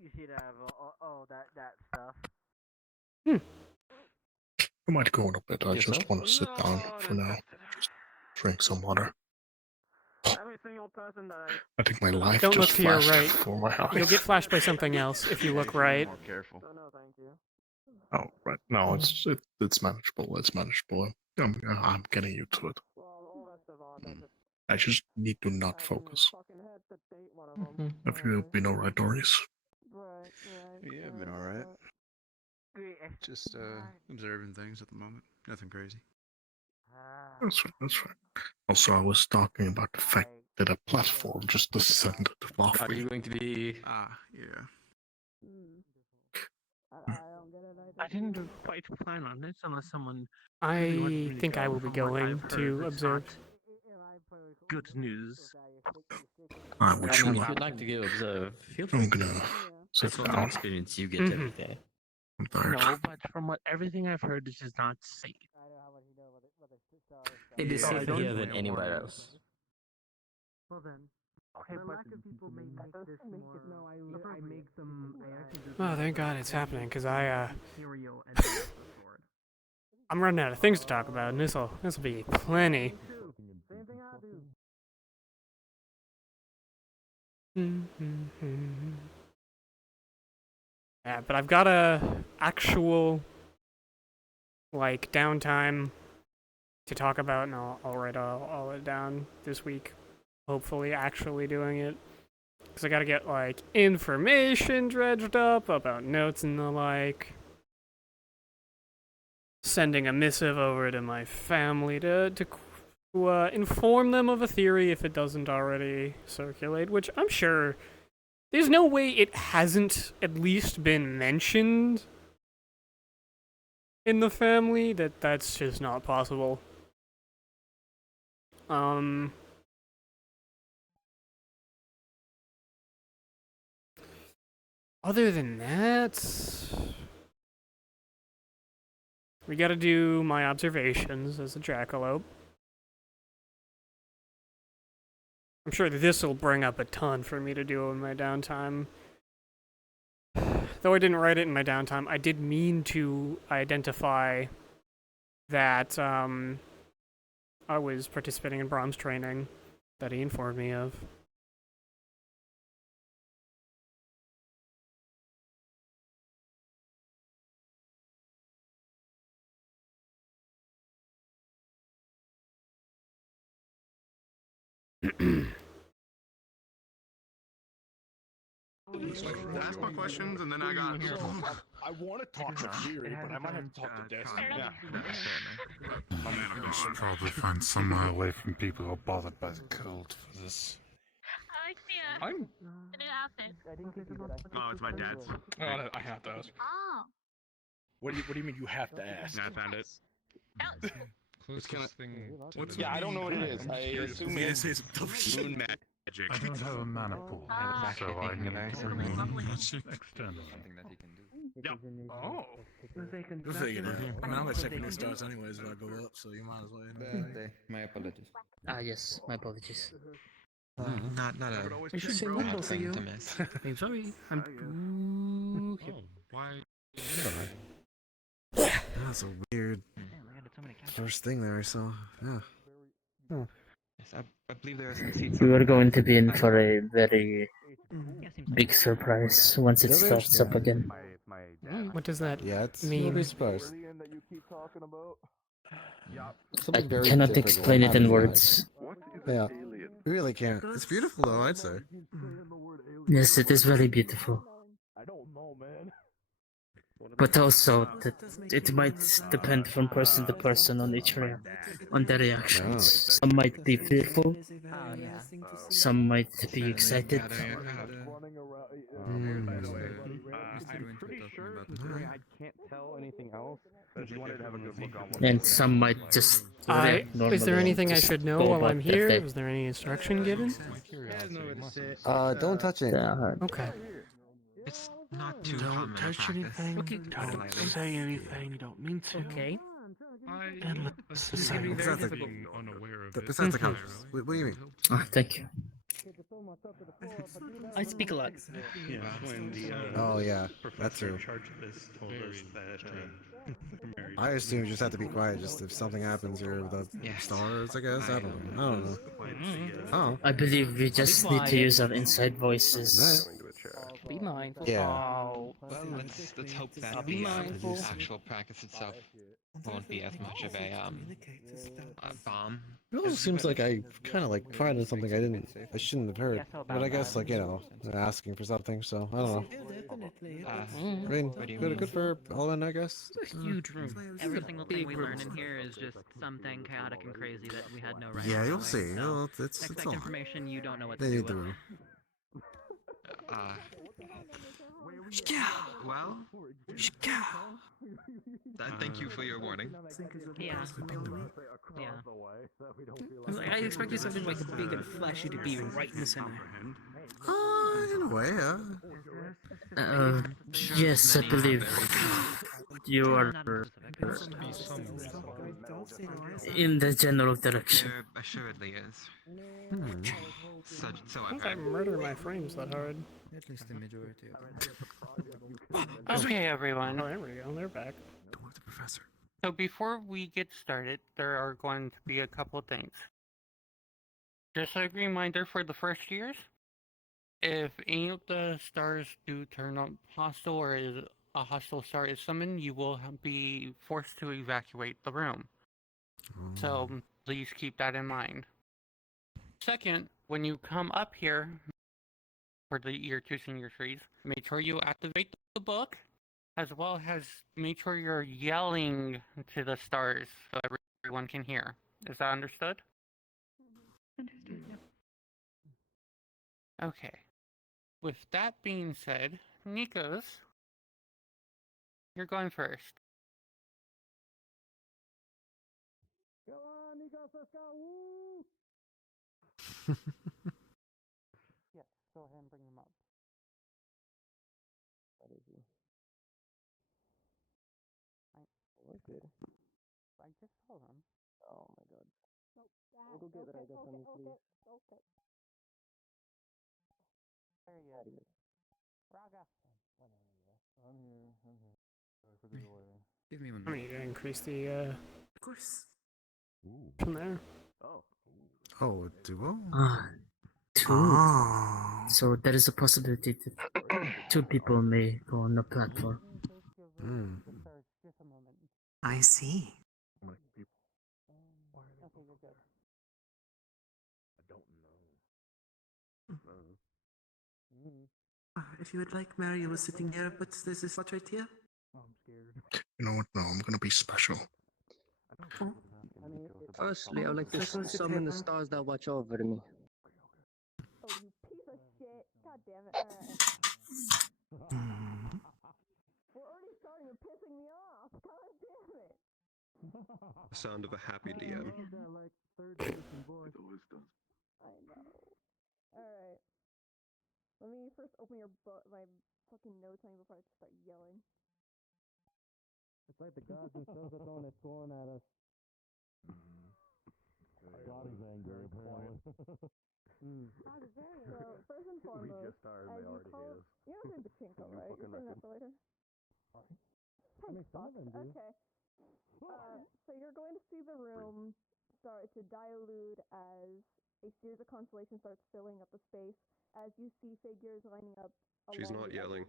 You should have that stuff. I might go in a bit. I Yourself? just want to sit down for now. Just drink some water. Every single person that I think my life Don't look just to your flashed right. before my eyes. You'll get flashed by something else if you look right. More careful. no, thank you. Oh, right. No, it's manageable. It's manageable. I'm getting used to it. I just need to not focus. Have you been alright, Doris? Yeah, I've been alright. Just observing things at the moment. Nothing crazy. That's fine. That's fine. Also, I was talking about the fact that a platform just descended off Are me. you going to be... Yeah. I didn't quite plan on this unless someone. I think I will be going to observe. Good news. Would you If like? you'd like to go observe, feel free. I'm gonna sit That's not an down. experience you get Mhm. every day. I'm tired. No, but from everything I've heard, this is not safe. It is So I safer don't here than plan anywhere on- else. Well then. Okay, the lack of people may make this more. No, I make them. I actually just. Oh, thank God it's happening, because I'm running out of things to talk about, and this'll be plenty. Same thing I do. Yeah, but I've got a actual, like, downtime to talk about, and I'll write all it down this week. Hopefully actually doing it. Because I gotta get, like, information dredged up about notes and the like. Sending a missive over to my family to inform them of a theory if it doesn't already circulate, which I'm sure there's no way it hasn't at least been mentioned in the family. That's just not possible. Other than that, we gotta do my observations as a jackalope. I'm sure this will bring up a ton for me to do in my downtime. Though I didn't write it in my downtime, I did mean to identify that I was participating in Brahms training that he informed me of. Ask my questions and then I got. I want to talk to Fury, but I might have to talk to Destiny. Yeah. I should probably find somewhere away from people who are bothered by the cold for this. I'm. Oh, it's my dad's. Oh, I have to ask. Oh. What do you mean you have to ask? I found it. Closest thing. What's Yeah, I don't know what it is. I assume it's moon magic. I don't have a mana pool, so I need to bring magic externally. Something that he can do. Yep. Oh. You'll figure it out. I mean, I'm gonna check for new stars anyways if I go up, so you might as well. My apologies. Ah, yes, my apologies. Not a. I should say one though for thing you. to miss. I'm sorry. I'm. Why? That's a weird first thing there. So yeah. Yes, I believe there are some seats. We were going to be in for a very big surprise once it starts up again. What does that mean? You'll be surprised. I cannot explain it in words. Yeah. You really can't. It's beautiful though, I'd say. Yes, it is very beautiful. But also, that it might depend from person to person on on their reactions. Some might be fearful, some might be excited, I'm pretty sure I can't tell anything else. But you wanted to have a good look on what and some might just react normally. Is there anything I just should know go while about I'm their here? day. Was there any instruction given? Don't touch it. Okay. It's not too Don't common touch practice. anything. Don't say anything. You don't mean to. Okay. And let's just say Besides the comments. What do you mean? Ah, thank you. I speak a lot. Yeah, when the Oh yeah, that's professor true. in charge of this told us that I assume you just have to be quiet. Just if something happens here with the stars, I guess. I don't know. Oh. I believe we just need to use our inside voices. Be mindful. Yeah. Well, let's hope that Be the mindful. actual practice itself won't be as much of a bomb. It also seems like I kind of like provided something I shouldn't have heard. But I guess like asking for something. So I don't know. I mean, good for Alwyn, I guess. It's a huge room. Every single thing we learn in here is just something chaotic and crazy that we had no right Yeah, to you'll know, see. so It's expect all right. information you don't know what They to do need the with. room. Well, thank you for your warning. Yeah. Yeah. I expected something like big and flashy to be right in the center. In a way, Yes, I believe you are in the general direction. There assuredly is. So I I've think I heard. murder my frames that hard. At least the majority of Okay, everyone. Oh, there we go. They're back. the professor. So before we get started, there are going to be a couple things. Just a reminder for the first years, if any of the stars do turn up hostile or a hostile star is summoned, you will be forced to evacuate the room. So please keep that in mind. Second, when you come up here for the year 2 senior trees, make sure you activate the book, as well as make sure you're yelling to the stars so everyone can hear. Is that understood? Understood. Okay. With that being said, Nikos, you're going first. Go on, Nikos, let's go! Woo! Yeah, go ahead and bring him up. What is he? Look good. I just saw him. Oh my god. We'll go get it, I guess, on this leave. Okay. There he is. Raga. I'm here. Sorry for the delay. Give me one. I mean, you gotta increase the Of course. from there. Oh. Oh, a duo? Two. Oh. So there is a possibility that 2 people may go on the platform. Just a moment. I see. Okay, you're good. I don't know. If you would like, Mary, was sitting here, but there's this spot right here. You know what? No, I'm gonna be special. Firstly, I would like to summon the stars that watch over me. Oh, you piece of shit. God damn it. We're already starting with pissing me off. God damn it. Sound of a happy DM. I know. Alright. Let me first open my fucking notes on you before I start yelling. It's like the gods themselves are throwing a scorn at us. God is angry, apparently. So, first and foremost, as you call... You know who Bachinko, right? You're saying that for later? Thanks, Fox. Okay. So you're going to see the room start to dilute as a series of constellations starts filling up the space as you see figures lining up She's along not the yelling.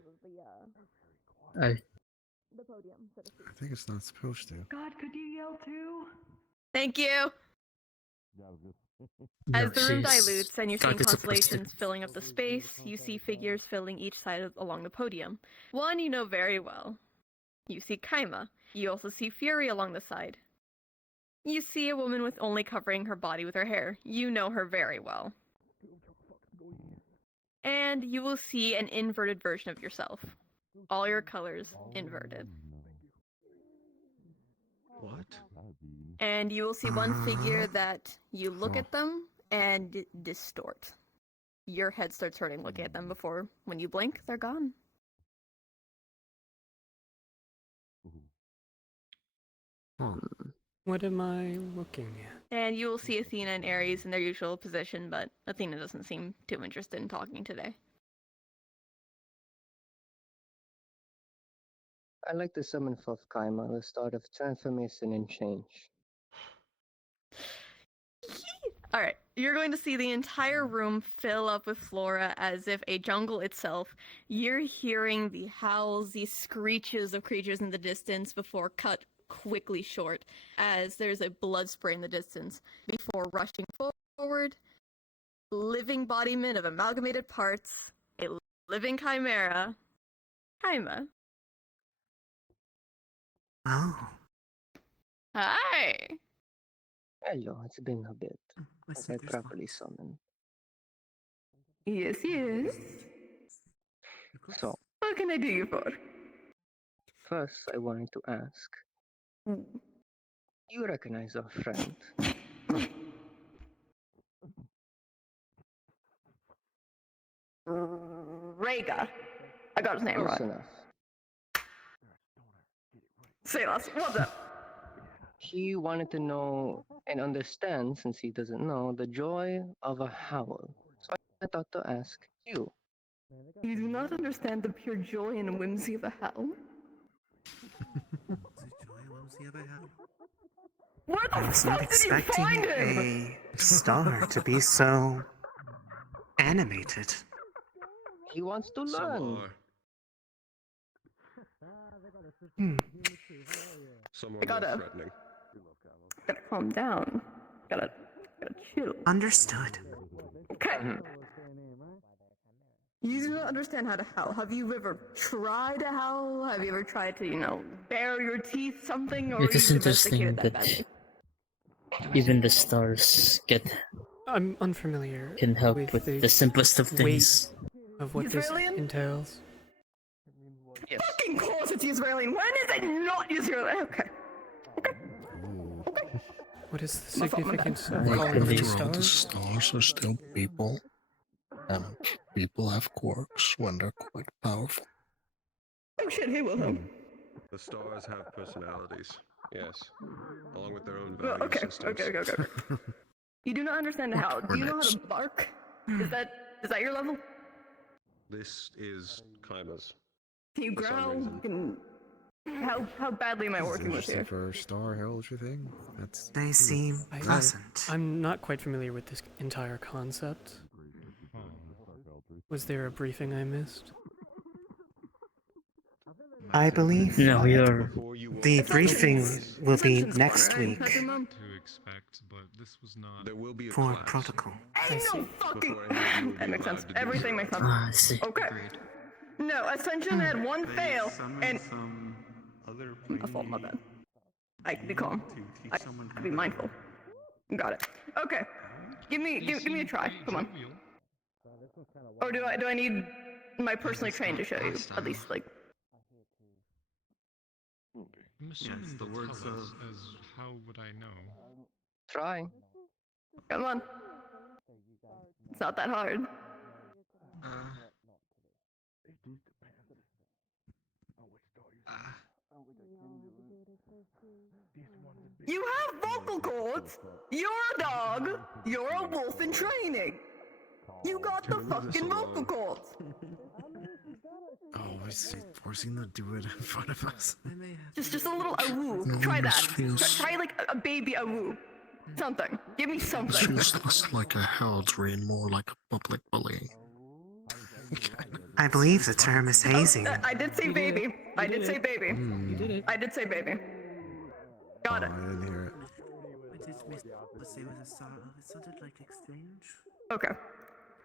The podium, so to speak. I think it's not supposed to. God, could you yell too? Thank you! As the room dilutes and you're seeing constellations filling up the space, you see figures filling each side along the podium. One you know very well. You see Kaima. You also see Fury along the side. You see a woman with only covering her body with her hair. You know her very well. And you will see an inverted version of yourself. All your colors inverted. What? And you will see one figure that you look at them and distort. Your head starts hurting looking at them before, when you blink, they're gone. What am I looking at? And you will see Athena and Ares in their usual position, but Athena doesn't seem too interested in talking today. I like to summon forth Kaima, the start of transformation and change. Alright, you're going to see the entire room fill up with flora as if a jungle itself. You're hearing the howls, the screeches of creatures in the distance before cut quickly short as there's a blood spray in the distance before rushing forward. Living embodiment of amalgamated parts, a living chimera, Kaima. Oh. Hi! Hello, it's been a bit. As I properly summoned. Yes, yes. So, What can I do you for? first I wanted to ask. You recognize our friend? Rhaegar. I got his name Close right. enough. Say less. What's up? He wanted to know and understand, since he doesn't know, the joy of a howl. So I thought to ask you. You do not understand the pure joy and whimsy of a howl? Where I the was not fuck did you expecting find him? a star to be so animated. He wants to learn. Someone Gotta- threatening. Gotta calm down. Gotta chill. Understood. Okay. You do not understand how to howl. Have you ever tried to howl? Have you ever tried to, bare your teeth, something? Or It is are you interesting domesticated that that badly? even the stars I'm unfamiliar. can help with the simplest of things. Of what Israelian? this entails. Fucking course it's Israelian. When is it not Israelian? Okay. What is the significance of Right, calling after them all, the stars? stars are still people. And people have quirks when they're quite powerful. Oh shit, hey Wilhelm. The stars have personalities, yes, along with their own Well, value okay, systems. okay. You do not understand how. Do you know how to bark? Is that your level? This is Kaima's. Can you For some growl? reason. How badly am I working with you? For star heraldry thing? They seem pleasant. I'm not quite familiar with this entire concept. Was there a briefing I missed? I believe No, you're... the briefing will be next week To expect, but this was not. There will be a for class protocol. Ain't no fucking. before any of you will That be makes allowed sense. to do Everything so. makes sense. Ah, I see. Okay. No, Ascension had one fail, and some other my fault, my bad. I can be calm. I can be mindful. Got it. Okay. Give me a try. Come on. Or do I need my personally trained to show you? At least like. I'm assuming the word says as how would I know? Try. Come on. It's not that hard. You have vocal cords. You're a dog. You're a wolf in training. You got the fucking vocal cords. Oh, is he forcing them to do it in front of us? Just a little awoo. Try that. Try like a baby awoo. Something. Give me This something. feels less like a heraldry and more like a public bullying. I believe the term is hazing. I did say baby. I did say baby. You did it. I did say baby. Got it. I didn't hear it. What did Miss say was the start of? It sounded like exchange. Okay.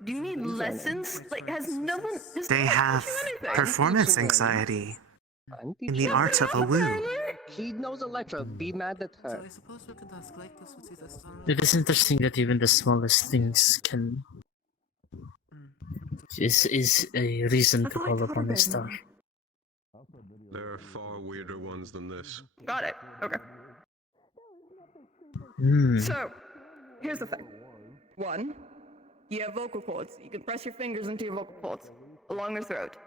Do you need lessons? Like, has no one... They have performance anxiety in the art of a woo. He knows Electra. Be mad at her. I suppose we could ask like this. What's the start? It is interesting that even the smallest things can is a reason to call upon a star. There are far weirder ones than this. Got it. Okay. Hmm. So, here's the thing. One, you have vocal cords. You can press your fingers into your vocal cords along your throat.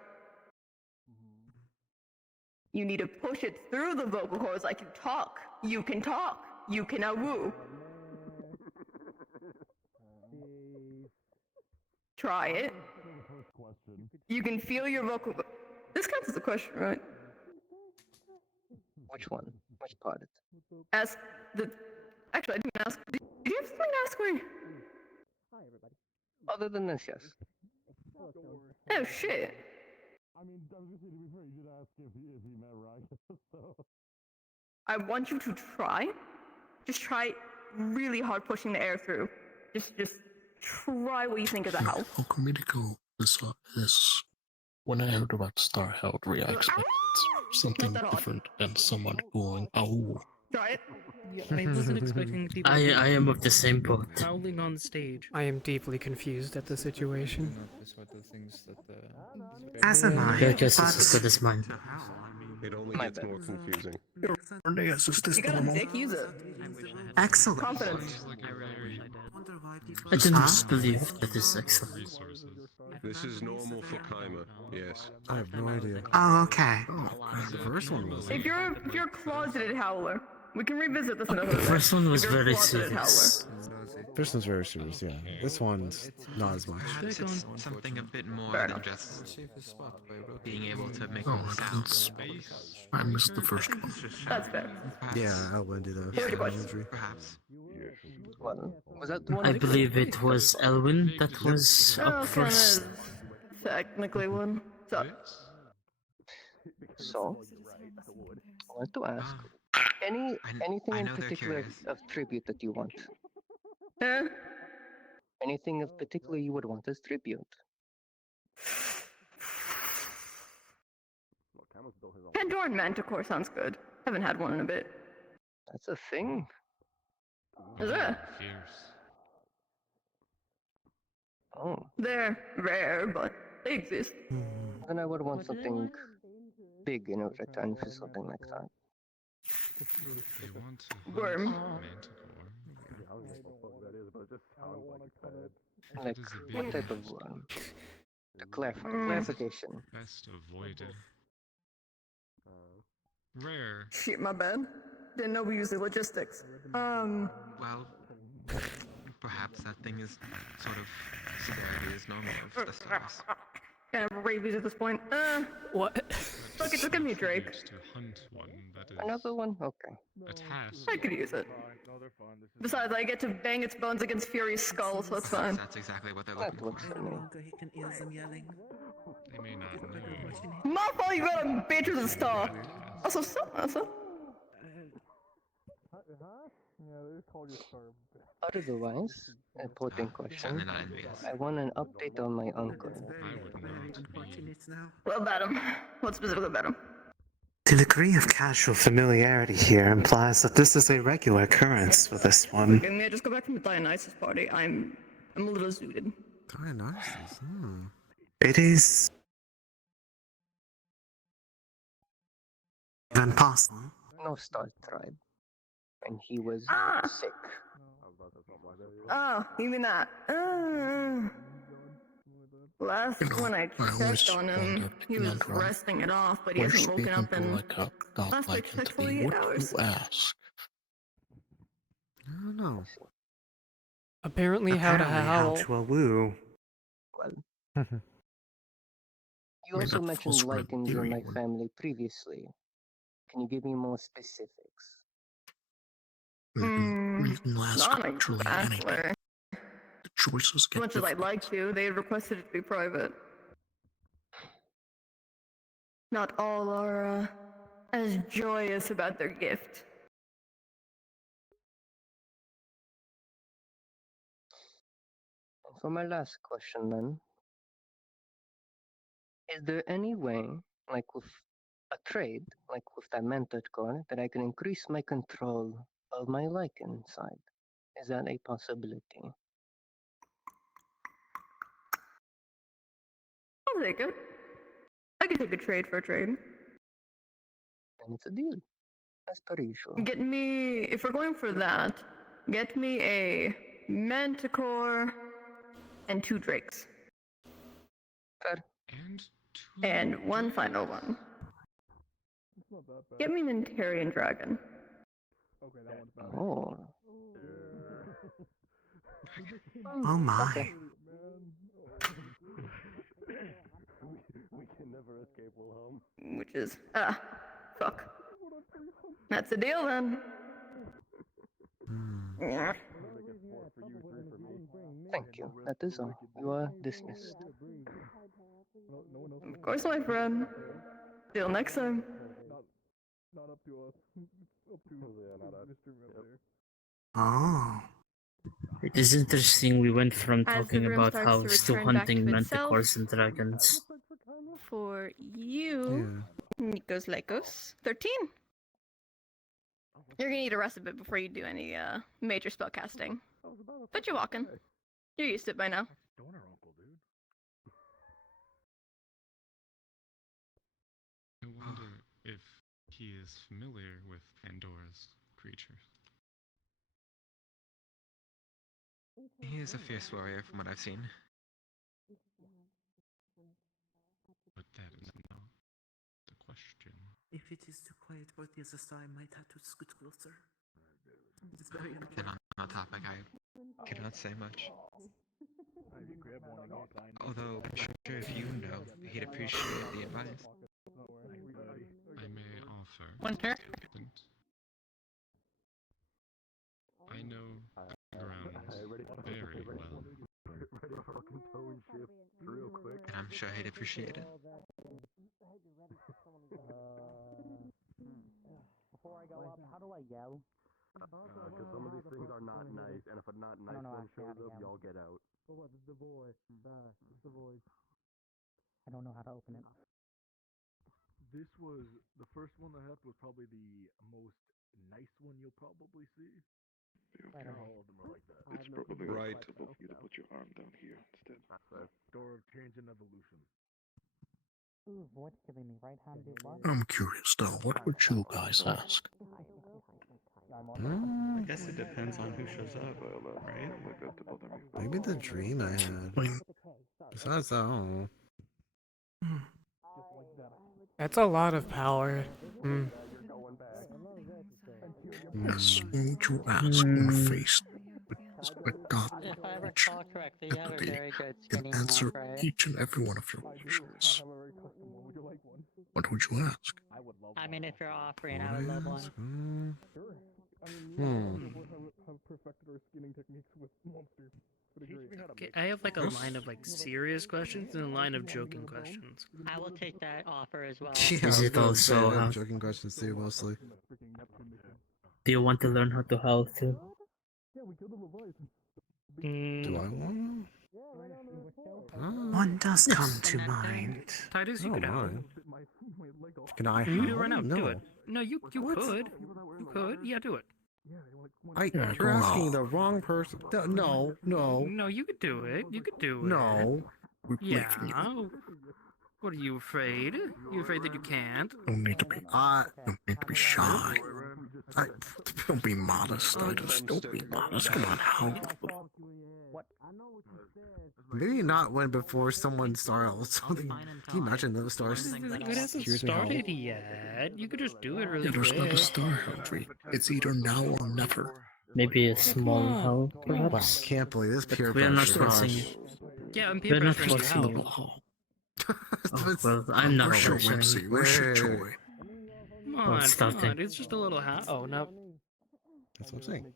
You need to push it through the vocal cords like you talk. You can talk. You can awoo. Try it. You can feel your vocal. This counts as a question, right? Which one? Which part? Ask the. Actually, I didn't ask. Did you have something to ask me? Other than this, yes. Oh shit. I mean, to be fair, you did ask if he met Raga, so... I want you to try. Just try really hard pushing the air through. Just try what you think of the house. How comedical this is. When I heard about Star Heraldry, I expected something different than someone going, "Oh." Try it. Yeah, I wasn't expecting people. I am of the same boat. Howling on stage. I am deeply confused at the situation. As am I, Your guess is but as good as mine. It only gets more confusing. You got a dick, use it. excellent. Confidence. I do not believe that is excellent. This is normal for Kaima, yes. I have no idea. Oh, okay. The first one was. If you're a closeted howler, we can revisit this another The day. first one was If you're a very closeted serious. First one's very serious, yeah. This one's not as much. Perhaps it's something a bit more than just being able to make all the sounds. I missed the first one. That's fair. Yeah, Elwyn did a injury. Perhaps. Was that the one? I believe it was Elwyn that was up first. Technically one. So, I want to ask, anything I in know they're particular curious. of tribute that you want? Eh? Anything of particular you would want as tribute? Pandoran Manticore sounds good. Haven't had one in a bit. That's a thing. Is it? Fierce. Oh. They're rare, but they exist. Then I would want something big in return for something like that. They want Worm. Like, what type of worm? To clarification. Best avoided. Rare. Shit, my bad. Didn't know we used the logistics. Well, perhaps that thing is sort of severity is normal of the stars. Kind of rabies at this point. What? Look, just give me a Drake. To hunt one that is Another one? Okay. a task. I could use it. Besides, I get to bang its bones against Fury's skull, so it's fine. That's exactly what they're That looking works for. for me. He can hear them yelling. They may not know. My fault, you got a bitch with a star. Also, Otherwise, important question. Certainly not envious. I want an update on my uncle. Very unfortunate now. What about him? What specifically about him? The degree of casual familiarity here implies that this is a regular occurrence for this one. Okay, may I just go back from the Dionysus party? I'm a little zooted. Dionysus, It is even possible. No Star Tribe. And he was sick. Oh, you mean that? Last when I checked on him, he was resting it off, but he When hasn't woken speaking up to in like a last I godlike checked entity, 48 what hours. do you ask? I don't know. Apparently how to howl. to a woo. Well, you also mentioned lichens in my family previously. Can you give me more specifics? You can ask Not literally exactly. anything. The choices As get much as I'd like to, they requested it to be private. Not all are as joyous about their gift. And for my last question then, is there any way, like with a trade, like with that mentor core, that I can increase my control of my lichen side? Is that a possibility? I'll take it. I can take a trade for a trade. And it's a deal. As per usual. Get me, if we're going for that, get me a manticore and 2 drakes. Fair. And one final one. Get me an Antarian dragon. Oh. Oh my. Okay. We can never escape Wilhelm. Which is, fuck. That's a deal then. Yeah. Thank you. That is all. You are dismissed. Of course, my friend. Till next time. Not up to us. Up to Mr. Miller. Oh. It is interesting we went from As the talking room about starts how to still return back hunting to itself. manticores and dragons. For you, Nikos Lekos, 13. You're gonna need to rest a bit before you do any major spell casting. But you're walking. You're used to it by now. I wonder if he is familiar with Pandora's creatures. He is a fierce warrior from what I've seen. But that is not the question. If it is too quiet about the other side, I might have to scoot closer. It's very Then on that topic, I cannot say much. Although I'm sure if you know, he'd appreciate the advice. I may offer. Winter? I know the grounds very well. And I'm sure he'd appreciate it. Before I go up, how do I yell? Because some of these things are not nice, and if a not nice one shows up, y'all get out. Oh, what is the voice? It's the voice. I don't know how to open it. This was the first one I had was probably the most nice one you'll probably see. All of them are like that. It's probably right above you to put your arm down here instead. Door of change and evolution. Ooh, what's giving me right hand do what? I'm curious though, what would you guys ask? Hmm. I guess it depends on who shows up, right? Maybe the dream I had. Besides that, I don't know. That's a lot of power. Yes, would you ask on face with God If I ever which saw correctly, you have a very good can skinny answer hand, right? each and every one of your questions? What would you ask? I mean, if you're offering, I would love one. Perfected our skinning techniques with monsters. Okay, I have like a line of like serious questions and a line of joking questions. I will take that offer as well. Yeah, Is it also joking questions too, mostly? Do you want to learn how to howl too? Do I want One does come to mind. Titus, you could howl. Can I You do howl? it right now. No. Do it. No, you could. You could. Yeah, do it. You're asking the wrong person. No. No, you could do it. You could do it. No. Yeah. What are you afraid? You afraid that you can't? Don't need to be. Don't need to be shy. Don't be modest, Titus. Don't be modest. Come on, howl. Maybe not when before someone starts something. Can you imagine those stars? It hasn't started yet. You could just do it really Yeah, there's quick. not a star, Humphrey. It's either now or never. Maybe a small howl, perhaps? I can't believe this peer We're not pressure. forcing Gosh. it. Yeah, and We're peer not pressure is forcing how. it. Oh, well, I'm not Where's your pressuring whimsy? you. Where's your joy? Come Don't on, start come on. it. It's just a little hat. Oh, no. That's what I'm saying.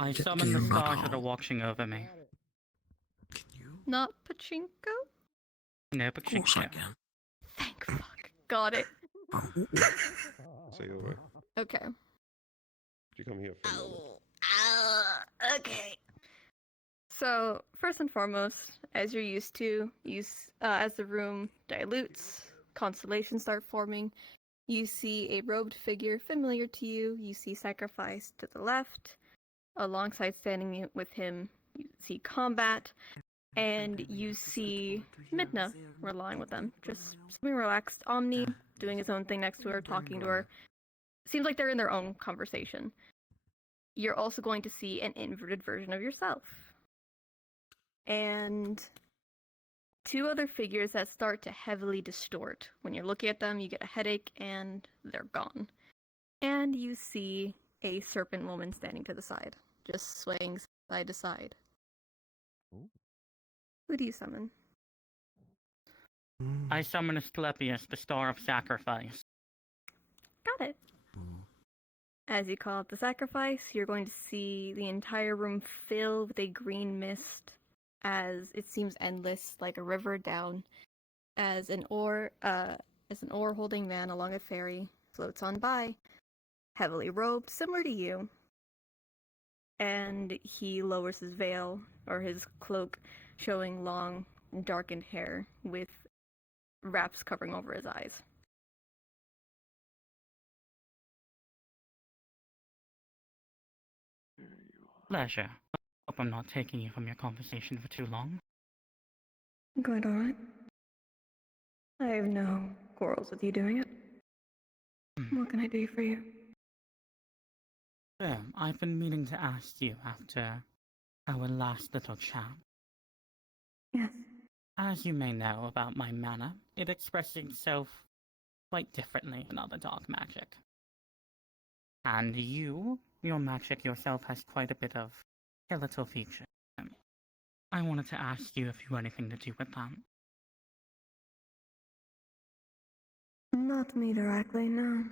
I Do summon you the not stars howl? that are watching over me. Not pachinko? No, Of course I can. Thank fuck. Got it. Say over. Okay. You come here for a moment. Okay. So, first and foremost, as you're used to, as the room dilutes, constellations start forming. You see a robed figure familiar to you. You see Sacrifice to the left. Alongside standing with him, you see Combat. And you see Midna relying with them. Just being relaxed. Omni doing his own thing next to her, talking to her. Seems like they're in their own conversation. You're also going to see an inverted version of yourself. And two other figures that start to heavily distort. When you're looking at them, you get a headache and they're gone. And you see a serpent woman standing to the side, just swaying side to side. Who do you summon? I summon Asclepius, the Star of Sacrifice. Got it. As you call out the sacrifice, you're going to see the entire room fill with a green mist as it seems endless, like a river down, as an oar holding man along a ferry floats on by, heavily robed, similar to you. And he lowers his veil, or his cloak, showing long, darkened hair with wraps covering over his eyes. Pleasure. Hope I'm not taking you from your conversation for too long. Quite alright. I have no quarrels with you doing it. What can I do for you? I've been meaning to ask you after our last little chat. Yes. As you may know about my mana, it expresses itself quite differently than other dark magic. And your magic yourself has quite a bit of skeletal features. I wanted to ask you if you had anything to do with that. Not me directly, no.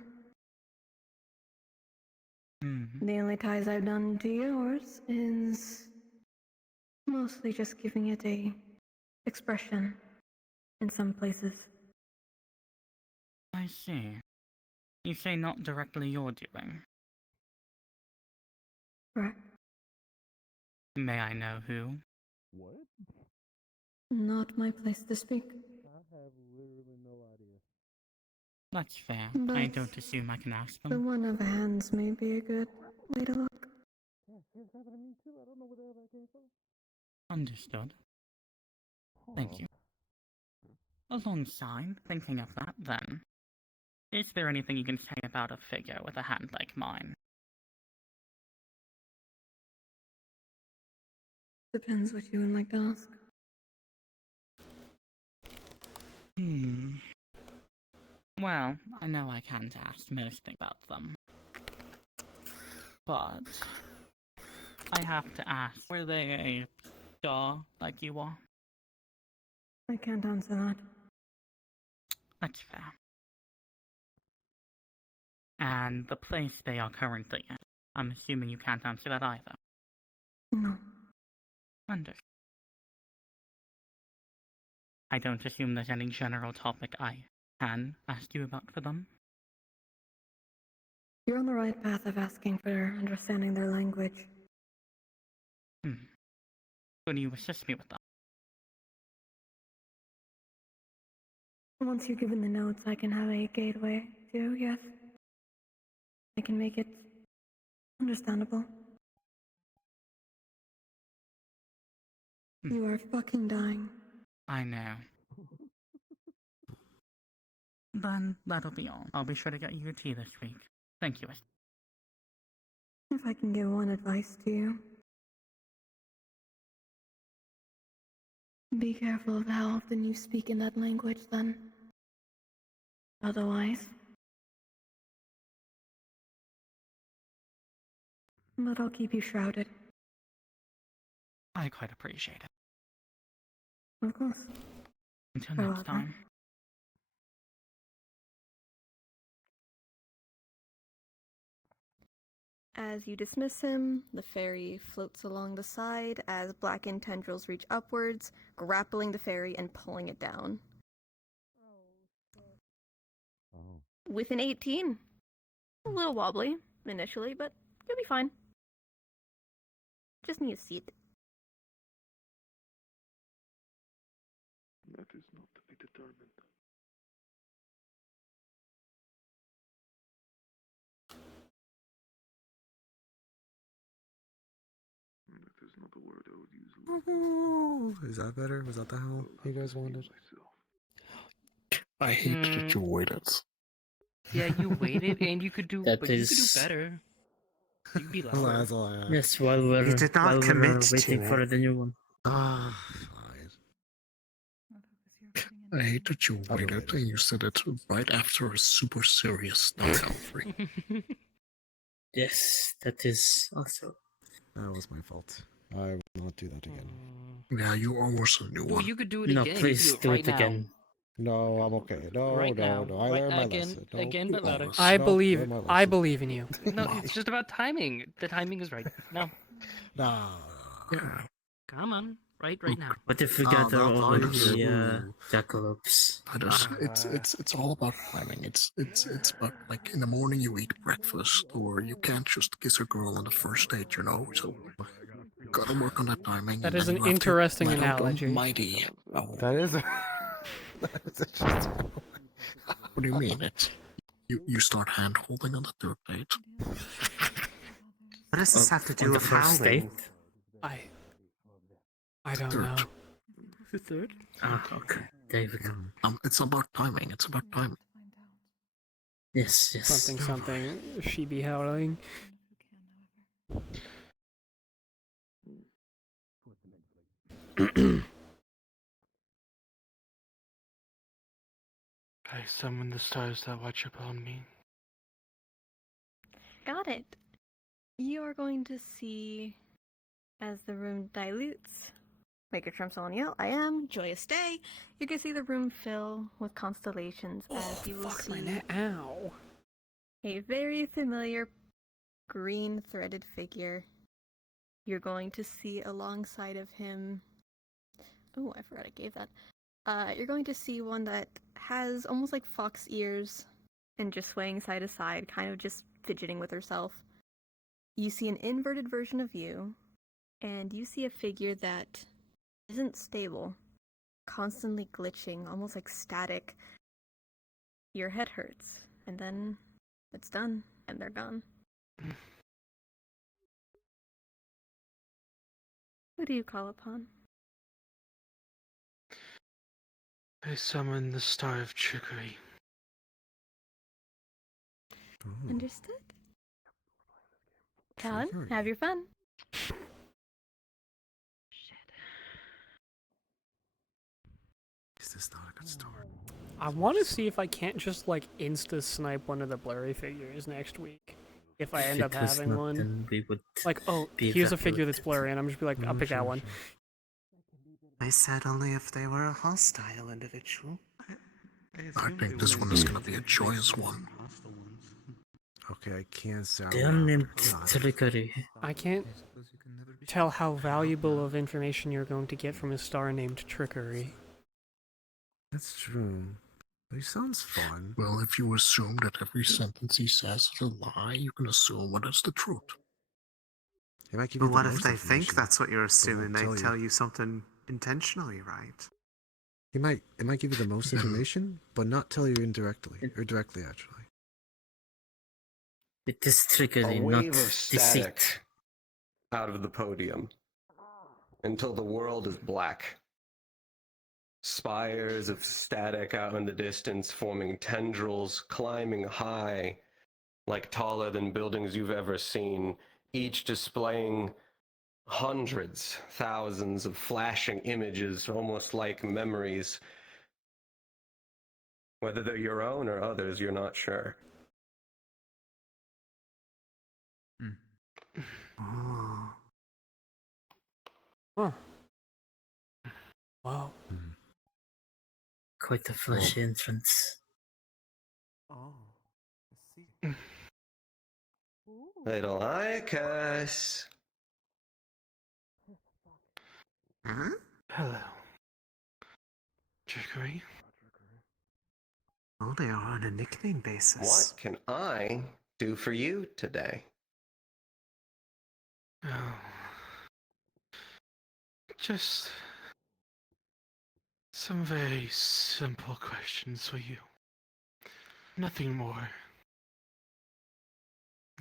The only ties I've done to yours is mostly just giving it a expression in some places. I see. You say not directly your doing. Correct. May I know who? What? Not my place to speak. I have literally no idea. That's fair. But I don't assume I can ask the them. one of hands may be a good way to look. Yeah, it's happened to me too. I don't know where the hell that came from. Understood. Thank you. Alongside thinking of that, then, is there anything you can say about a figure with a hand like mine? Depends what you would like to ask. Well, I know I can't ask most about them. But I have to ask, were they a star like you are? I can't answer that. That's fair. And the place they are currently in, I'm assuming you can't answer that either. No. Understood. I don't assume there's any general topic I can ask you about for them. You're on the right path of asking for understanding their language. Can you assist me with that? Once you're given the notes, I can have a gateway too, yes. I can make it understandable. You are fucking dying. I know. Then that'll be all. I'll be sure to get you your tea this week. Thank you. If I can give one advice to you. Be careful of how often you speak in that language, then. Otherwise. But I'll keep you shrouded. I quite appreciate it. Of course. Until You're next welcome. time. As you dismiss him, the fairy floats along the side as blackened tendrils reach upwards, grappling the fairy and pulling it down. With an 18. A little wobbly initially, but you'll be fine. Just need a seat. That is not to be determined. That is not a word I would use. Ooh, is that better? Was that the hell you guys wanted? I hate that you waited. Yeah, you waited, and you could do. That but you could is- do better. You could be That's all- louder. that's all I have. Yes, while we're, You did not while commit we're to waiting for it. the new one. Ah, fine. I hate that you waited and you said it right after a super serious knockout free. Yes, that is also. That was my fault. I will not do that again. Yeah, you almost a new Well, one. you could do it No, again. please you could do right it now. again. No, I'm okay. No, Right no, now. no. I Right learned my again, lesson. No, again, but louder. I no, believe. learn my I lesson. believe in you. No, it's just about timing. The timing is right. No. Nah. Come on. Right now. What if we Ah, gather that all of is- the jackalopes? It's all about timing. It's about like in the morning you eat breakfast, or you can't just kiss a girl on the first date, you know. So you gotta work on that timing. That and is then an you have to interesting let out analogy. Almighty. That is. What do you mean? It's you start hand holding on the third date. What does this have to On do the with first howling? date? I don't Third. know. The third? Ah, okay. There we go. It's about timing. It's about timing. Yes, yes. Something. She be howling. I summon the stars that watch upon me. Got it. You are going to see, as the room dilutes, make your trumps on yell, I am, joyous day. You can see the room fill with constellations as you will Fuck my see neck. Ow. a very familiar green threaded figure. You're going to see alongside of him. Oh, I forgot I gave that. You're going to see one that has almost like fox ears and just swaying side to side, kind of just fidgeting with herself. You see an inverted version of you, and you see a figure that isn't stable, constantly glitching, almost like static. Your head hurts, and then it's done, and they're gone. Who do you call upon? I summon the star of trickery. Understood. Talon, have your fun. Is this not a good start? I want to see if I can't just like insta snipe one of the blurry figures next week. If I end If up it was having not, one. then we would Like, oh, be here's a figure that's evacuated. blurry, and I'm just be like, I'll pick that one. I said only if they were a hostile individual. I think this one is gonna be a joyous one. Okay, I can't sound. They are named Trickery. I can't tell how valuable of information you're going to get from a star named Trickery. That's true. He sounds fun. Well, if you assume that every sentence he says is a lie, you can assume that it's the truth. He might give But you the what if most they think information, that's what you're but assuming? won't They tell you something intentionally, right? It might give you the most information, but not tell you indirectly, or directly actually. It is A triggering, wave not of static deceit. out of the podium until the world is black. Spires of static out in the distance, forming tendrils, climbing high, like taller than buildings you've ever seen, each displaying hundreds, thousands of flashing images, almost like memories. Whether they're your own or others, you're not sure. Oh. Huh. Wow. Quite a flashy entrance. Oh, I see. Little Icus. Huh? Hello. Trickery? Oh, they are on a nickname basis. What can I do for you today? Oh. Just some very simple questions for you. Nothing more.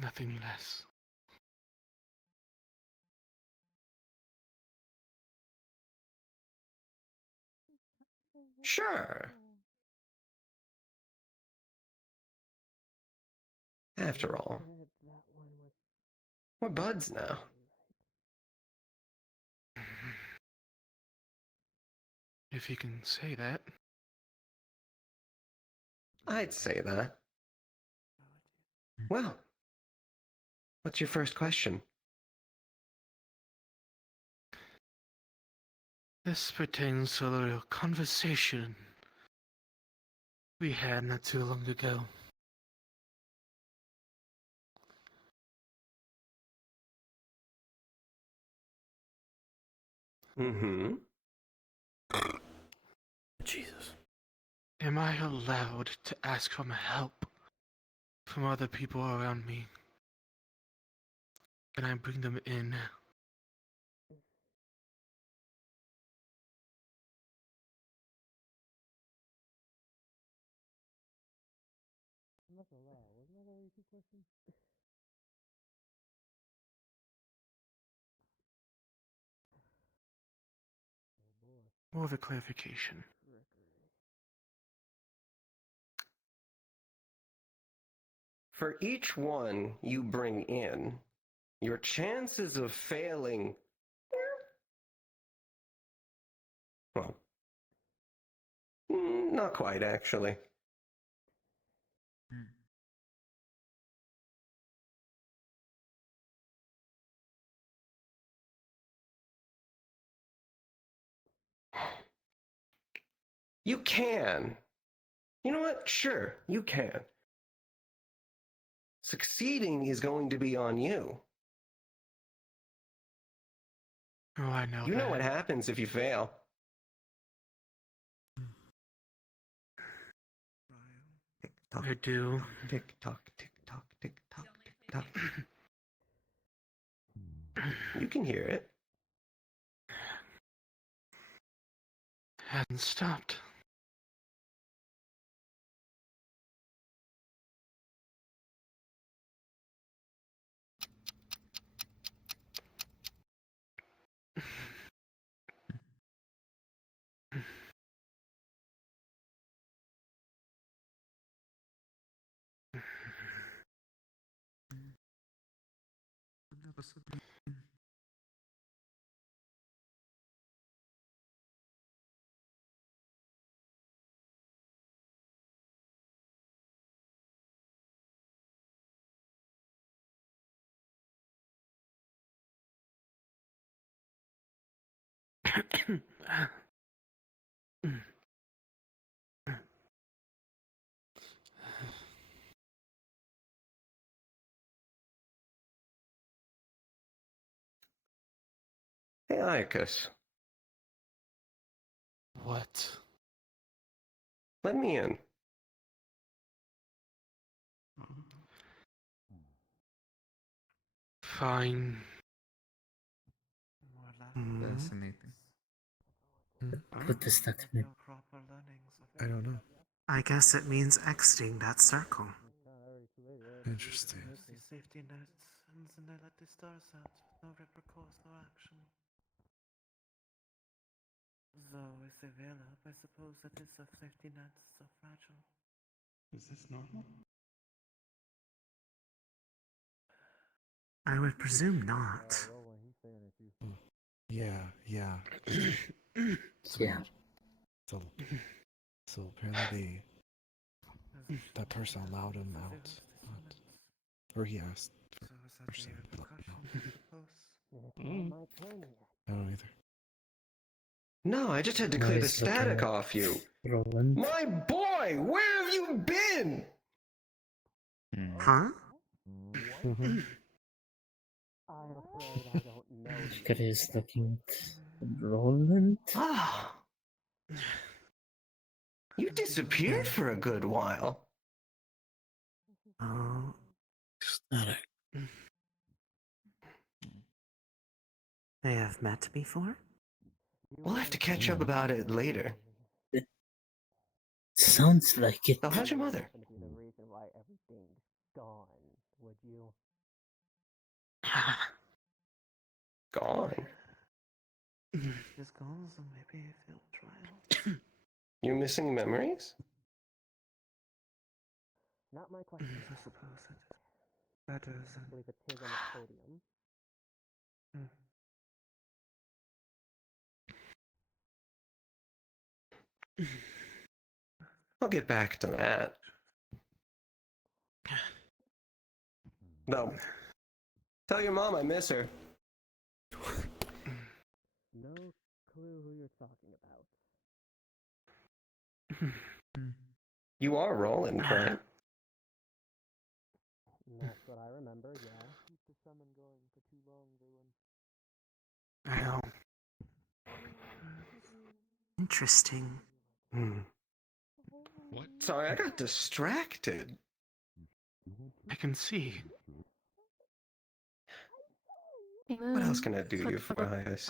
Nothing less. Sure. After all, we're buds now. If you can say that. I'd say that. Well, what's your first question? This pertains to a little conversation we had not too long ago. Mm-hmm. Jesus. Am I allowed to ask for my help from other people around me? Can I bring them in? More of a clarification. For each one you bring in, your chances of failing, well, not quite actually. You can. You know what? Sure, you can. Succeeding is going to be on you. Oh, I know You that. know what happens if you fail. I do. Tick tock, tick tock, tick tock, tick tock. You can hear it. Hasn't stopped. Hey, Iacus. What? Let me in. Fine. Fascinating. What does that mean? I don't know. I guess it means exiting that circle. Interesting. Safety nets, and then they let the stars out with no recourse, no action. Though, if they veil up, I suppose that is of safety nets so fragile. Is this normal? I would presume not. Yeah. Yeah. So apparently that person allowed him out. Or he asked for something to let him out. I don't know either. No, I just had to clear the static off you. Roland. My boy, where have you been? Huh? Oscar is looking at Roland. Ah. You disappeared for a good while. Oh. Static. They have met before? We'll have to catch up about it later. Sounds like it. So how's your mother? The reason why everything's gone, would you? Gone. She's gone, so maybe they'll try. You missing memories? Not my question. I suppose it better than. I believe it is on the podium. I'll get back to that. No. Tell your mom I miss her. No clue who you're talking about. You are Roland, right? That's what I remember, yeah. Keep the summon going for too long, Well. Interesting. What? Sorry, I got distracted. I can see. What else can I do you for, Hyas?